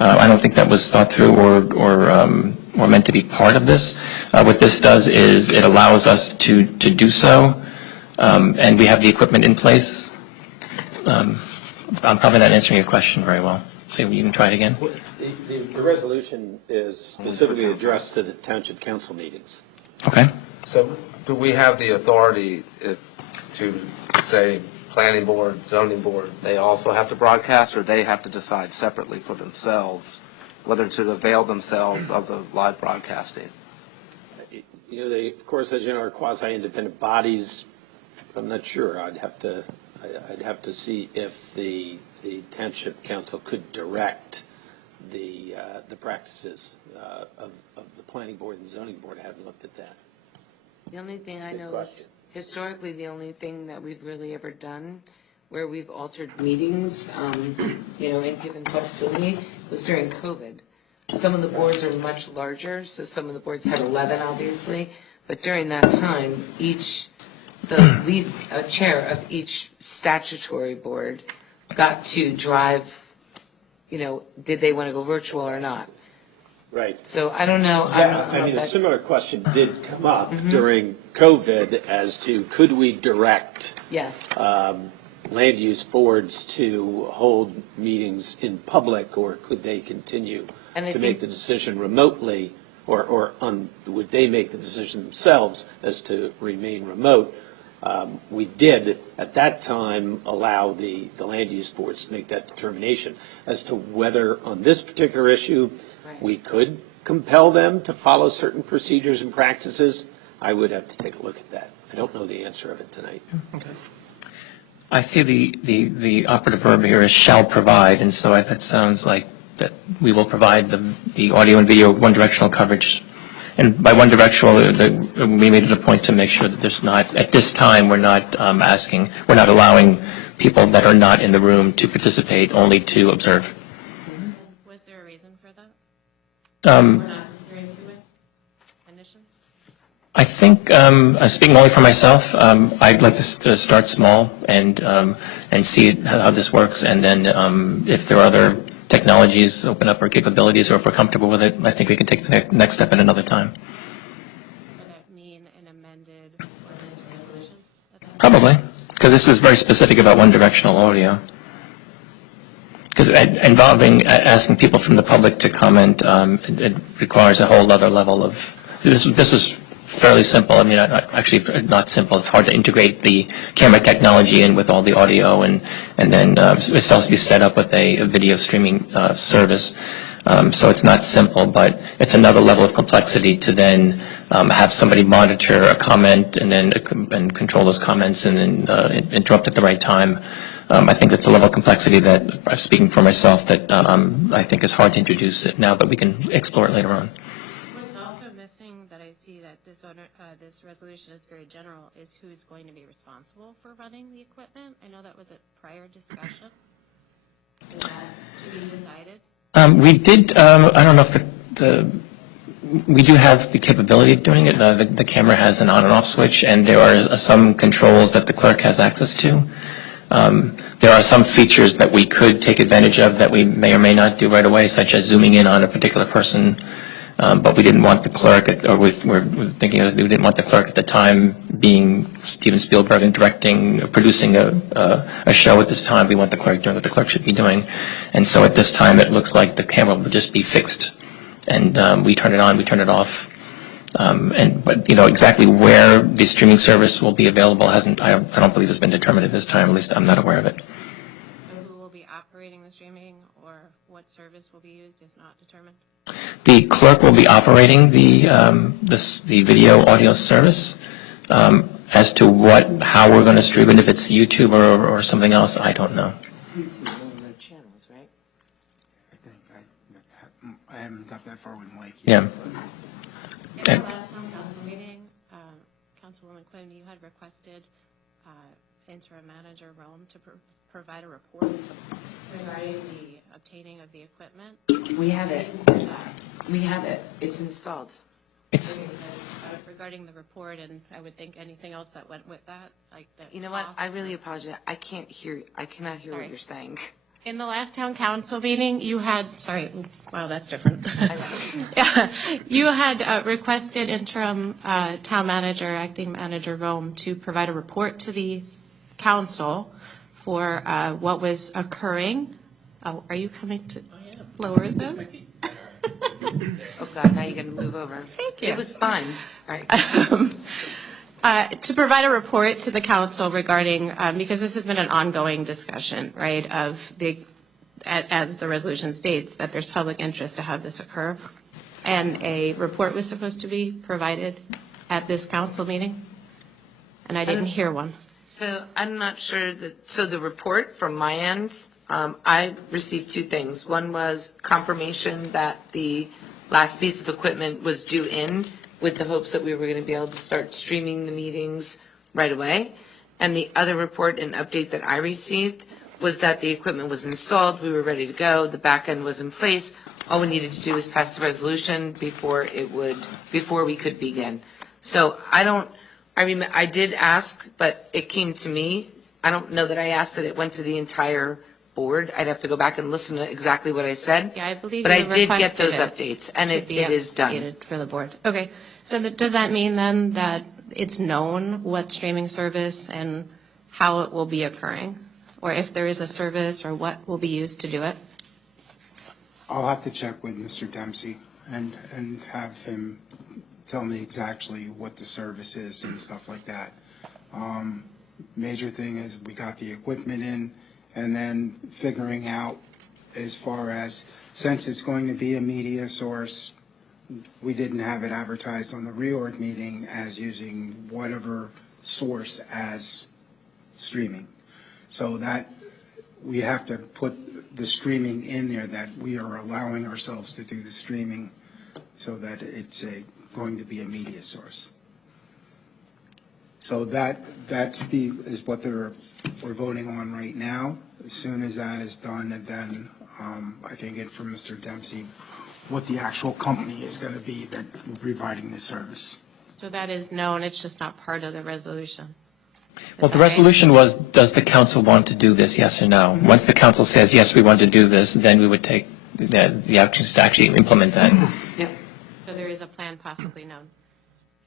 I don't think that was thought through or meant to be part of this. What this does is it allows us to do so, and we have the equipment in place. I'm probably not answering your question very well. So you can try it again. The resolution is specifically addressed to the township council meetings. Okay. So do we have the authority to say planning board, zoning board, they also have to broadcast, or they have to decide separately for themselves whether to avail themselves of the live broadcasting? You know, they, of course, as you know, are quasi-independent bodies. I'm not sure. I'd have to see if the township council could direct the practices of the planning board and zoning board haven't looked at that. The only thing That's a I good know question. is, historically, the only thing that we've really ever done where we've altered meetings, and given flexibility, was during COVID. Some of the boards are much larger, so some of the boards had 11, obviously, but during that time, the lead chair of each statutory board got to drive, did they want to go virtual or not? Right. So I don't know. Yeah, I mean, a similar question did come up during COVID as to could we direct Yes. land use boards to hold meetings in public, or could they continue And I to think- make the decision remotely, or would they make the decision themselves as to remain remote? We did, at that time, allow the land use boards to make that determination as to whether, on this particular issue, Right. we could compel them to follow certain procedures and practices. I would have to take a look at that. I don't know the answer of it tonight. I see the operative verb here is shall provide, and so that sounds like that we will provide the audio and video one-directional coverage. And by one-directional, we made it a point to make sure that there's not, at this time, we're not allowing people that are not in the room to participate, only to observe. Was there a reason for that? Um, We're not considering two-way initially? I think, speaking only for myself, I'd like to start small and see how this works, and then if there are other technologies open up or capabilities, or if we're comfortable with it, I think we can take the next step at another time. Would that mean an amended ordinance or resolution? Probably, because this is very specific about one-directional audio. Because involving asking people from the public to comment, it requires a whole other level of. This is fairly simple. I mean, actually not simple. It's hard to integrate the camera technology in with all the audio, and then it still has to be set up with a video streaming service. So it's not simple, but it's another level of complexity to then have somebody monitor a comment and then control those comments and then interrupt at the right time. I think that's a level of complexity that, speaking for myself, that I think is hard to introduce it now, but we can explore it later on. What's also missing that I see that this resolution is very general is who's going to be responsible for running the equipment. I know that was a prior discussion. Is that to be decided? We did, I don't know if we do have the capability of doing it. The camera has an on and off switch, and there are some controls that the clerk has access to. There are some features that we could take advantage of that we may or may not do right away, such as zooming in on a particular person. But we didn't want the clerk, we're thinking we didn't want the clerk at the time being Steven Spielberg and producing a show at this time. We want the clerk doing what the clerk should be doing. And so at this time, it looks like the camera will just be fixed. And we turn it on, we turn it off. But exactly where the streaming service will be available I don't believe has been determined at this time. At least I'm not aware of it. So who will be operating the streaming or what service will be used is not determined? The clerk will be operating the video audio service. As to how we're going to stream it, if it's YouTube or something else, I don't know. It's YouTube on their channels, right? I think I haven't got that far with Mike Yeah. In the last town council meeting, Councilwoman Quinn, you had requested interim manager Rome to provide a report regarding the obtaining of the equipment. We have it. We have it. It's installed. It's Regarding the report, and I would think anything else that went with that, like the You know what? costs. I really apologize. I cannot hear Sorry. what you're saying. In the last town council meeting, you had, wow, that's different. Yeah, you had requested interim town manager, acting manager Rome to provide a report to the council for what was occurring. Oh, are you coming to lower this? Oh, God, now you're going to move over. Thank you. It was fun. All right. To provide a report to the council regarding, because this has been an ongoing discussion, right, as the resolution states, that there's public interest to have this occur. And a report was supposed to be provided at this council meeting, and I didn't hear one. So I'm not sure so the report from my end, I received two things. One was confirmation that the last piece of equipment was due in with the hopes that we were going to be able to start streaming the meetings right away. And the other report and update that I received was that the equipment was installed, we were ready to go, the back end was in place. All we needed to do was pass the resolution before we could begin. So I did ask, but it came to me. I don't know that I asked it. It went to the entire board. I'd have to go back and listen to exactly what I said. Yeah, I believe But you I did get requested those it updates, and to it be is done. updated for the board. Okay, so does that mean then that it's known what streaming service and how it will be occurring? Or if there is a service or what will be used to do it? I'll have to check with Mr. Dempsey and have him tell me exactly what the service is and stuff like that. Major thing is we got the equipment in, and then figuring out as far as, since it's going to be a media source, we didn't have it advertised on the reorg meeting as using whatever source as streaming. So that we have to put the streaming in there, that we are allowing ourselves to do the streaming so that it's going to be a media source. So that is what we're voting on right now. As soon as that is done, and then I can get from Mr. Dempsey what the actual company is going to be that will be providing this service. So that is known, it's just not part of the resolution. Well, the resolution was, does the council want to do this, yes or no? Once the council says, yes, we want to do this, then we would take the actions to actually implement that. Yep. So there is a plan possibly known.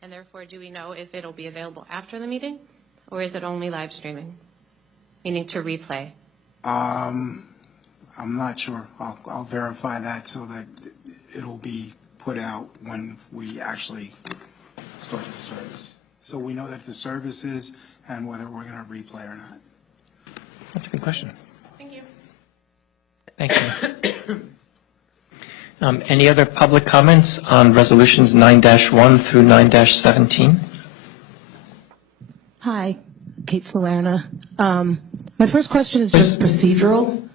And therefore, do we know if it'll be available after the meeting? Or is it only live streaming? Meaning to replay? I'm not sure. I'll verify that so that it'll be put out when we actually start the service. So we know that the service is and whether we're going to replay or not. That's a good question. Thank you. Thank you. Any other public comments on resolutions 9-1 through 9-17? Hi, Kate Salerna. My first question is just procedural.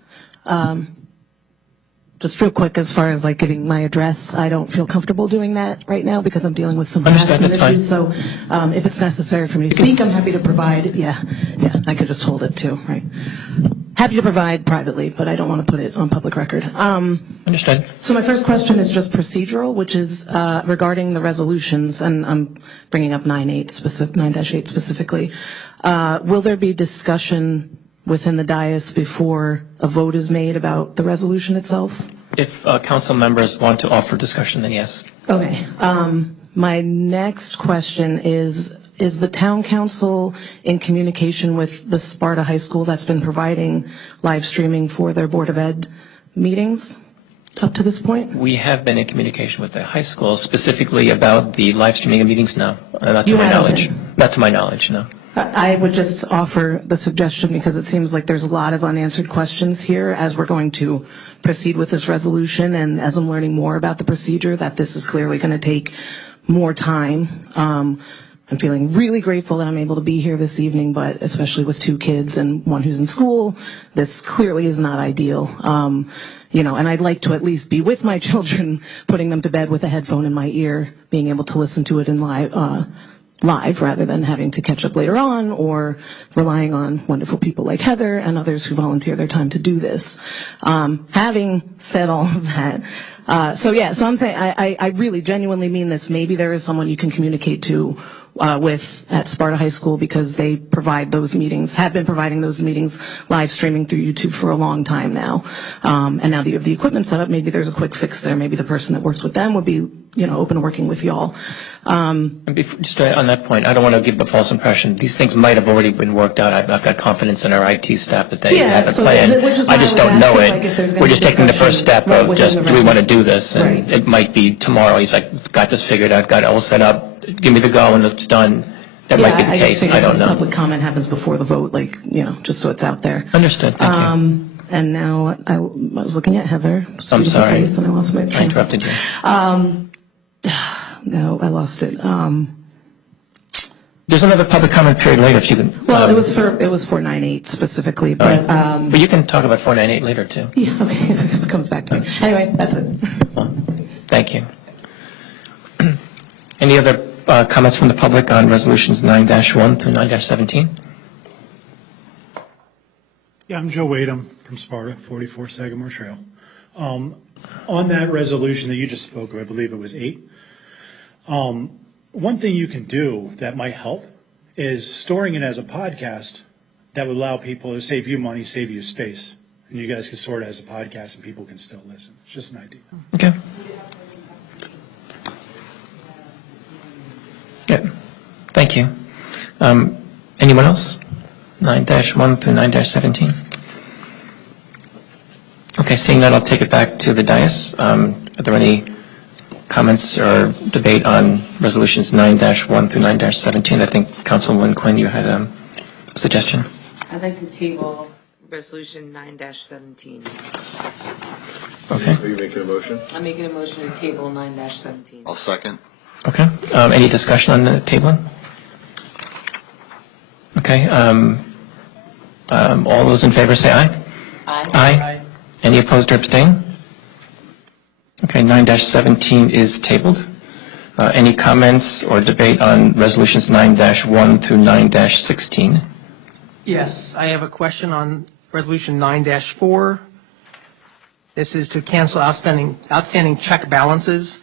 Just real quick, as far as like giving my address, I don't feel comfortable doing that right now because I'm dealing with some harassment issues. So if it's necessary for me to speak, I'm happy to provide. Yeah, I could just hold it too, right? Happy to provide privately, but I don't want to put it on public record. Understood. So my first question is just procedural, which is regarding the resolutions, and I'm bringing up 9-8 specifically. Will there be discussion within the dais before a vote is made about the resolution itself? If council members want to offer discussion, then yes. Okay. My next question is the town council in communication with the Sparta High School that's been providing live streaming for their Board of Ed meetings up to this point? We have been in communication with the high school specifically about the live streaming of meetings, no. Not to my knowledge. Not to my knowledge, no. I would just offer the suggestion because it seems like there's a lot of unanswered questions here as we're going to proceed with this resolution, and as I'm learning more about the procedure, that this is clearly going to take more time. I'm feeling really grateful that I'm able to be here this evening, but especially with 2 kids and one who's in school, this clearly is not ideal. And I'd like to at least be with my children, putting them to bed with a headphone in my ear, being able to listen to it in live rather than having to catch up later on or relying on wonderful people like Heather and others who volunteer their time to do this. Having said all of that, so I'm saying I really genuinely mean this. Maybe there is someone you can communicate to with at Sparta High School, because they provide those meetings, have been providing those meetings live streaming through YouTube for a long time now. And now that you have the equipment set up, maybe there's a quick fix there. Maybe the person that works with them would be, open to working with y'all. And just on that point, I don't want to give the false impression. These things might have already been worked out. I've got confidence in our IT staff that they have a plan. I just don't know it. We're just taking the first step of just, do we want to do this? And it might be tomorrow. He's like, got this figured out, got it all set up. Give me the go and it's done. That might be the case. I don't know. Public comment happens before the vote, just so it's out there. Understood. Thank you. And now I was looking at Heather. I'm sorry. Face, and I lost my I interrupted you. No, I lost it. There's another public comment period later if you can. Well, it was for 9-8 specifically, but but you can talk about 498 later too. Yeah, okay, if it comes back to me. Anyway, that's it. Well, thank you. Any other comments from the public on resolutions 9-1 through 9-17? Yeah, I'm Joe Wadham from Sparta, 44 Sagamore Trail. On that resolution that you just spoke of, I believe it was 8, one thing you can do that might help is storing it as a podcast that would allow people to save you money, save you space. And you guys can store it as a podcast and people can still listen. It's just an idea. Okay. Yeah, thank you. Anyone else? 9-1 through 9-17? Okay, seeing that, I'll take it back to the dais. Are there any comments or debate on resolutions 9-1 through 9-17? I think Councilwoman Quinn, you had a suggestion. I'd like to table resolution 9-17. Okay. Are you making a motion? I'm making a motion to table 9-17. I'll second. Okay. Any discussion on the tabling? Okay. All those in favor say aye. Aye. Aye. Any opposed or abstain? Okay, 9-17 is tabled. Any comments or debate on resolutions 9-1 through 9-16? Yes, I have a question on Resolution 9-4. This is to cancel outstanding check balances.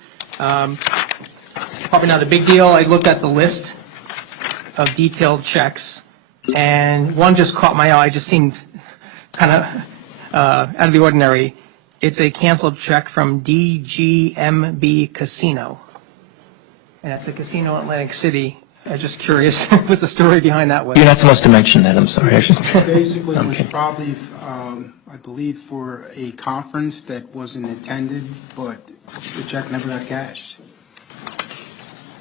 Probably not a big deal. I looked at the list of detailed checks, and one just caught my eye, just seemed kind of out of the ordinary. It's a canceled check from DGMB Casino, and that's a casino in Atlantic City. I'm just curious what the story behind that was. You're not supposed to mention that, I'm sorry. Basically, it was Okay. probably, I believe, for a conference that wasn't attended, but the check never got cashed.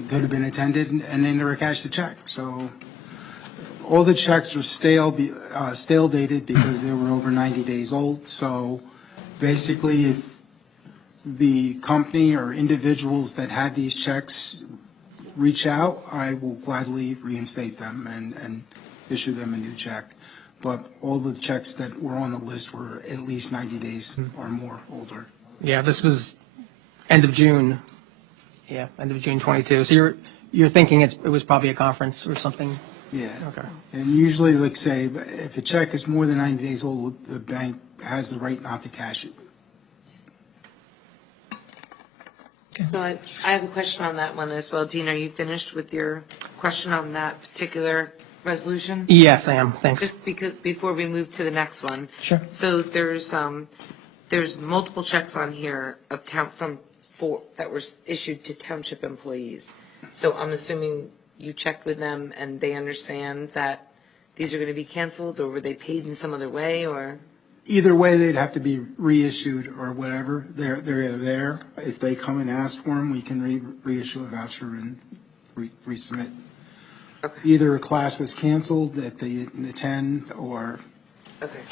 It could have been attended, and they never cashed the check. So all the checks are stale dated because they were over 90 days old. So basically, if the company or individuals that had these checks reach out, I will gladly reinstate them and issue them a new check. But all the checks that were on the list were at least 90 days or more older. Yeah, this was end of June. Yeah, end of June 22. So you're thinking it was probably a conference or something? Yeah. Okay. And usually, like say, if a check is more than 90 days old, the bank has the right not to cash it. So I have a question on that one as well. Dean, are you finished with your question on that particular resolution? Yes, I am. Thanks. Just because, before we move to the next one. Sure. So there's multiple checks on here of that were issued to township employees. So I'm assuming you checked with them and they understand that these are going to be canceled, or were they paid in some other way, or? Either way, they'd have to be reissued or whatever. They're either there. If they come and ask for them, we can reissue a voucher and resubmit. Okay. Either a class was canceled that they didn't attend, or, Okay.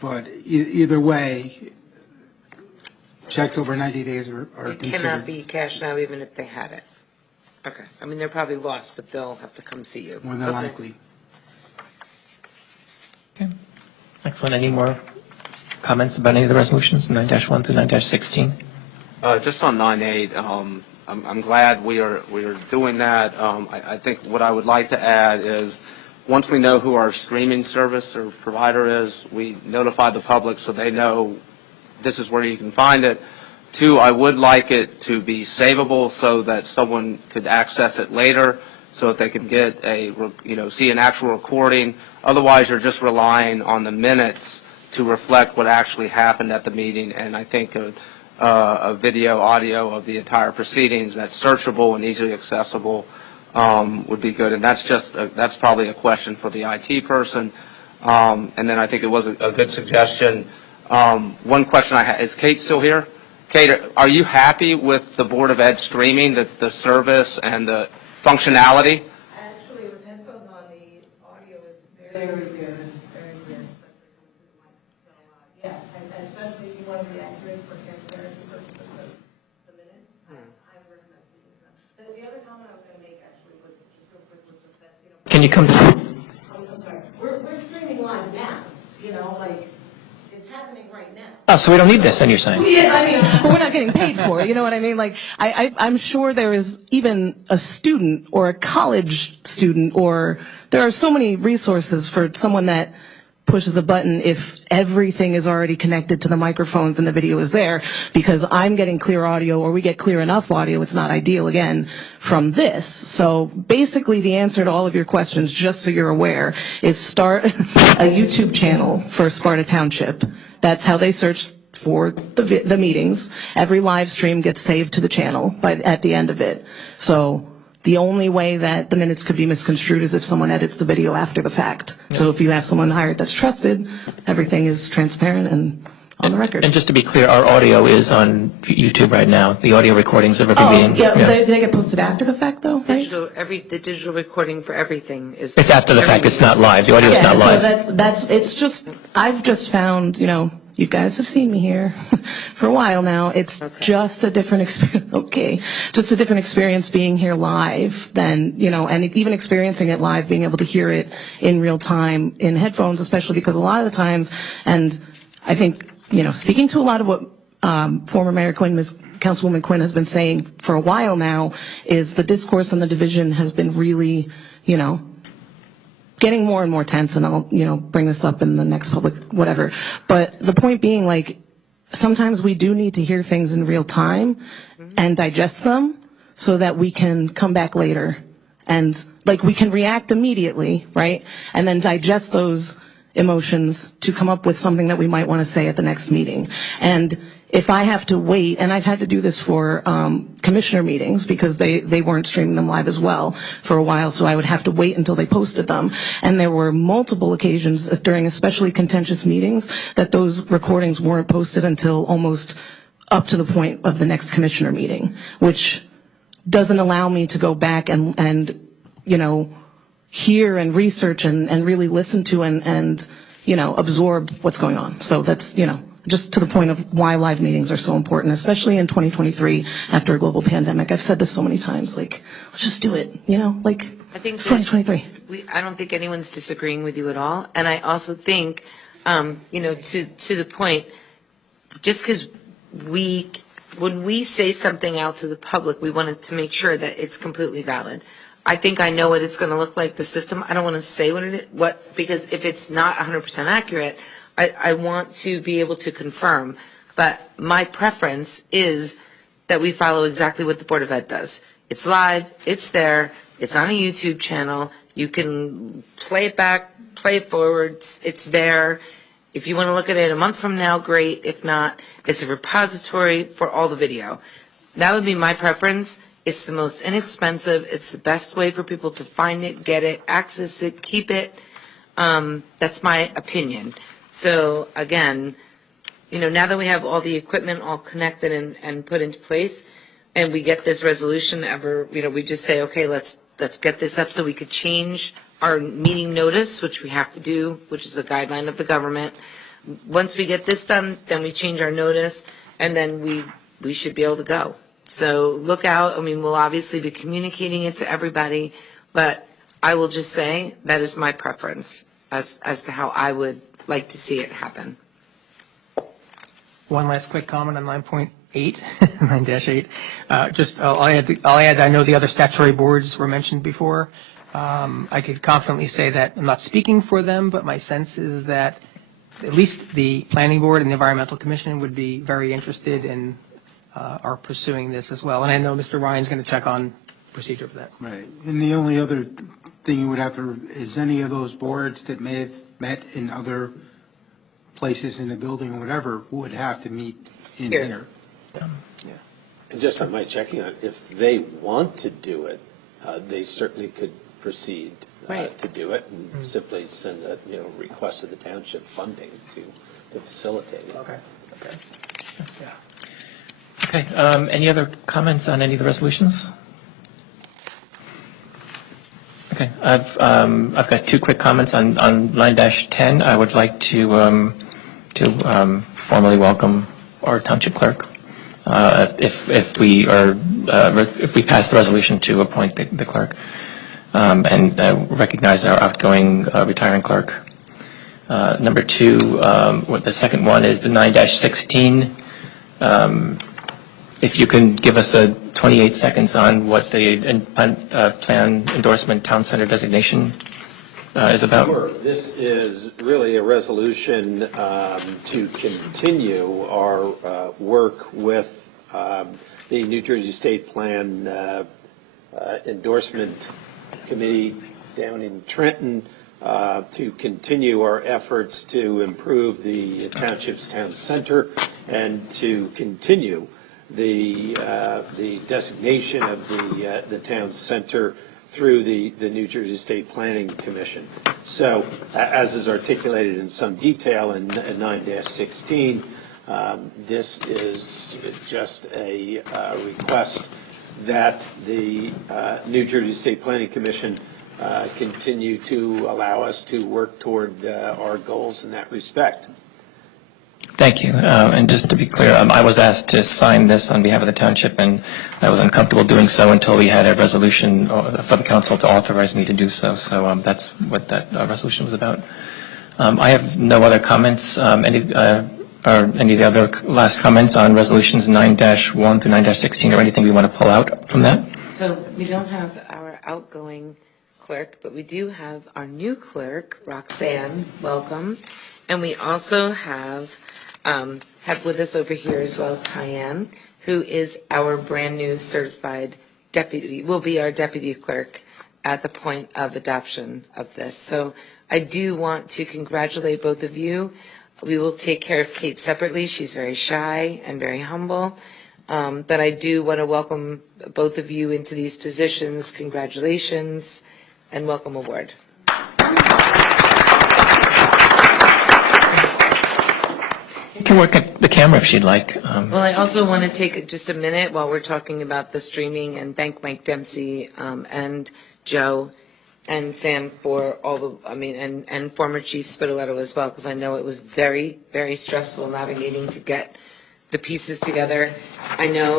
but either way, checks over 90 days are It considered. cannot be cashed now even if they had it. Okay. I mean, they're probably lost, but they'll have to come see you. More than Okay. likely. Okay. Excellent. Any more comments about any of the resolutions, 9-1 through 9-16? Just on 9-8, I'm glad we are doing that. I think what I would like to add is, once we know who our streaming service or provider is, we notify the public so they know this is where you can find it. 2, I would like it to be savable so that someone could access it later, so that they can get see an actual recording. Otherwise, you're just relying on the minutes to reflect what actually happened at the meeting. And I think a video, audio of the entire proceedings that's searchable and easily accessible would be good. And that's probably a question for the IT person. And then I think it was a good suggestion. One question I have, is Kate still here? Kate, are you happy with the Board of Ed streaming, the service and the functionality? Actually, with headphones on, the audio is very good, very good, especially coming through the mic. So, yeah, and especially if you want to be accurate for transparency purposes of the minutes, I would recommend speaking to them. The other comment I was going to make actually was just real quick, was just that, Can you come to? I'm sorry, we're streaming live now, like, it's happening right now. Oh, so we don't need this, then you're saying? Yeah, I mean, but we're not getting paid for it. You know what I mean? Like, I'm sure there is even a student or a college student, or there are so many resources for someone that pushes a button if everything is already connected to the microphones and the video is there, because I'm getting clear audio, or we get clear enough audio, it's not ideal again, from this. So basically the answer to all of your questions, just so you're aware, is start a YouTube channel for Sparta Township. That's how they search for the meetings. Every live stream gets saved to the channel at the end of it. So the only way that the minutes could be misconstrued is if someone edits the video after the fact. So if you have someone hired that's trusted, everything is transparent and on the record. And just to be clear, our audio is on YouTube right now, the audio recordings of every meeting. Yeah. They get posted after the fact, though, right? The digital recording for everything is. It's after the fact, it's not live, the audio is not live. So it's just, I've just found, you guys have seen me here for a while now. It's just a different experience. Just a different experience being here live than, and even experiencing it live, being able to hear it in real time in headphones, especially because a lot of the times, and I think, speaking to a lot of what former Mayor Quinn, Ms. Councilwoman Quinn has been saying for a while now, is the discourse and the division has been really, getting more and more tense, and I'll, bring this up in the next public, whatever. But the point being, sometimes we do need to hear things in real time and digest them so that we can come back later and, we can react immediately, right? And then digest those emotions to come up with something that we might want to say at the next meeting. And if I have to wait, and I've had to do this for commissioner meetings because they weren't streaming them live as well for a while, so I would have to wait until they posted them. And there were multiple occasions during especially contentious meetings that those recordings weren't posted until almost up to the point of the next commissioner meeting, which doesn't allow me to go back and hear and research and really listen to and absorb what's going on. So that's, just to the point of why live meetings are so important, especially in 2023 after a global pandemic. I've said this so many times, let's just do it, I think it's 2023. I don't think anyone's disagreeing with you at all. And I also think, to the point, just because when we say something out to the public, we wanted to make sure that it's completely valid. I think I know what it's going to look like, the system. I don't want to say because if it's not 100% accurate, I want to be able to confirm. But my preference is that we follow exactly what the Board of Ed does. It's live, it's there, it's on a YouTube channel. You can play it back, play it forward, it's there. If you want to look at it a month from now, great. If not, it's a repository for all the video. That would be my preference. It's the most inexpensive. It's the best way for people to find it, get it, access it, keep it. That's my opinion. So again, now that we have all the equipment all connected and put into place, and we get this resolution we just say, okay, let's get this up so we could change our meeting notice, which we have to do, which is a guideline of the government. Once we get this done, then we change our notice, and then we should be able to go. So look out. We'll obviously be communicating it to everybody, but I will just say that is my preference as to how I would like to see it happen. One last quick comment on 9.8, 9-8. I'll add, I know the other statutory boards were mentioned before. I could confidently say that I'm not speaking for them, but my sense is that at least the Planning Board and the Environmental Commission would be very interested in are pursuing this as well. And I know Mr. Ryan's going to check on procedure for that. Right. And the only other thing you would have to, is any of those boards that may have met in other places in the building or whatever would have to meet in here. And just on my checking on, if they want to do it, they certainly could proceed to do it and simply send a request to the township funding to facilitate it. Okay. Yeah. Okay, any other comments on any of the resolutions? Okay, I've got two quick comments on 9-10. I would like to formally welcome our township clerk. If we pass the resolution to appoint the clerk, and recognize our outgoing retiring clerk. Number two, the second one is the 9-16. If you can give us 28 seconds on what the plan endorsement town center designation is about. Sure. This is really a resolution to continue our work with the New Jersey State Plan Endorsement Committee down in Trenton to continue our efforts to improve the township's town center and to continue the designation of the town center through the New Jersey State Planning Commission. So, as is articulated in some detail in 9-16, this is just a request that the New Jersey State Planning Commission continue to allow us to work toward our goals in that respect. Thank you. And just to be clear, I was asked to sign this on behalf of the township, and I was uncomfortable doing so until we had a resolution for the council to authorize me to do so. So that's what that resolution was about. I have no other comments. Any of the other last comments on resolutions 9-1 through 9-16, or anything we want to pull out from that? So we don't have our outgoing clerk, but we do have our new clerk, Roxanne. Welcome. And we also have with us over here as well, Tyann, who is our brand new certified deputy, will be our deputy clerk at the point of adoption of this. So I do want to congratulate both of you. We will take care of Kate separately. She's very shy and very humble. But I do want to welcome both of you into these positions. Congratulations and welcome aboard. You can work at the camera if she'd like. Well, I also want to take just a minute while we're talking about the streaming and thank Mike Dempsey and Joe and Sam for all the, and former Chief Spitaletto as well, because I know it was very, very stressful navigating to get the pieces together. I know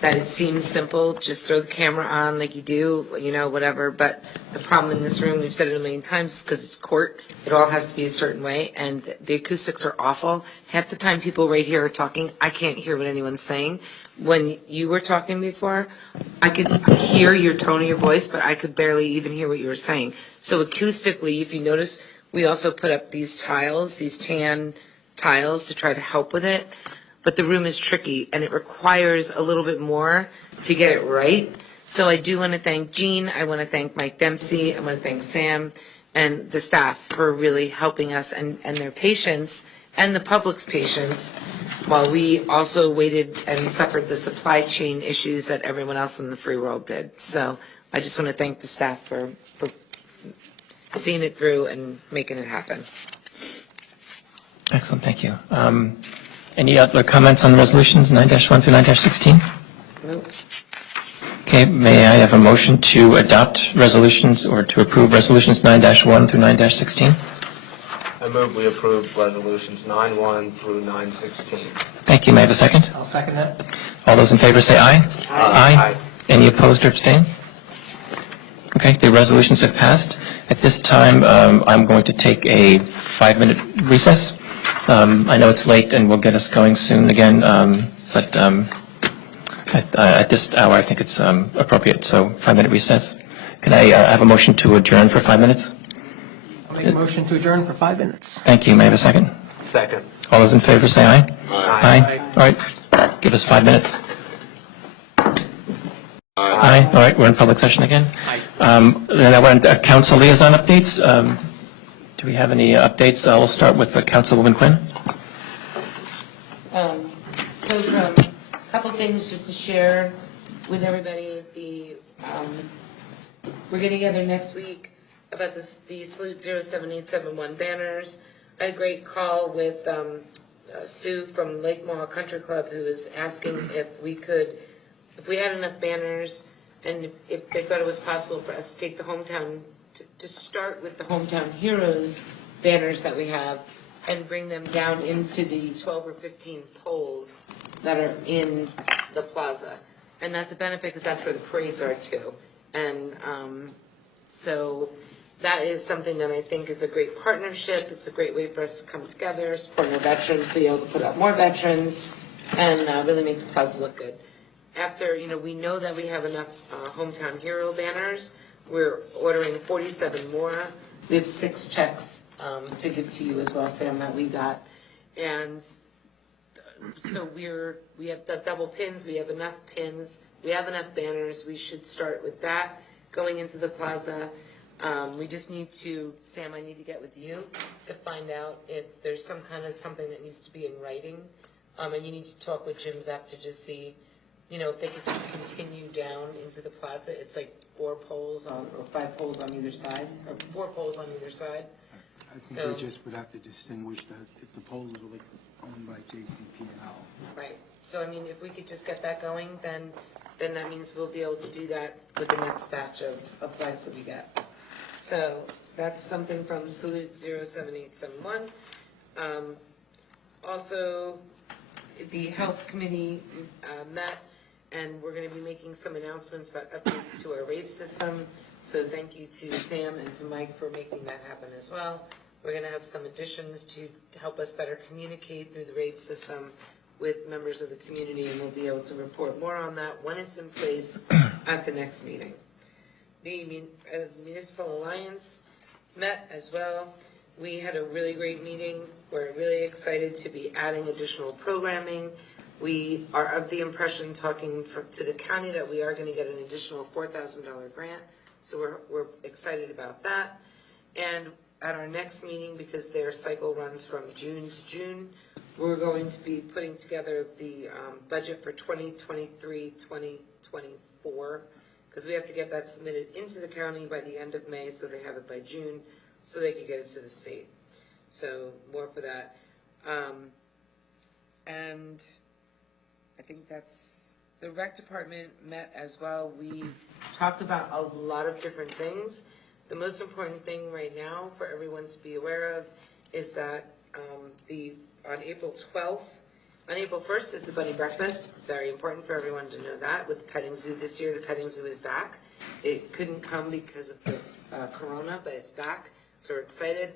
that it seems simple, just throw the camera on like you do, whatever, but the problem in this room, we've said it a million times, is because it's court, it all has to be a certain way, and the acoustics are awful. Half the time people right here are talking, I can't hear what anyone's saying. When you were talking before, I could hear your tone of your voice, but I could barely even hear what you were saying. So acoustically, if you notice, we also put up these tiles, these tan tiles to try to help with it. But the room is tricky, and it requires a little bit more to get it right. So I do want to thank Jean, I want to thank Mike Dempsey, I want to thank Sam and the staff for really helping us and their patience and the public's patience while we also waited and suffered the supply chain issues that everyone else in the free world did. So I just want to thank the staff for seeing it through and making it happen. Excellent, thank you. Any other comments on the resolutions 9-1 through 9-16? Nope. Okay, may I have a motion to adopt resolutions or to approve resolutions 9-1 through 9-16? I move we approve resolutions 9-1 through 9-16. Thank you. May I have a second? I'll second that. All those in favor say aye. Aye. Any opposed or abstain? Okay, the resolutions have passed. At this time, I'm going to take a 5-minute recess. I know it's late and we'll get us going soon again, but at this hour I think it's appropriate, so 5-minute recess. Can I have a motion to adjourn for 5 minutes? I'll make a motion to adjourn for 5 minutes. Thank you. May I have a second? Second. All those in favor say aye. Aye. All right. Give us 5 minutes. Aye. All right. We're in public session again. Then I want council liaison updates. Do we have any updates? We'll start with Councilwoman Quinn. So a couple things just to share with everybody. We're getting together next week about the Salute 07871 banners. I had a great call with Sue from Lake Mall Country Club, who was asking if we had enough banners and if they thought it was possible for us to take the hometown, to start with the Hometown Heroes banners that we have and bring them down into the 12 or 15 poles that are in the plaza. And that's a benefit because that's where the parades are too. And so that is something that I think is a great partnership. It's a great way for us to come together, support our veterans, be able to put out more veterans, and really make the plaza look good. After, we know that we have enough Hometown Hero banners. We're ordering 47 more. We have 6 checks to give to you as well, Sam, that we got. And so we have the double pins, we have enough pins, we have enough banners. We should start with that going into the plaza. We just need to, Sam, I need to get with you to find out if there's something that needs to be in writing. And you need to talk with Jim Zapp to just see, if they could just continue down into the plaza. It's like 4 poles or 5 poles on either side, or 4 poles on either side. I think we just would have to distinguish that if the poles are like owned by JCP&L. Right. So, if we could just get that going, then that means we'll be able to do that with the next batch of flags that we get. So that's something from Salute 07871. Also, the Health Committee met, and we're going to be making some announcements about updates to our rave system. So thank you to Sam and to Mike for making that happen as well. We're going to have some additions to help us better communicate through the rave system with members of the community, and we'll be able to report more on that when it's in place at the next meeting. The Municipal Alliance met as well. We had a really great meeting. We're really excited to be adding additional programming. We are of the impression, talking to the county, that we are going to get an additional $4,000 grant. So we're excited about that. And at our next meeting, because their cycle runs from June to June, we're going to be putting together the budget for 2023-2024, because we have to get that submitted into the county by the end of May, so they have it by June, so they can get it to the state. So more for that. And I think that's, the rec department met as well. We talked about a lot of different things. The most important thing right now for everyone to be aware of is that on April 12th, on April 1st is the Bunny Breakfast. Very important for everyone to know that. With the petting zoo this year, the petting zoo is back. It couldn't come because of the corona, but it's back, so we're excited.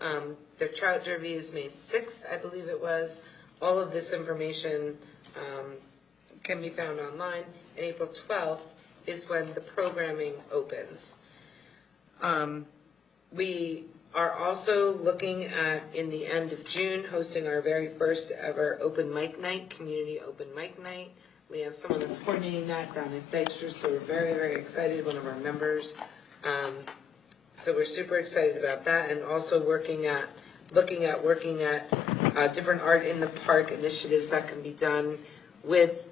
The Trout Derby is May 6th, I believe it was. All of this information can be found online. And April 12th is when the programming opens. We are also looking at, in the end of June, hosting our very first ever open mic night, community open mic night. We have someone that's coordinating that down at Dykstra, so we're very, very excited, one of our members. So we're super excited about that, and also working at different art in the park initiatives that can be done with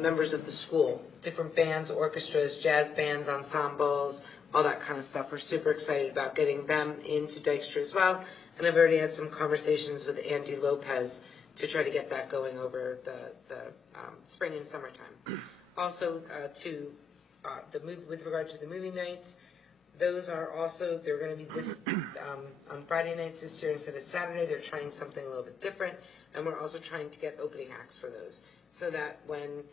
members of the school, different bands, orchestras, jazz bands, ensembles, all that kind of stuff. We're super excited about getting them into Dykstra as well. And I've already had some conversations with Andy Lopez to try to get that going over the spring and summertime. Also, with regard to the movie nights, those are also, they're going to be this on Friday nights this year instead of Saturday. They're trying something a little bit different. And we're also trying to get opening acts for those, so that when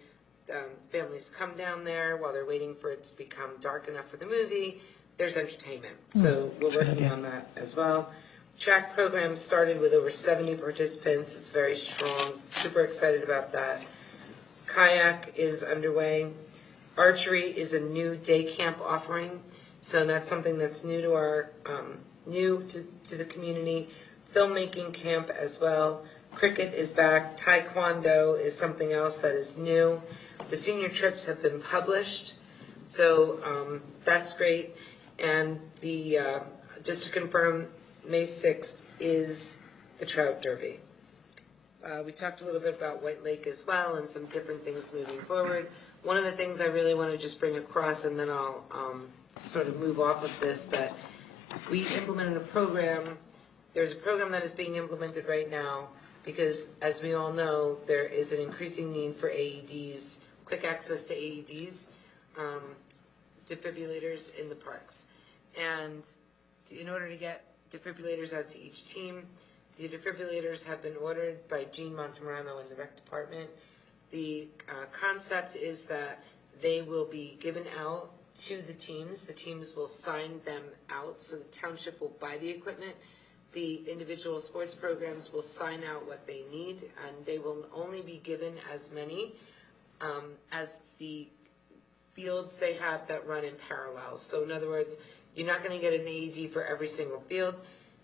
families come down there while they're waiting for it to become dark enough for the movie, there's entertainment. So we're working on that as well. Track program started with over 70 participants. It's very strong. Super excited about that. Kayak is underway. Archery is a new day camp offering. So that's something that's new to our to the community. Filmmaking camp as well. Cricket is back. Taekwondo is something else that is new. The senior trips have been published, so that's great. And just to confirm, May 6th is the Trout Derby. We talked a little bit about White Lake as well, and some different things moving forward. One of the things I really want to just bring across, and then I'll sort of move off of this, but we implemented a program. There's a program that is being implemented right now, because as we all know, there is an increasing need for AEDs, quick access to AEDs, defibrillators in the parks. And in order to get defibrillators out to each team, the defibrillators have been ordered by Gene Montemorano in the rec department. The concept is that they will be given out to the teams. The teams will sign them out, so the township will buy the equipment. The individual sports programs will sign out what they need, and they will only be given as many as the fields they have that run in parallel. So in other words, you're not going to get an AED for every single field.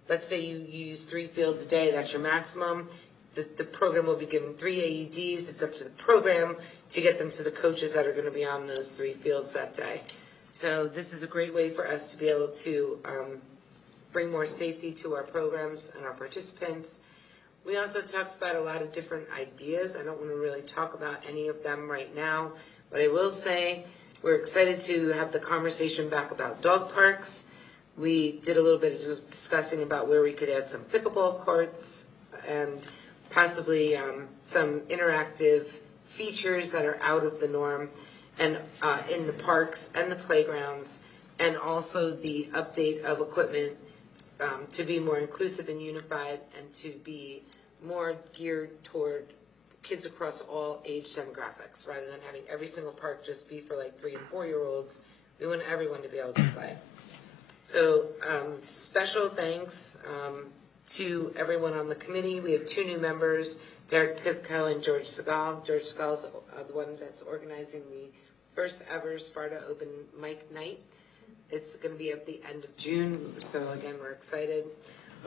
Let's say you use 3 fields a day, that's your maximum. The program will be given 3 AEDs. It's up to the program to get them to the coaches that are going to be on those 3 fields that day. So this is a great way for us to be able to bring more safety to our programs and our participants. We also talked about a lot of different ideas. I don't want to really talk about any of them right now, but I will say we're excited to have the conversation back about dog parks. We did a little bit of discussing about where we could add some pickleball courts and possibly some interactive features that are out of the norm and in the parks and the playgrounds, and also the update of equipment to be more inclusive and unified and to be more geared toward kids across all age demographics, rather than having every single park just be for like 3 and 4-year-olds. We want everyone to be able to play. So special thanks to everyone on the committee. We have 2 new members, Derek Pivko and George Segal. George Segal's the one that's organizing the first ever Sparta Open Mic Night. It's going to be at the end of June, so again, we're excited.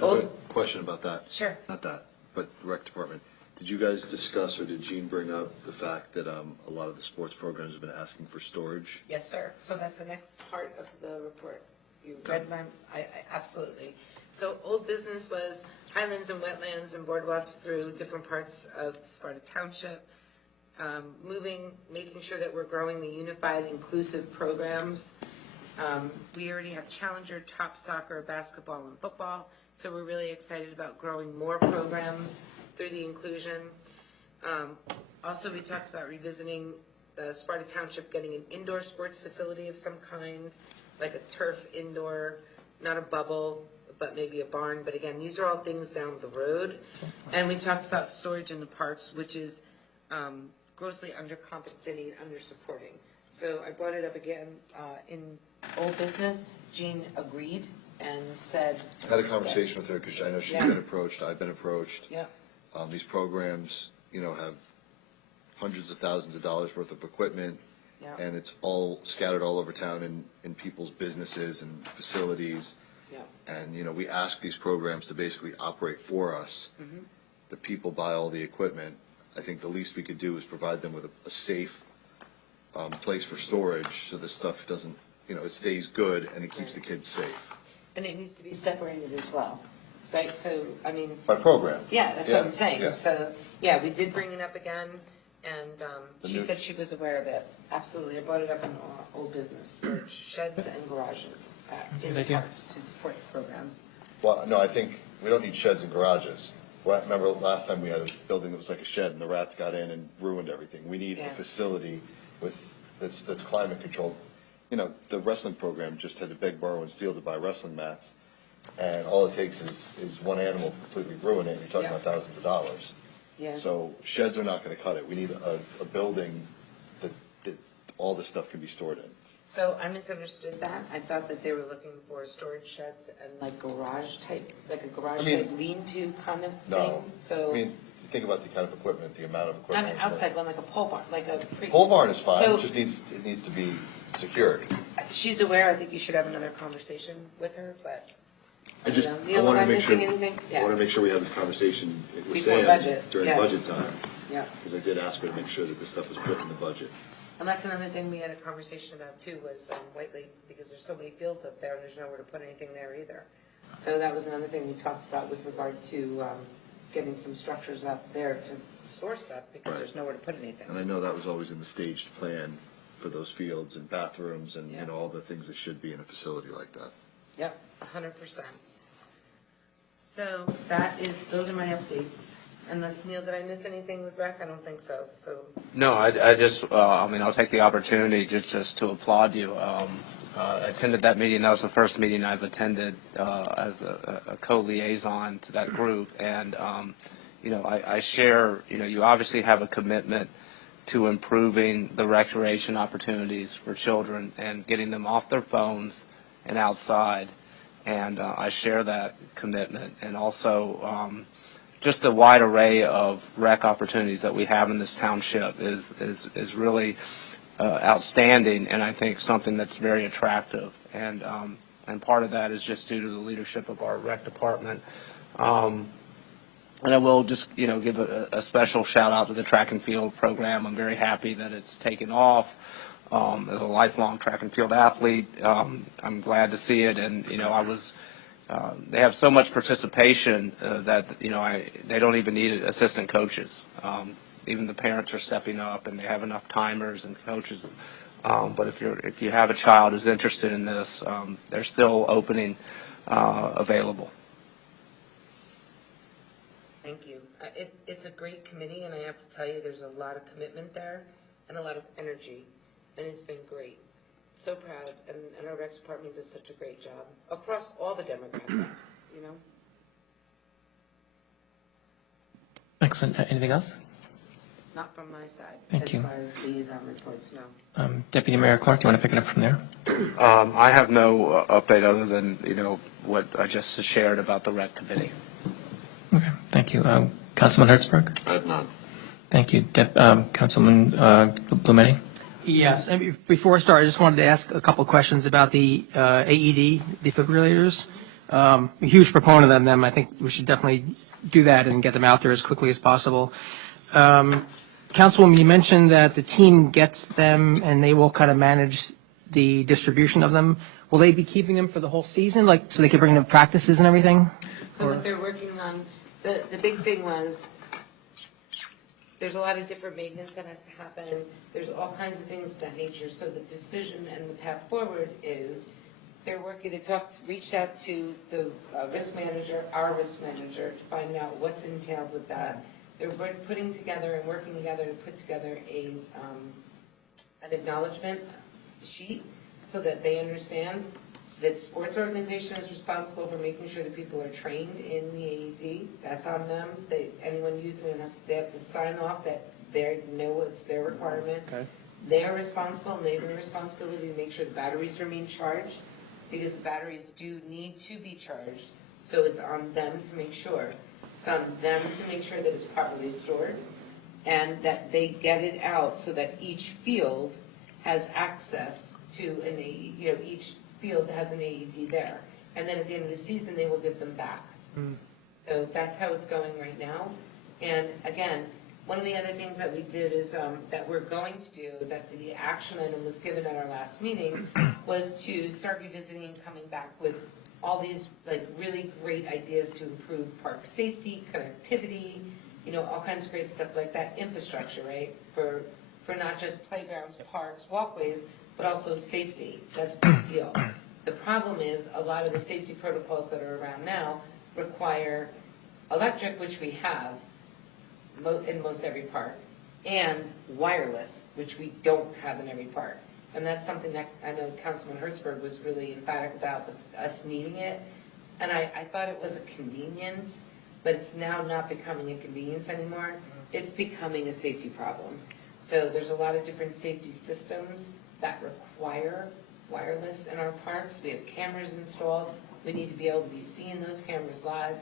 I have a question about that. Sure. Not that, but rec department. Did you guys discuss, or did Jean bring up the fact that a lot of the sports programs have been asking for storage? Yes, sir. So that's the next part of the report. You read my, I absolutely. So old business was highlands and wetlands and boardwalks through different parts of Sparta Township. Making sure that we're growing the unified, inclusive programs. We already have Challenger, top soccer, basketball, and football. So we're really excited about growing more programs through the inclusion. Also, we talked about revisiting the Sparta Township getting an indoor sports facility of some kind, like a turf indoor, not a bubble, but maybe a barn. But again, these are all things down the road. And we talked about storage in the parks, which is grossly undercompensating and undersupporting. So I brought it up again in old business. Jean agreed and said. I had a conversation with her because I know she's been approached. I've been approached. Yeah. These programs, have hundreds of thousands of dollars worth of equipment, and it's all scattered all over town in people's businesses and facilities. Yeah. And, we ask these programs to basically operate for us. Mm-hmm. The people buy all the equipment. I think the least we could do is provide them with a safe place for storage so this stuff doesn't, it stays good and it keeps the kids safe. And it needs to be separated as well. So, I mean. By program. Yeah, that's what I'm saying. Yeah. So, yeah, we did bring it up again, and she said she was aware of it. Absolutely. I brought it up in old business, storage sheds and garages in the parks to support the programs. Well, no, I think we don't need sheds and garages. Well, remember last time we had a building that was like a shed and the rats got in and ruined everything. We need a facility that's climate controlled. The wrestling program just had to beg, borrow, and steal to buy wrestling mats. And all it takes is one animal to completely ruin it. You're talking about thousands of dollars. Yeah. So sheds are not going to cut it. We need a building that all this stuff can be stored in. So I misunderstood that. I thought that they were looking for storage sheds and like garage type, like a garage type lean-to kind of thing. No. So. You think about the kind of equipment, the amount of equipment. Not an outside one, like a pole barn, like a. Pole barn is fine. So- It just needs to be secured. She's aware. I think you should have another conversation with her, but. I just, Neil, I want am to I make sure, missing anything? I want to make sure we have this conversation with Before Sam budget, during yeah. budget time. Yeah. Because I did ask her to make sure that this stuff was put in the budget. And that's another thing we had a conversation about too, was White Lake, because there's so many fields up there and there's nowhere to put anything there either. So that was another thing we talked about with regard to getting some structures up there to store stuff, because there's nowhere to put anything. And I know that was always in the staged plan for those fields and bathrooms and, all the things that should be in a facility like that. Yep, 100%. So those are my updates. Unless, Neil, did I miss anything with rec? I don't think so, so. No, I just, I'll take the opportunity just to applaud you. I attended that meeting. That was the first meeting I've attended as a co-liaison to that group. And, I share, you obviously have a commitment to improving the recreation opportunities for children and getting them off their phones and outside. And I share that commitment. And also just the wide array of rec opportunities that we have in this township is really outstanding, and I think something that's very attractive. And part of that is just due to the leadership of our rec department. And I will just, give a special shout out to the track and field program. I'm very happy that it's taken off. As a lifelong track and field athlete, I'm glad to see it. And, they have so much participation that, they don't even need assistant coaches. Even the parents are stepping up, and they have enough timers and coaches. But if you have a child who's interested in this, they're still opening available. Thank you. It's a great committee, and I have to tell you, there's a lot of commitment there and a lot of energy, and it's been great. So proud, and our rec department does such a great job across all the demographics, Excellent. Anything else? Not from my side. Thank you. As far as liaison reports, no. Deputy Mayor Clark, do you want to pick it up from there? I have no update other than, what I just shared about the rec committee. Okay, thank you. Councilman Hertzberg? I have none. Thank you. Councilman Blumetti? Yes, and before I start, I just wanted to ask a couple of questions about the AED defibrillators. A huge proponent of them. I think we should definitely do that and get them out there as quickly as possible. Councilwoman, you mentioned that the team gets them and they will kind of manage the distribution of them. Will they be keeping them for the whole season, so they can bring them to practices and everything? So what they're working on, the big thing was, there's a lot of different maintenance that has to happen. There's all kinds of things of that nature. So the decision and the path forward is, they're working, reached out to the risk manager, our risk manager, to find out what's entailed with that. They're putting together and working together to put together an acknowledgement sheet so that they understand that sports organization is responsible for making sure that people are trained in the AED. That's on them. Anyone using it, they have to sign off that they know it's their requirement. Okay. They're responsible, and they have a responsibility to make sure the batteries remain charged, because the batteries do need to be charged. So it's on them to make sure. It's on them to make sure that it's properly stored, and that they get it out so that each field has access to an AED, each field has an AED there. And then at the end of the season, they will give them back. So that's how it's going right now. And again, one of the other things that we did is, that we're going to do, that the action item was given at our last meeting, was to start revisiting and coming back with all these really great ideas to improve park safety, connectivity, all kinds of great stuff like that, infrastructure, right? For not just playgrounds, parks, walkways, but also safety. That's a big deal. The problem is a lot of the safety protocols that are around now require electric, which we have in most every park, and wireless, which we don't have in every park. And that's something that I know Councilman Hertzberg was really emphatic about, with us needing it. And I thought it was a convenience, but it's now not becoming a convenience anymore. It's becoming a safety problem. So there's a lot of different safety systems that require wireless in our parks. We have cameras installed. We need to be able to be seeing those cameras live.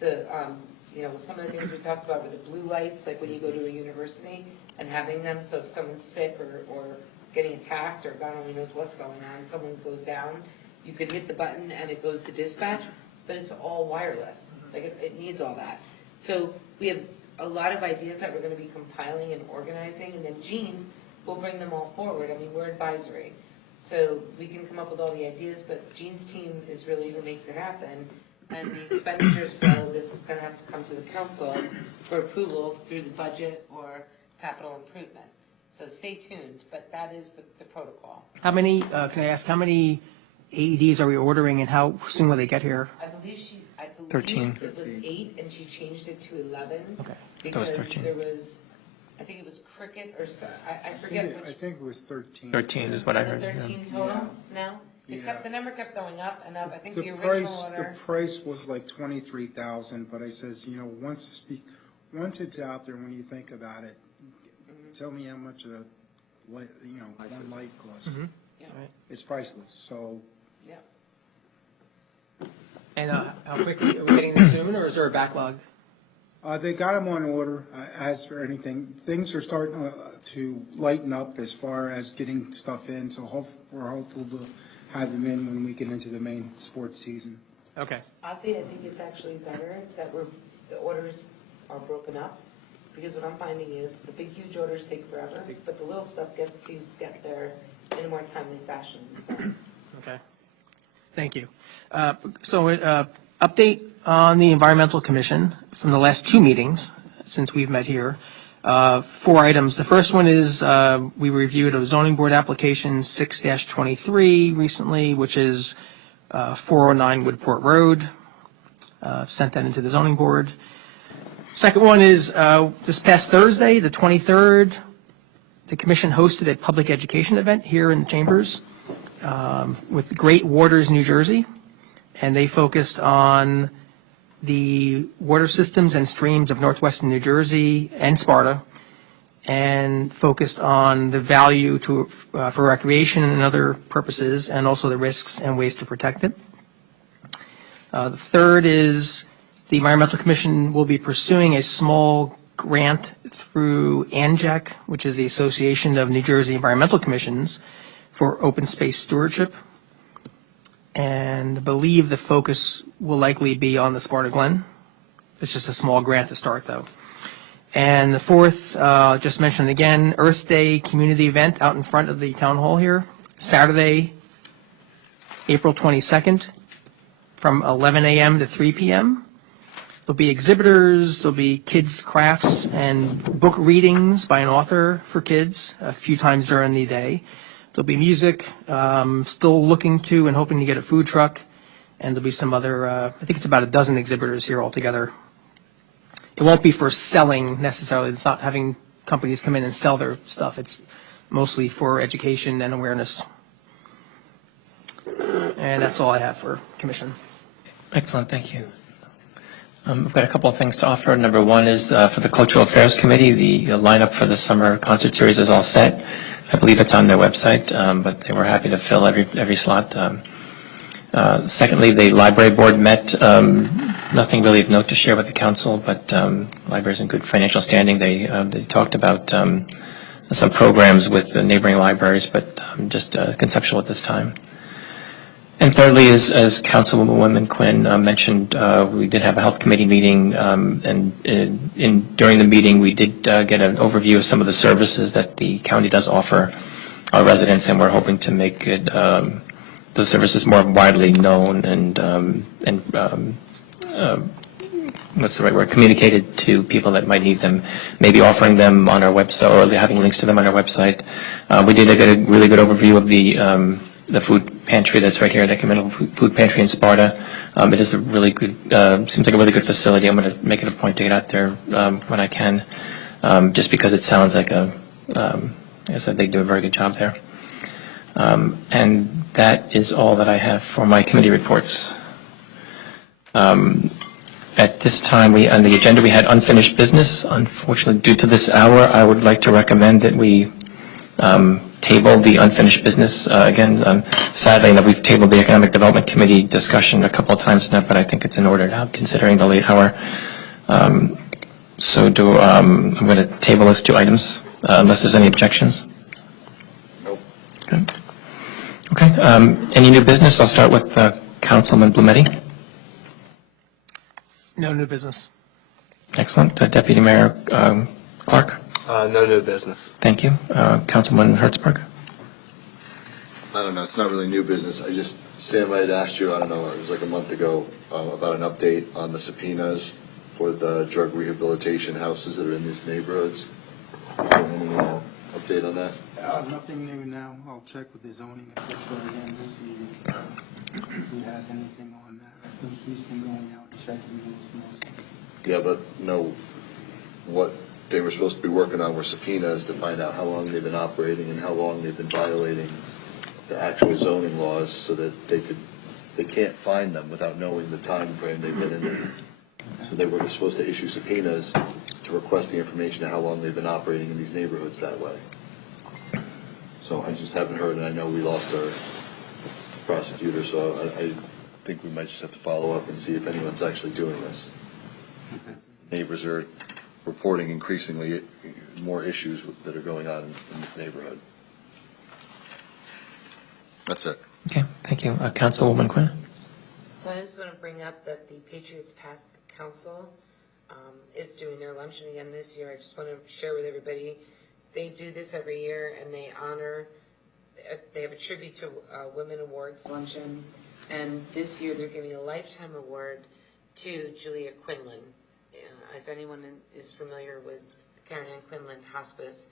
Some of the things we talked about with the blue lights, like when you go to a university, and having them so if someone's sick or getting attacked, or God only knows what's going on, someone goes down, you could hit the button and it goes to dispatch, but it's all wireless. It needs all that. So we have a lot of ideas that we're going to be compiling and organizing, and then Jean will bring them all forward. I mean, we're advisory, so we can come up with all the ideas, but Jean's team is really who makes it happen. And the expenditures for all of this is going to have to come to the council for approval through the budget or capital improvement. So stay tuned, but that is the protocol. How many, can I ask, how many AEDs are we ordering and how soon will they get here? I believe 13. It was 8 and she changed it to 11. Okay. Because 13. there was, I think it was cricket or so, I forget which. I think it was 13. 13 is what I heard. Was it 13 total now? Yeah. The number kept going up and up. I think the original price, order. the price was like 23,000, but I says, once it's out there, when you think about it, tell me how much one light costs. Yeah. It's priceless, so. Yeah. And how quickly, are we getting this soon, or is there a backlog? They got them on order. As for anything, things are starting to lighten up as far as getting stuff in, so we're hopeful to have them in when we get into the main sports season. Okay. Oddly, I think it's actually better that the orders are broken up, because what I'm finding is the big, huge orders take forever, but the little stuff seems to get there in a more timely fashion, so. Okay. Thank you. Update on the Environmental Commission from the last 2 meetings since we've met here. 4 items. The first one is we reviewed a zoning board application 6-23 recently, which is 409 Woodport Road. Sent that into the zoning board. Second one is this past Thursday, the 23rd, the commission hosted a public education event here in the chambers with Great Waters, New Jersey, and they focused on the water systems and streams of northwestern New Jersey and Sparta, and focused on the value for recreation and other purposes, and also the risks and ways to protect it. The third is the Environmental Commission will be pursuing a small grant through ANJAC, which is the Association of New Jersey Environmental Commissions, for open space stewardship. And I believe the focus will likely be on the Sparta Glen. It's just a small grant to start, though. And the fourth, just mentioned again, Earth Day community event out in front of the town hall here, Saturday, April 22nd, from 11 a.m. to 3 p.m. There'll be exhibitors, there'll be kids' crafts and book readings by an author for kids a few times during the day. There'll be music, still looking to and hoping to get a food truck, and there'll be some other, I think it's about a dozen exhibitors here altogether. It won't be for selling necessarily. It's not having companies come in and sell their stuff. It's mostly for education and awareness. And that's all I have for commission. Excellent, thank you. I've got a couple of things to offer. Number one is for the Cultural Affairs Committee, the lineup for the summer concert series is all set. I believe it's on their website, but they were happy to fill every slot. Secondly, the library board met. Nothing really of note to share with the council, but library's in good financial standing. They talked about some programs with the neighboring libraries, but just conceptual at this time. And thirdly, as Councilwoman Quinn mentioned, we did have a health committee meeting, and during the meeting we did get an overview of some of the services that the county does offer our residents, and we're hoping to make it those services more widely known and what's the right word, communicated to people that might need them, maybe offering them on our website or having links to them on our website. We did get a really good overview of the food pantry that's right here, the Ecumenical Food Pantry in Sparta. It is a really good, seems like a really good facility. I'm going to make it a point to get out there when I can, just because it sounds like like I said, they do a very good job there. And that is all that I have for my committee reports. At this time, on the agenda, we had unfinished business. Unfortunately, due to this hour, I would like to recommend that we table the unfinished business. Again, sadly, we've tabled the Economic Development Committee discussion a couple of times now, but I think it's in order now, considering the late hour. I'm going to table those 2 items, unless there's any objections. Nope. Okay. Any new business? I'll start with Councilman Blumetti. No new business. Excellent. Deputy Mayor Clark. No new business. Thank you. Councilman Hertzberg. I don't know, it's not really new business. Sam, I had asked you, I don't know, it was like a month ago, about an update on the subpoenas for the drug rehabilitation houses that are in these neighborhoods. Any update on that? Nothing new now. I'll check with the zoning official again this evening if he has anything on that. I think he's been going out and checking those mostly. Yeah, but no, what they were supposed to be working on were subpoenas to find out how long they've been operating and how long they've been violating the actual zoning laws, so that they can't find them without knowing the time frame they've been in there. So they were supposed to issue subpoenas to request the information of how long they've been operating in these neighborhoods that way. So I just haven't heard, and I know we lost our prosecutor, so I think we might just have to follow up and see if anyone's actually doing this. Neighbors are reporting increasingly more issues that are going on in this neighborhood. That's it. Okay, thank you. Councilwoman Quinn? So I just want to bring up that the Patriots Path Council is doing their luncheon again this year. I just want to share with everybody, they do this every year, and they have a tribute to Women Awards luncheon, and this year they're giving a lifetime award to Julia Quinlan. If anyone is familiar with Karen Ann Quinlan Hospice,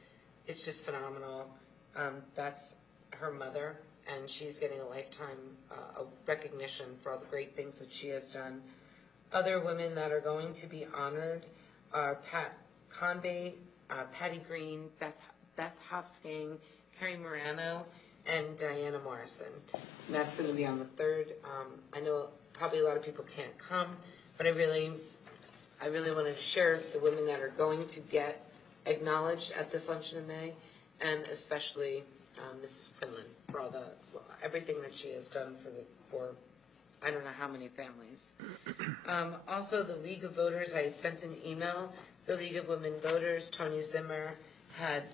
it's just phenomenal. That's her mother, and she's getting a lifetime recognition for all the great things that she has done. Other women that are going to be honored are Pat Convey, Patty Green, Beth Hofsking, Carrie Morano, and Diana Morrison. And that's going to be on the 3rd. I know probably a lot of people can't come, but I really wanted to share the women that are going to get acknowledged at this luncheon in May, and especially Mrs. Quinlan for everything that she has done for I don't know how many families. Also, the League of Voters, I had sent an email. The League of Women Voters, Tony Zimmer, had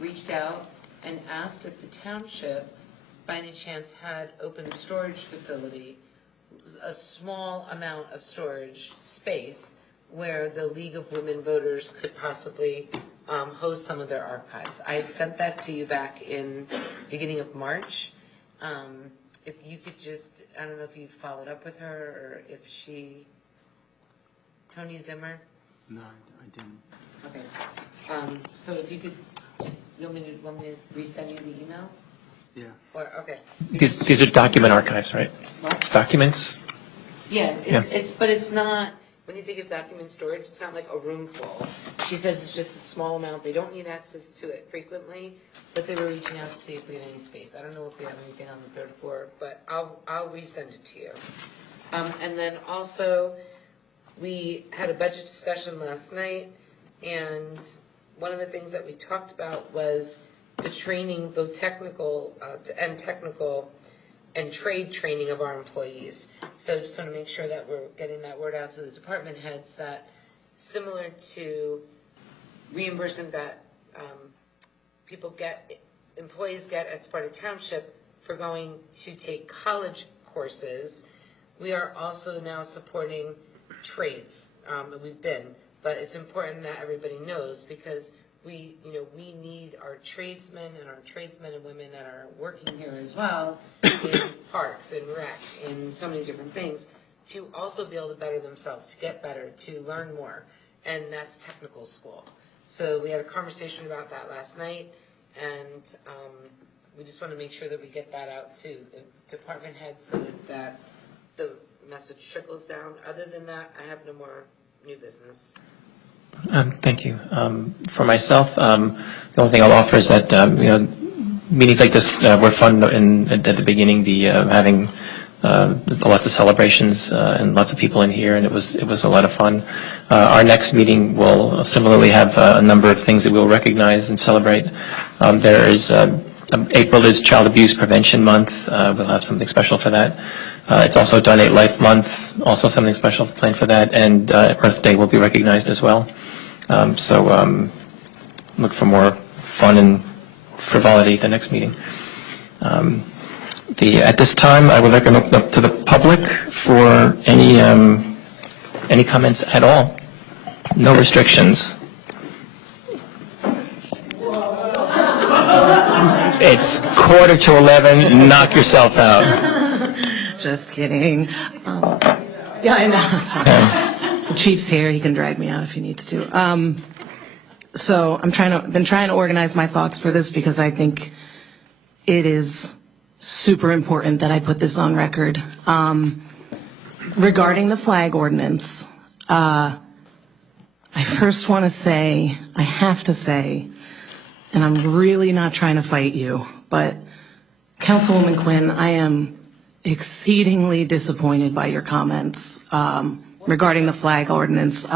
reached out and asked if the township, by any chance, had open storage facility, a small amount of storage space where the League of Women Voters could possibly host some of their archives. I had sent that to you back in beginning of March. If you could just, I don't know if you followed up with her or if she, Tony Zimmer? No, I didn't. Okay. So if you could just, you want me to resend you the email? Yeah. Or, okay. These are document archives, right? What? Documents? Yeah, but it's not, when you think of document storage, it's not like a room full. She says it's just a small amount. They don't need access to it frequently, but they were reaching out to see if we had any space. I don't know if we have anything on the 3rd floor, but I'll resend it to you. And then also, we had a budget discussion last night, and one of the things that we talked about was the training, both technical and trade training of our employees. So just want to make sure that we're getting that word out to the department heads that similar to reimbursement that employees get at Sparta Township for going to take college courses, we are also now supporting trades. We've been, but it's important that everybody knows because we need our tradesmen and our tradesmen and women that are working here as well in parks and rec and so many different things to also be able to better themselves, to get better, to learn more, and that's technical school. So we had a conversation about that last night, and we just want to make sure that we get that out to department heads so that the message trickles down. Other than that, I have no more new business. Thank you. For myself, the only thing I'll offer is that meetings like this were fun at the beginning. Having lots of celebrations and lots of people in here, and it was a lot of fun. Our next meeting will similarly have a number of things that we'll recognize and celebrate. April is Child Abuse Prevention Month. We'll have something special for that. It's also Donate Life Month, also something special planned for that, and Earth Day will be recognized as well. So look for more fun and frivolity at the next meeting. At this time, I would like to open up to the public for any comments at all. No restrictions. It's 11:15. Knock yourself out. Just kidding. Yeah, I know. Sorry. The chief's here. He can drag me out if he needs to. So been trying to organize my thoughts for this because I think it is super important that I put this on record. Regarding the flag ordinance, I first want to say, I have to say, and I'm really not trying to fight you, but Councilwoman Quinn, I am exceedingly disappointed by your comments regarding the flag ordinance.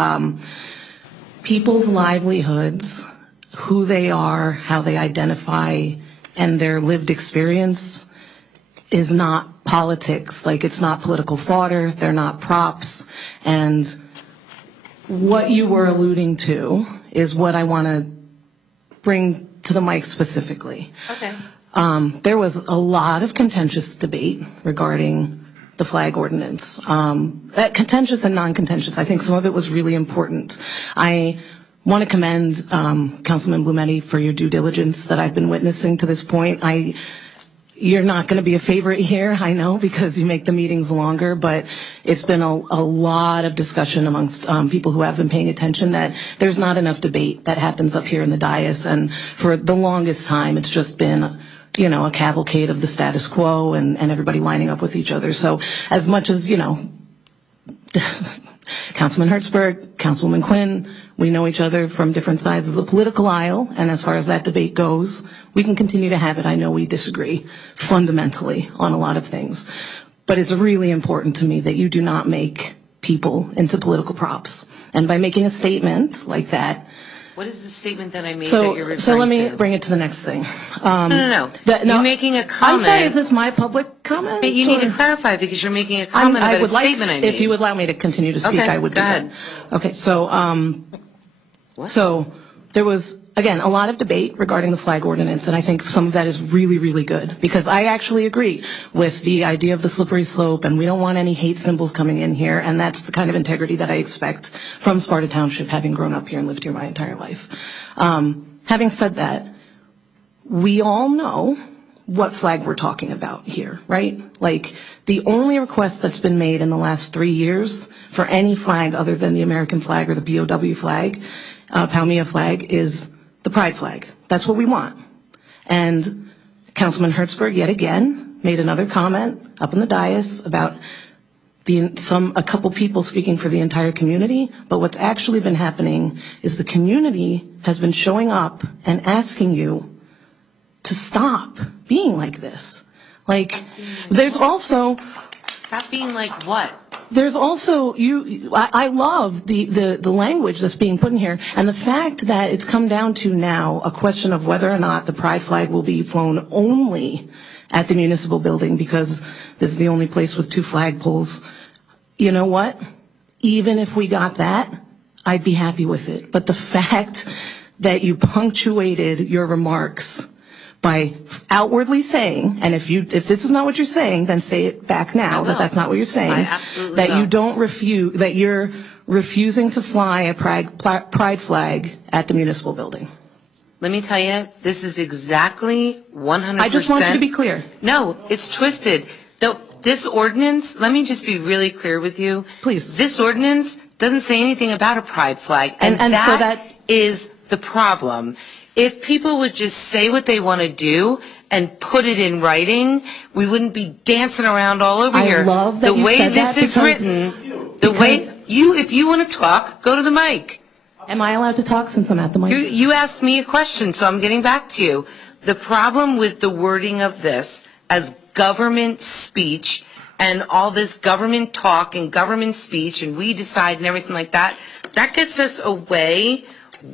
people's livelihoods, who they are, how they identify, and their lived experience is not politics. Like, it's not political fodder, they're not props. And what you were alluding to is what I want to bring to the mic specifically. Okay. There was a lot of contentious debate regarding the flag ordinance. Contentious and non-contentious. I think some of it was really important. I want to commend Councilman Blumetti for your due diligence that I've been witnessing to this point. You're not going to be a favorite here, I know, because you make the meetings longer, but it's been a lot of discussion amongst people who have been paying attention that there's not enough debate that happens up here in the dais, and for the longest time it's just been a cavalcade of the status quo and everybody lining up with each other. So as much as, Councilman Hertzberg, Councilwoman Quinn, we know each other from different sides of the political aisle, and as far as that debate goes, we can continue to have it. I know we disagree fundamentally on a lot of things, but it's really important to me that you do not make people into political props. And by making a statement like that, What is the statement that I made that you're referring to? so let me bring it to the next thing. No. You're making a comment. I'm sorry, is this my public comment? But you need to clarify because you're making a comment about a statement I made. If you would allow me to continue to speak, Okay, I would do go that. ahead. Okay, so there was, again, a lot of debate regarding the flag ordinance, and I think some of that is really, really good, because I actually agree with the idea of the slippery slope, and we don't want any hate symbols coming in here, and that's the kind of integrity that I expect from Sparta Township, having grown up here and lived here my entire life. Having said that, we all know what flag we're talking about here, right? Like, the only request that's been made in the last 3 years for any flag other than the American flag or the POW flag, Palmilla flag, is the pride flag. That's what we want. And Councilman Hertzberg, yet again, made another comment up in the dais about a couple people speaking for the entire community, but what's actually been happening is the community has been showing up and asking you to stop being like this. Like, there's also... Stop being like what? There's also, I love the language that's being put in here, and the fact that it's come down to now a question of whether or not the pride flag will be flown only at the municipal building, because this is the only place with 2 flagpoles. You know what? Even if we got that, I'd be happy with it. But the fact that you punctuated your remarks by outwardly saying, and if this is not what you're saying, then say it back now that that's not what you're saying. I absolutely that will. you don't refuse, that you're refusing to fly a pride flag at the municipal building. Let me tell you, this is exactly 100%. I just want you to be clear. No, it's twisted. This ordinance, let me just be really clear with you. Please. This ordinance doesn't say anything about a pride flag, and so that is the problem. If people would just say what they want to do and put it in writing, we wouldn't be dancing around all over here. I love that the you way said this that is written, the way if you want to talk, go to the mic. Am I allowed to talk since I'm at the mic? You asked me a question, so I'm getting back to you. The problem with the wording of this as government speech and all this government talk and government speech and we decide and everything like that, that gets us away,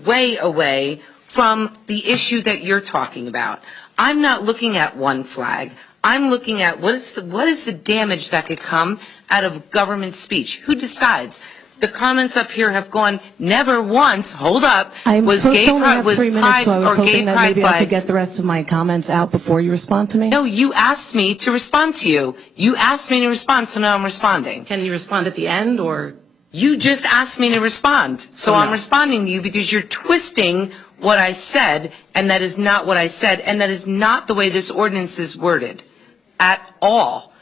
way away from the issue that you're talking about. I'm not looking at one flag. I'm looking at what is the damage that could come out of government speech. Who decides? The comments up here have gone never once. Hold up. Was gay pride? Was pride or gay pride maybe I could flags? get the rest of my comments out before you respond to me. No, you asked me to respond to you. You asked me to respond, so now I'm responding. Can you respond at the end, or? You just asked me to respond, so Oh, no. I'm responding to you because you're twisting what I said, and that is not what I said, and that is not the way this ordinance is worded at all.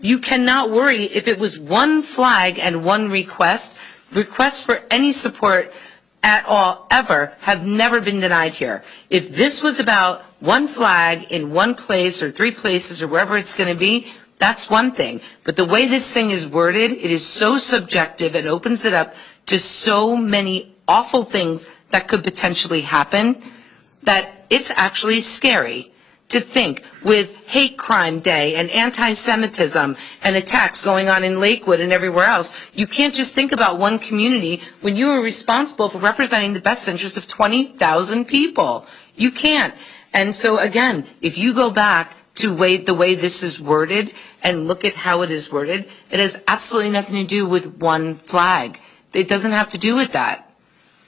You cannot worry if it was one flag and one request. Requests for any support at all ever have never been denied here. If this was about one flag in one place or 3 places or wherever it's going to be, that's one thing. But the way this thing is worded, it is so subjective. It opens it up to so many awful things that could potentially happen that it's actually scary to think with hate crime day and anti-Semitism and attacks going on in Lakewood and everywhere else, you can't just think about one community when you are responsible for representing the best interests of 20,000 people. You can't. And so again, if you go back to the way this is worded and look at how it is worded, it has absolutely nothing to do with one flag. It doesn't have to do with that.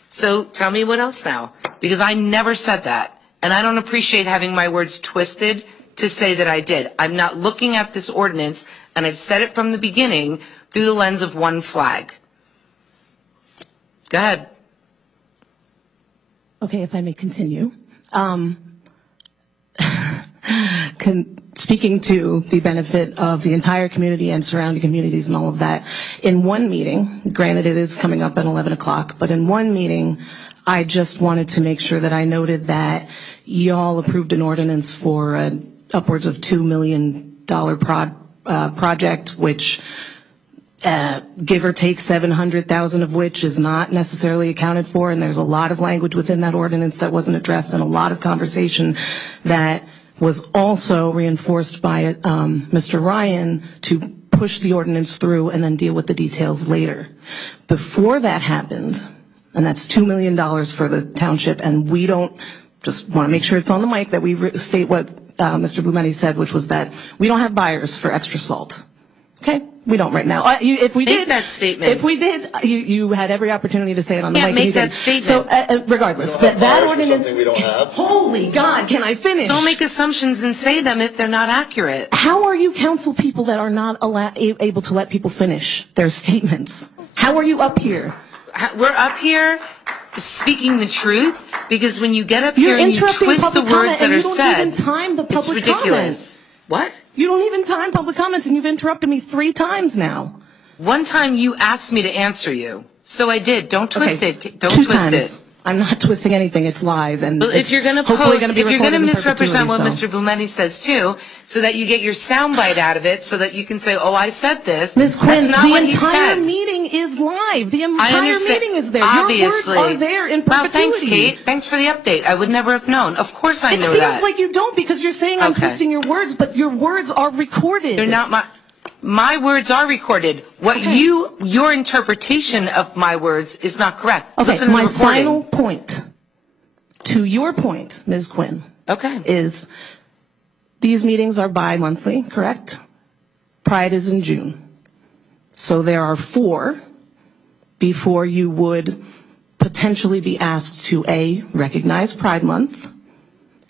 So tell me what else now, because I never said that. And I don't appreciate having my words twisted to say that I did. I'm not looking at this ordinance, and I've said it from the beginning, through the lens of one flag. Go ahead. Okay, if I may continue. Speaking to the benefit of the entire community and surrounding communities and all of that, in one meeting, granted it is coming up at 11 o'clock, but in one meeting, I just wanted to make sure that I noted that y'all approved an ordinance for upwards of $2 million project, which give or take 700,000 of which is not necessarily accounted for, and there's a lot of language within that ordinance that wasn't addressed, and a lot of conversation that was also reinforced by Mr. Ryan to push the ordinance through and then deal with the details later. Before that happened, and that's $2 million for the township, and we don't, just want to make sure it's on the mic that we state what Mr. Blumetti said, which was that we don't have buyers for extra salt. Okay? We don't right now. If we did, Make that statement. If we did, you had every opportunity to say it on the Yeah, mic. make and you that didn't. statement. So regardless, We don't have that buyers for ordinance. something we don't have. Holy God, can I finish? Don't make assumptions and say them if they're not accurate. How are you council people that are not able to let people finish their statements? How are you up here? We're up here speaking the truth, because when you get up here and you interrupting twist the public words that comment, are and said, you don't even time the it's public ridiculous. comment. What? You don't even time public comments, and you've interrupted me 3 times now. One time you asked me to answer you, so I did. Don't twist Okay, it. Don't 2 twist times. it. I'm not twisting anything. It's live, and Well, if you're going to hopefully gonna be if you're going to recorded in misrepresent what perpetuity, Mr. Blumetti says too, so that you get your soundbite out of it, so that you can say, "Oh, I said this." Ms. That's Quinn, not the what he entire said. meeting is live. The I entire understand. meeting is there. Obviously. Your words are there in perpetuity. Well, thanks, Kate. Thanks for the update. I would never have known. Of course I It know seems that. like you don't, because you're saying I'm Okay. twisting your words, but your words are recorded. They're not my words are recorded. Your interpretation of my words is not correct. Okay, Listen to my the recording. final point, to your point, Ms. Quinn, is these meetings are bi-monthly, correct? Pride is in June. So there are 4 before you would potentially be asked to, A, recognize Pride Month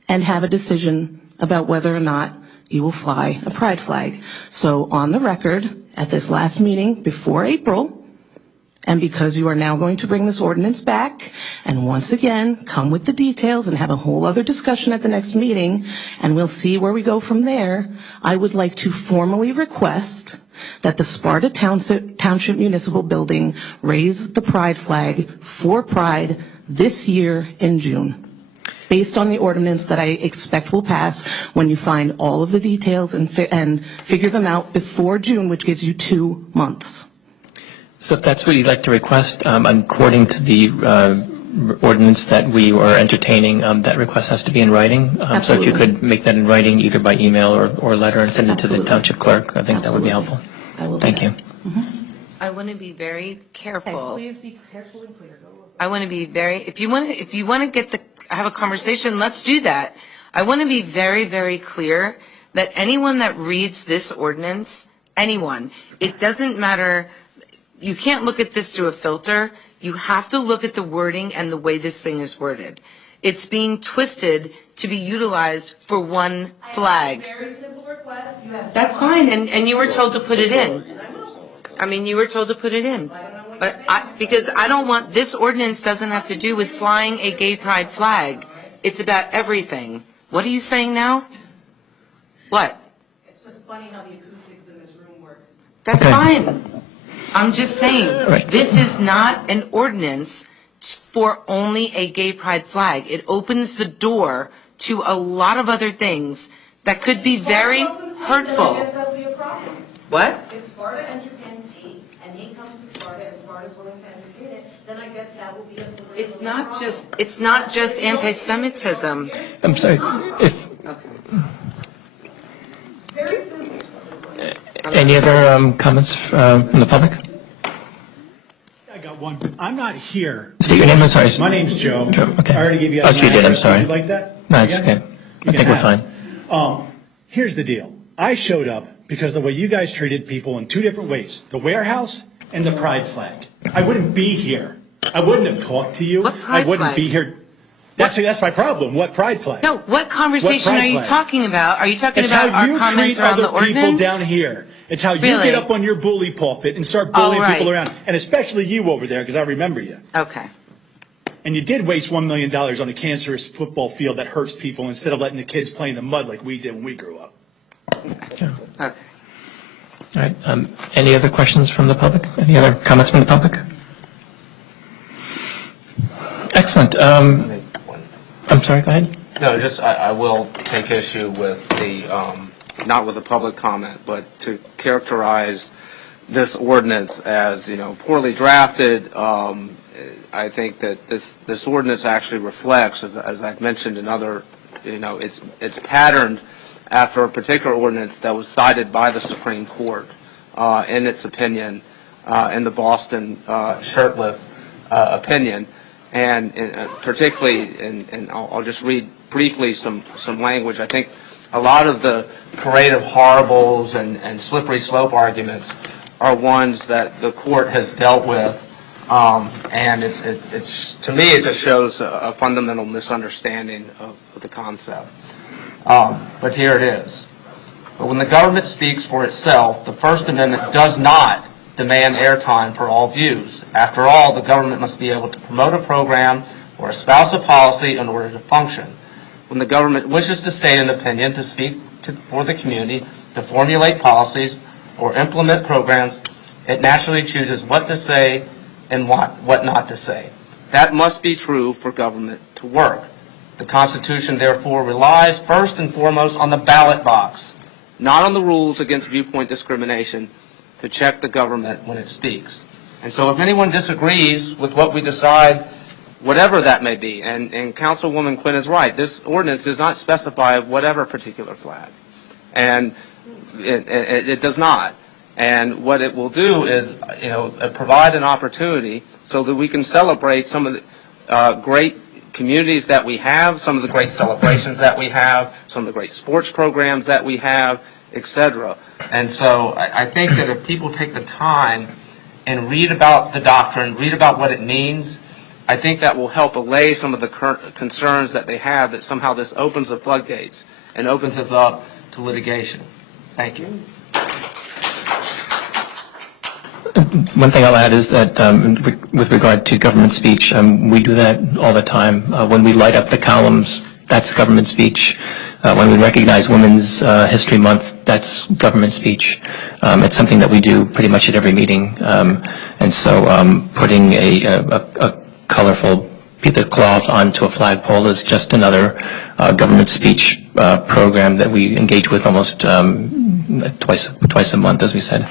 and have a decision about whether or not you will fly a pride flag. So on the record, at this last meeting before April, and because you are now going to bring this ordinance back, and once again, come with the details and have a whole other discussion at the next meeting, and we'll see where we go from there, I would like to formally request that the Sparta Township Municipal Building raise the pride flag for Pride this year in June, based on the ordinance that I expect will pass when you find all of the details and figure them out before June, which gives you 2 months. So if that's what you'd like to request, according to the ordinance that we are entertaining, that request has to be in writing. So if you could make that in writing, either by email or letter, and send it to the township clerk, I think that would be helpful. I will do Thank that. you. I want to be very careful. Please be careful and clear. I want to be very, if you want to have a conversation, let's do that. I want to be very, very clear that anyone that reads this ordinance, anyone, it doesn't matter, you can't look at this through a filter. You have to look at the wording and the way this thing is worded. It's being twisted to be utilized for one flag. Very simple request. You have That's fine, and you were told to put it in. I mean, you were told to put it in. But because I don't want, this ordinance doesn't have to do with flying a gay pride flag. It's about everything. What are you saying now? What? It's just funny how the acoustics in this room work. That's Okay. fine. I'm just saying, Right. this is not an ordinance for only a gay pride flag. It opens the door to a lot of other things that could be very hurtful. I guess that'll be a problem. What? If Sparta entertains hate, and hate comes to Sparta, and Sparta's willing to entertain it, then I guess that will be a slippery It's little not problem. just anti-Semitism. I'm sorry, if, Okay. Any other comments from the public? I got one. I'm not here. State your name, I'm sorry. My name's Joe. Joe, okay. I already gave you Oh, guys you my did, I'm address. sorry. Would you like that? No, it's Again? okay. You I can think we're have fine. it. Here's the deal. I showed up because the way you guys treated people in two different ways, the warehouse and the pride flag. I wouldn't be here. I wouldn't have talked to you. What pride I wouldn't flag? be here. That's my problem. What pride flag? No, what conversation pride are you flag? talking about? Are you talking It's about how our you comments treat around the other people ordinance? down here. It's how you Really? get up on your bully pulpit and start bullying right. people around, and especially you over there, because I remember you. Okay. And you did waste $1 million on a cancerous football field that hurts people instead of letting the kids play in the mud like we did when we grew up. Okay. All right. Any other questions from the public? Any other comments from the public? Excellent. I'm sorry, go ahead. No, just, I will take issue with the, not with the public comment, but to characterize this ordinance as, poorly drafted. I think that this ordinance actually reflects, as I've mentioned in other, it's patterned after a particular ordinance that was cited by the Supreme Court in its opinion, in the Boston Shurtleff opinion. And particularly, and I'll just read briefly some language. I think a lot of the parade of horribles and slippery slope arguments are ones that the court has dealt with, and it's to me it just shows a fundamental misunderstanding of the concept. But here it is. But when the government speaks for itself, the First Amendment does not demand airtime for all views. After all, the government must be able to promote a program or espouse a policy in order to function. When the government wishes to state an opinion, to speak for the community, to formulate policies, or implement programs, it naturally chooses what to say and what not to say. That must be true for government to work. The Constitution, therefore, relies first and foremost on the ballot box, not on the rules against viewpoint discrimination, to check the government when it speaks. And so if anyone disagrees with what we decide, whatever that may be, and Councilwoman Quinn is right, this ordinance does not specify whatever particular flag. And it does not. And what it will do is, provide an opportunity so that we can celebrate some of the great communities that we have, some of the great celebrations that we have, some of the great sports programs that we have, etc. And so I think that if people take the time and read about the doctrine, read about what it means, I think that will help allay some of the current concerns that they have that somehow this opens the floodgates and opens us up to litigation. Thank you. One thing I'll add is that with regard to government speech, we do that all the time. When we light up the columns, that's government speech. When we recognize Women's History Month, that's government speech. It's something that we do pretty much at every meeting. And so putting a colorful piece of cloth onto a flagpole is just another government speech program that we engage with almost twice a month, as we said.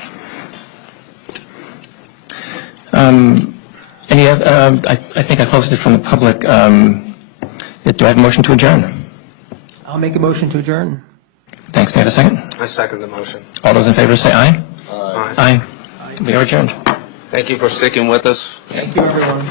I think I closed it from the public. Do I have a motion to adjourn? I'll make a motion to adjourn. Thanks. May I have a second? I second the motion. All those in favor say aye. Aye. Aye. We are adjourned. Thank you for sticking with us. Thank you, everyone.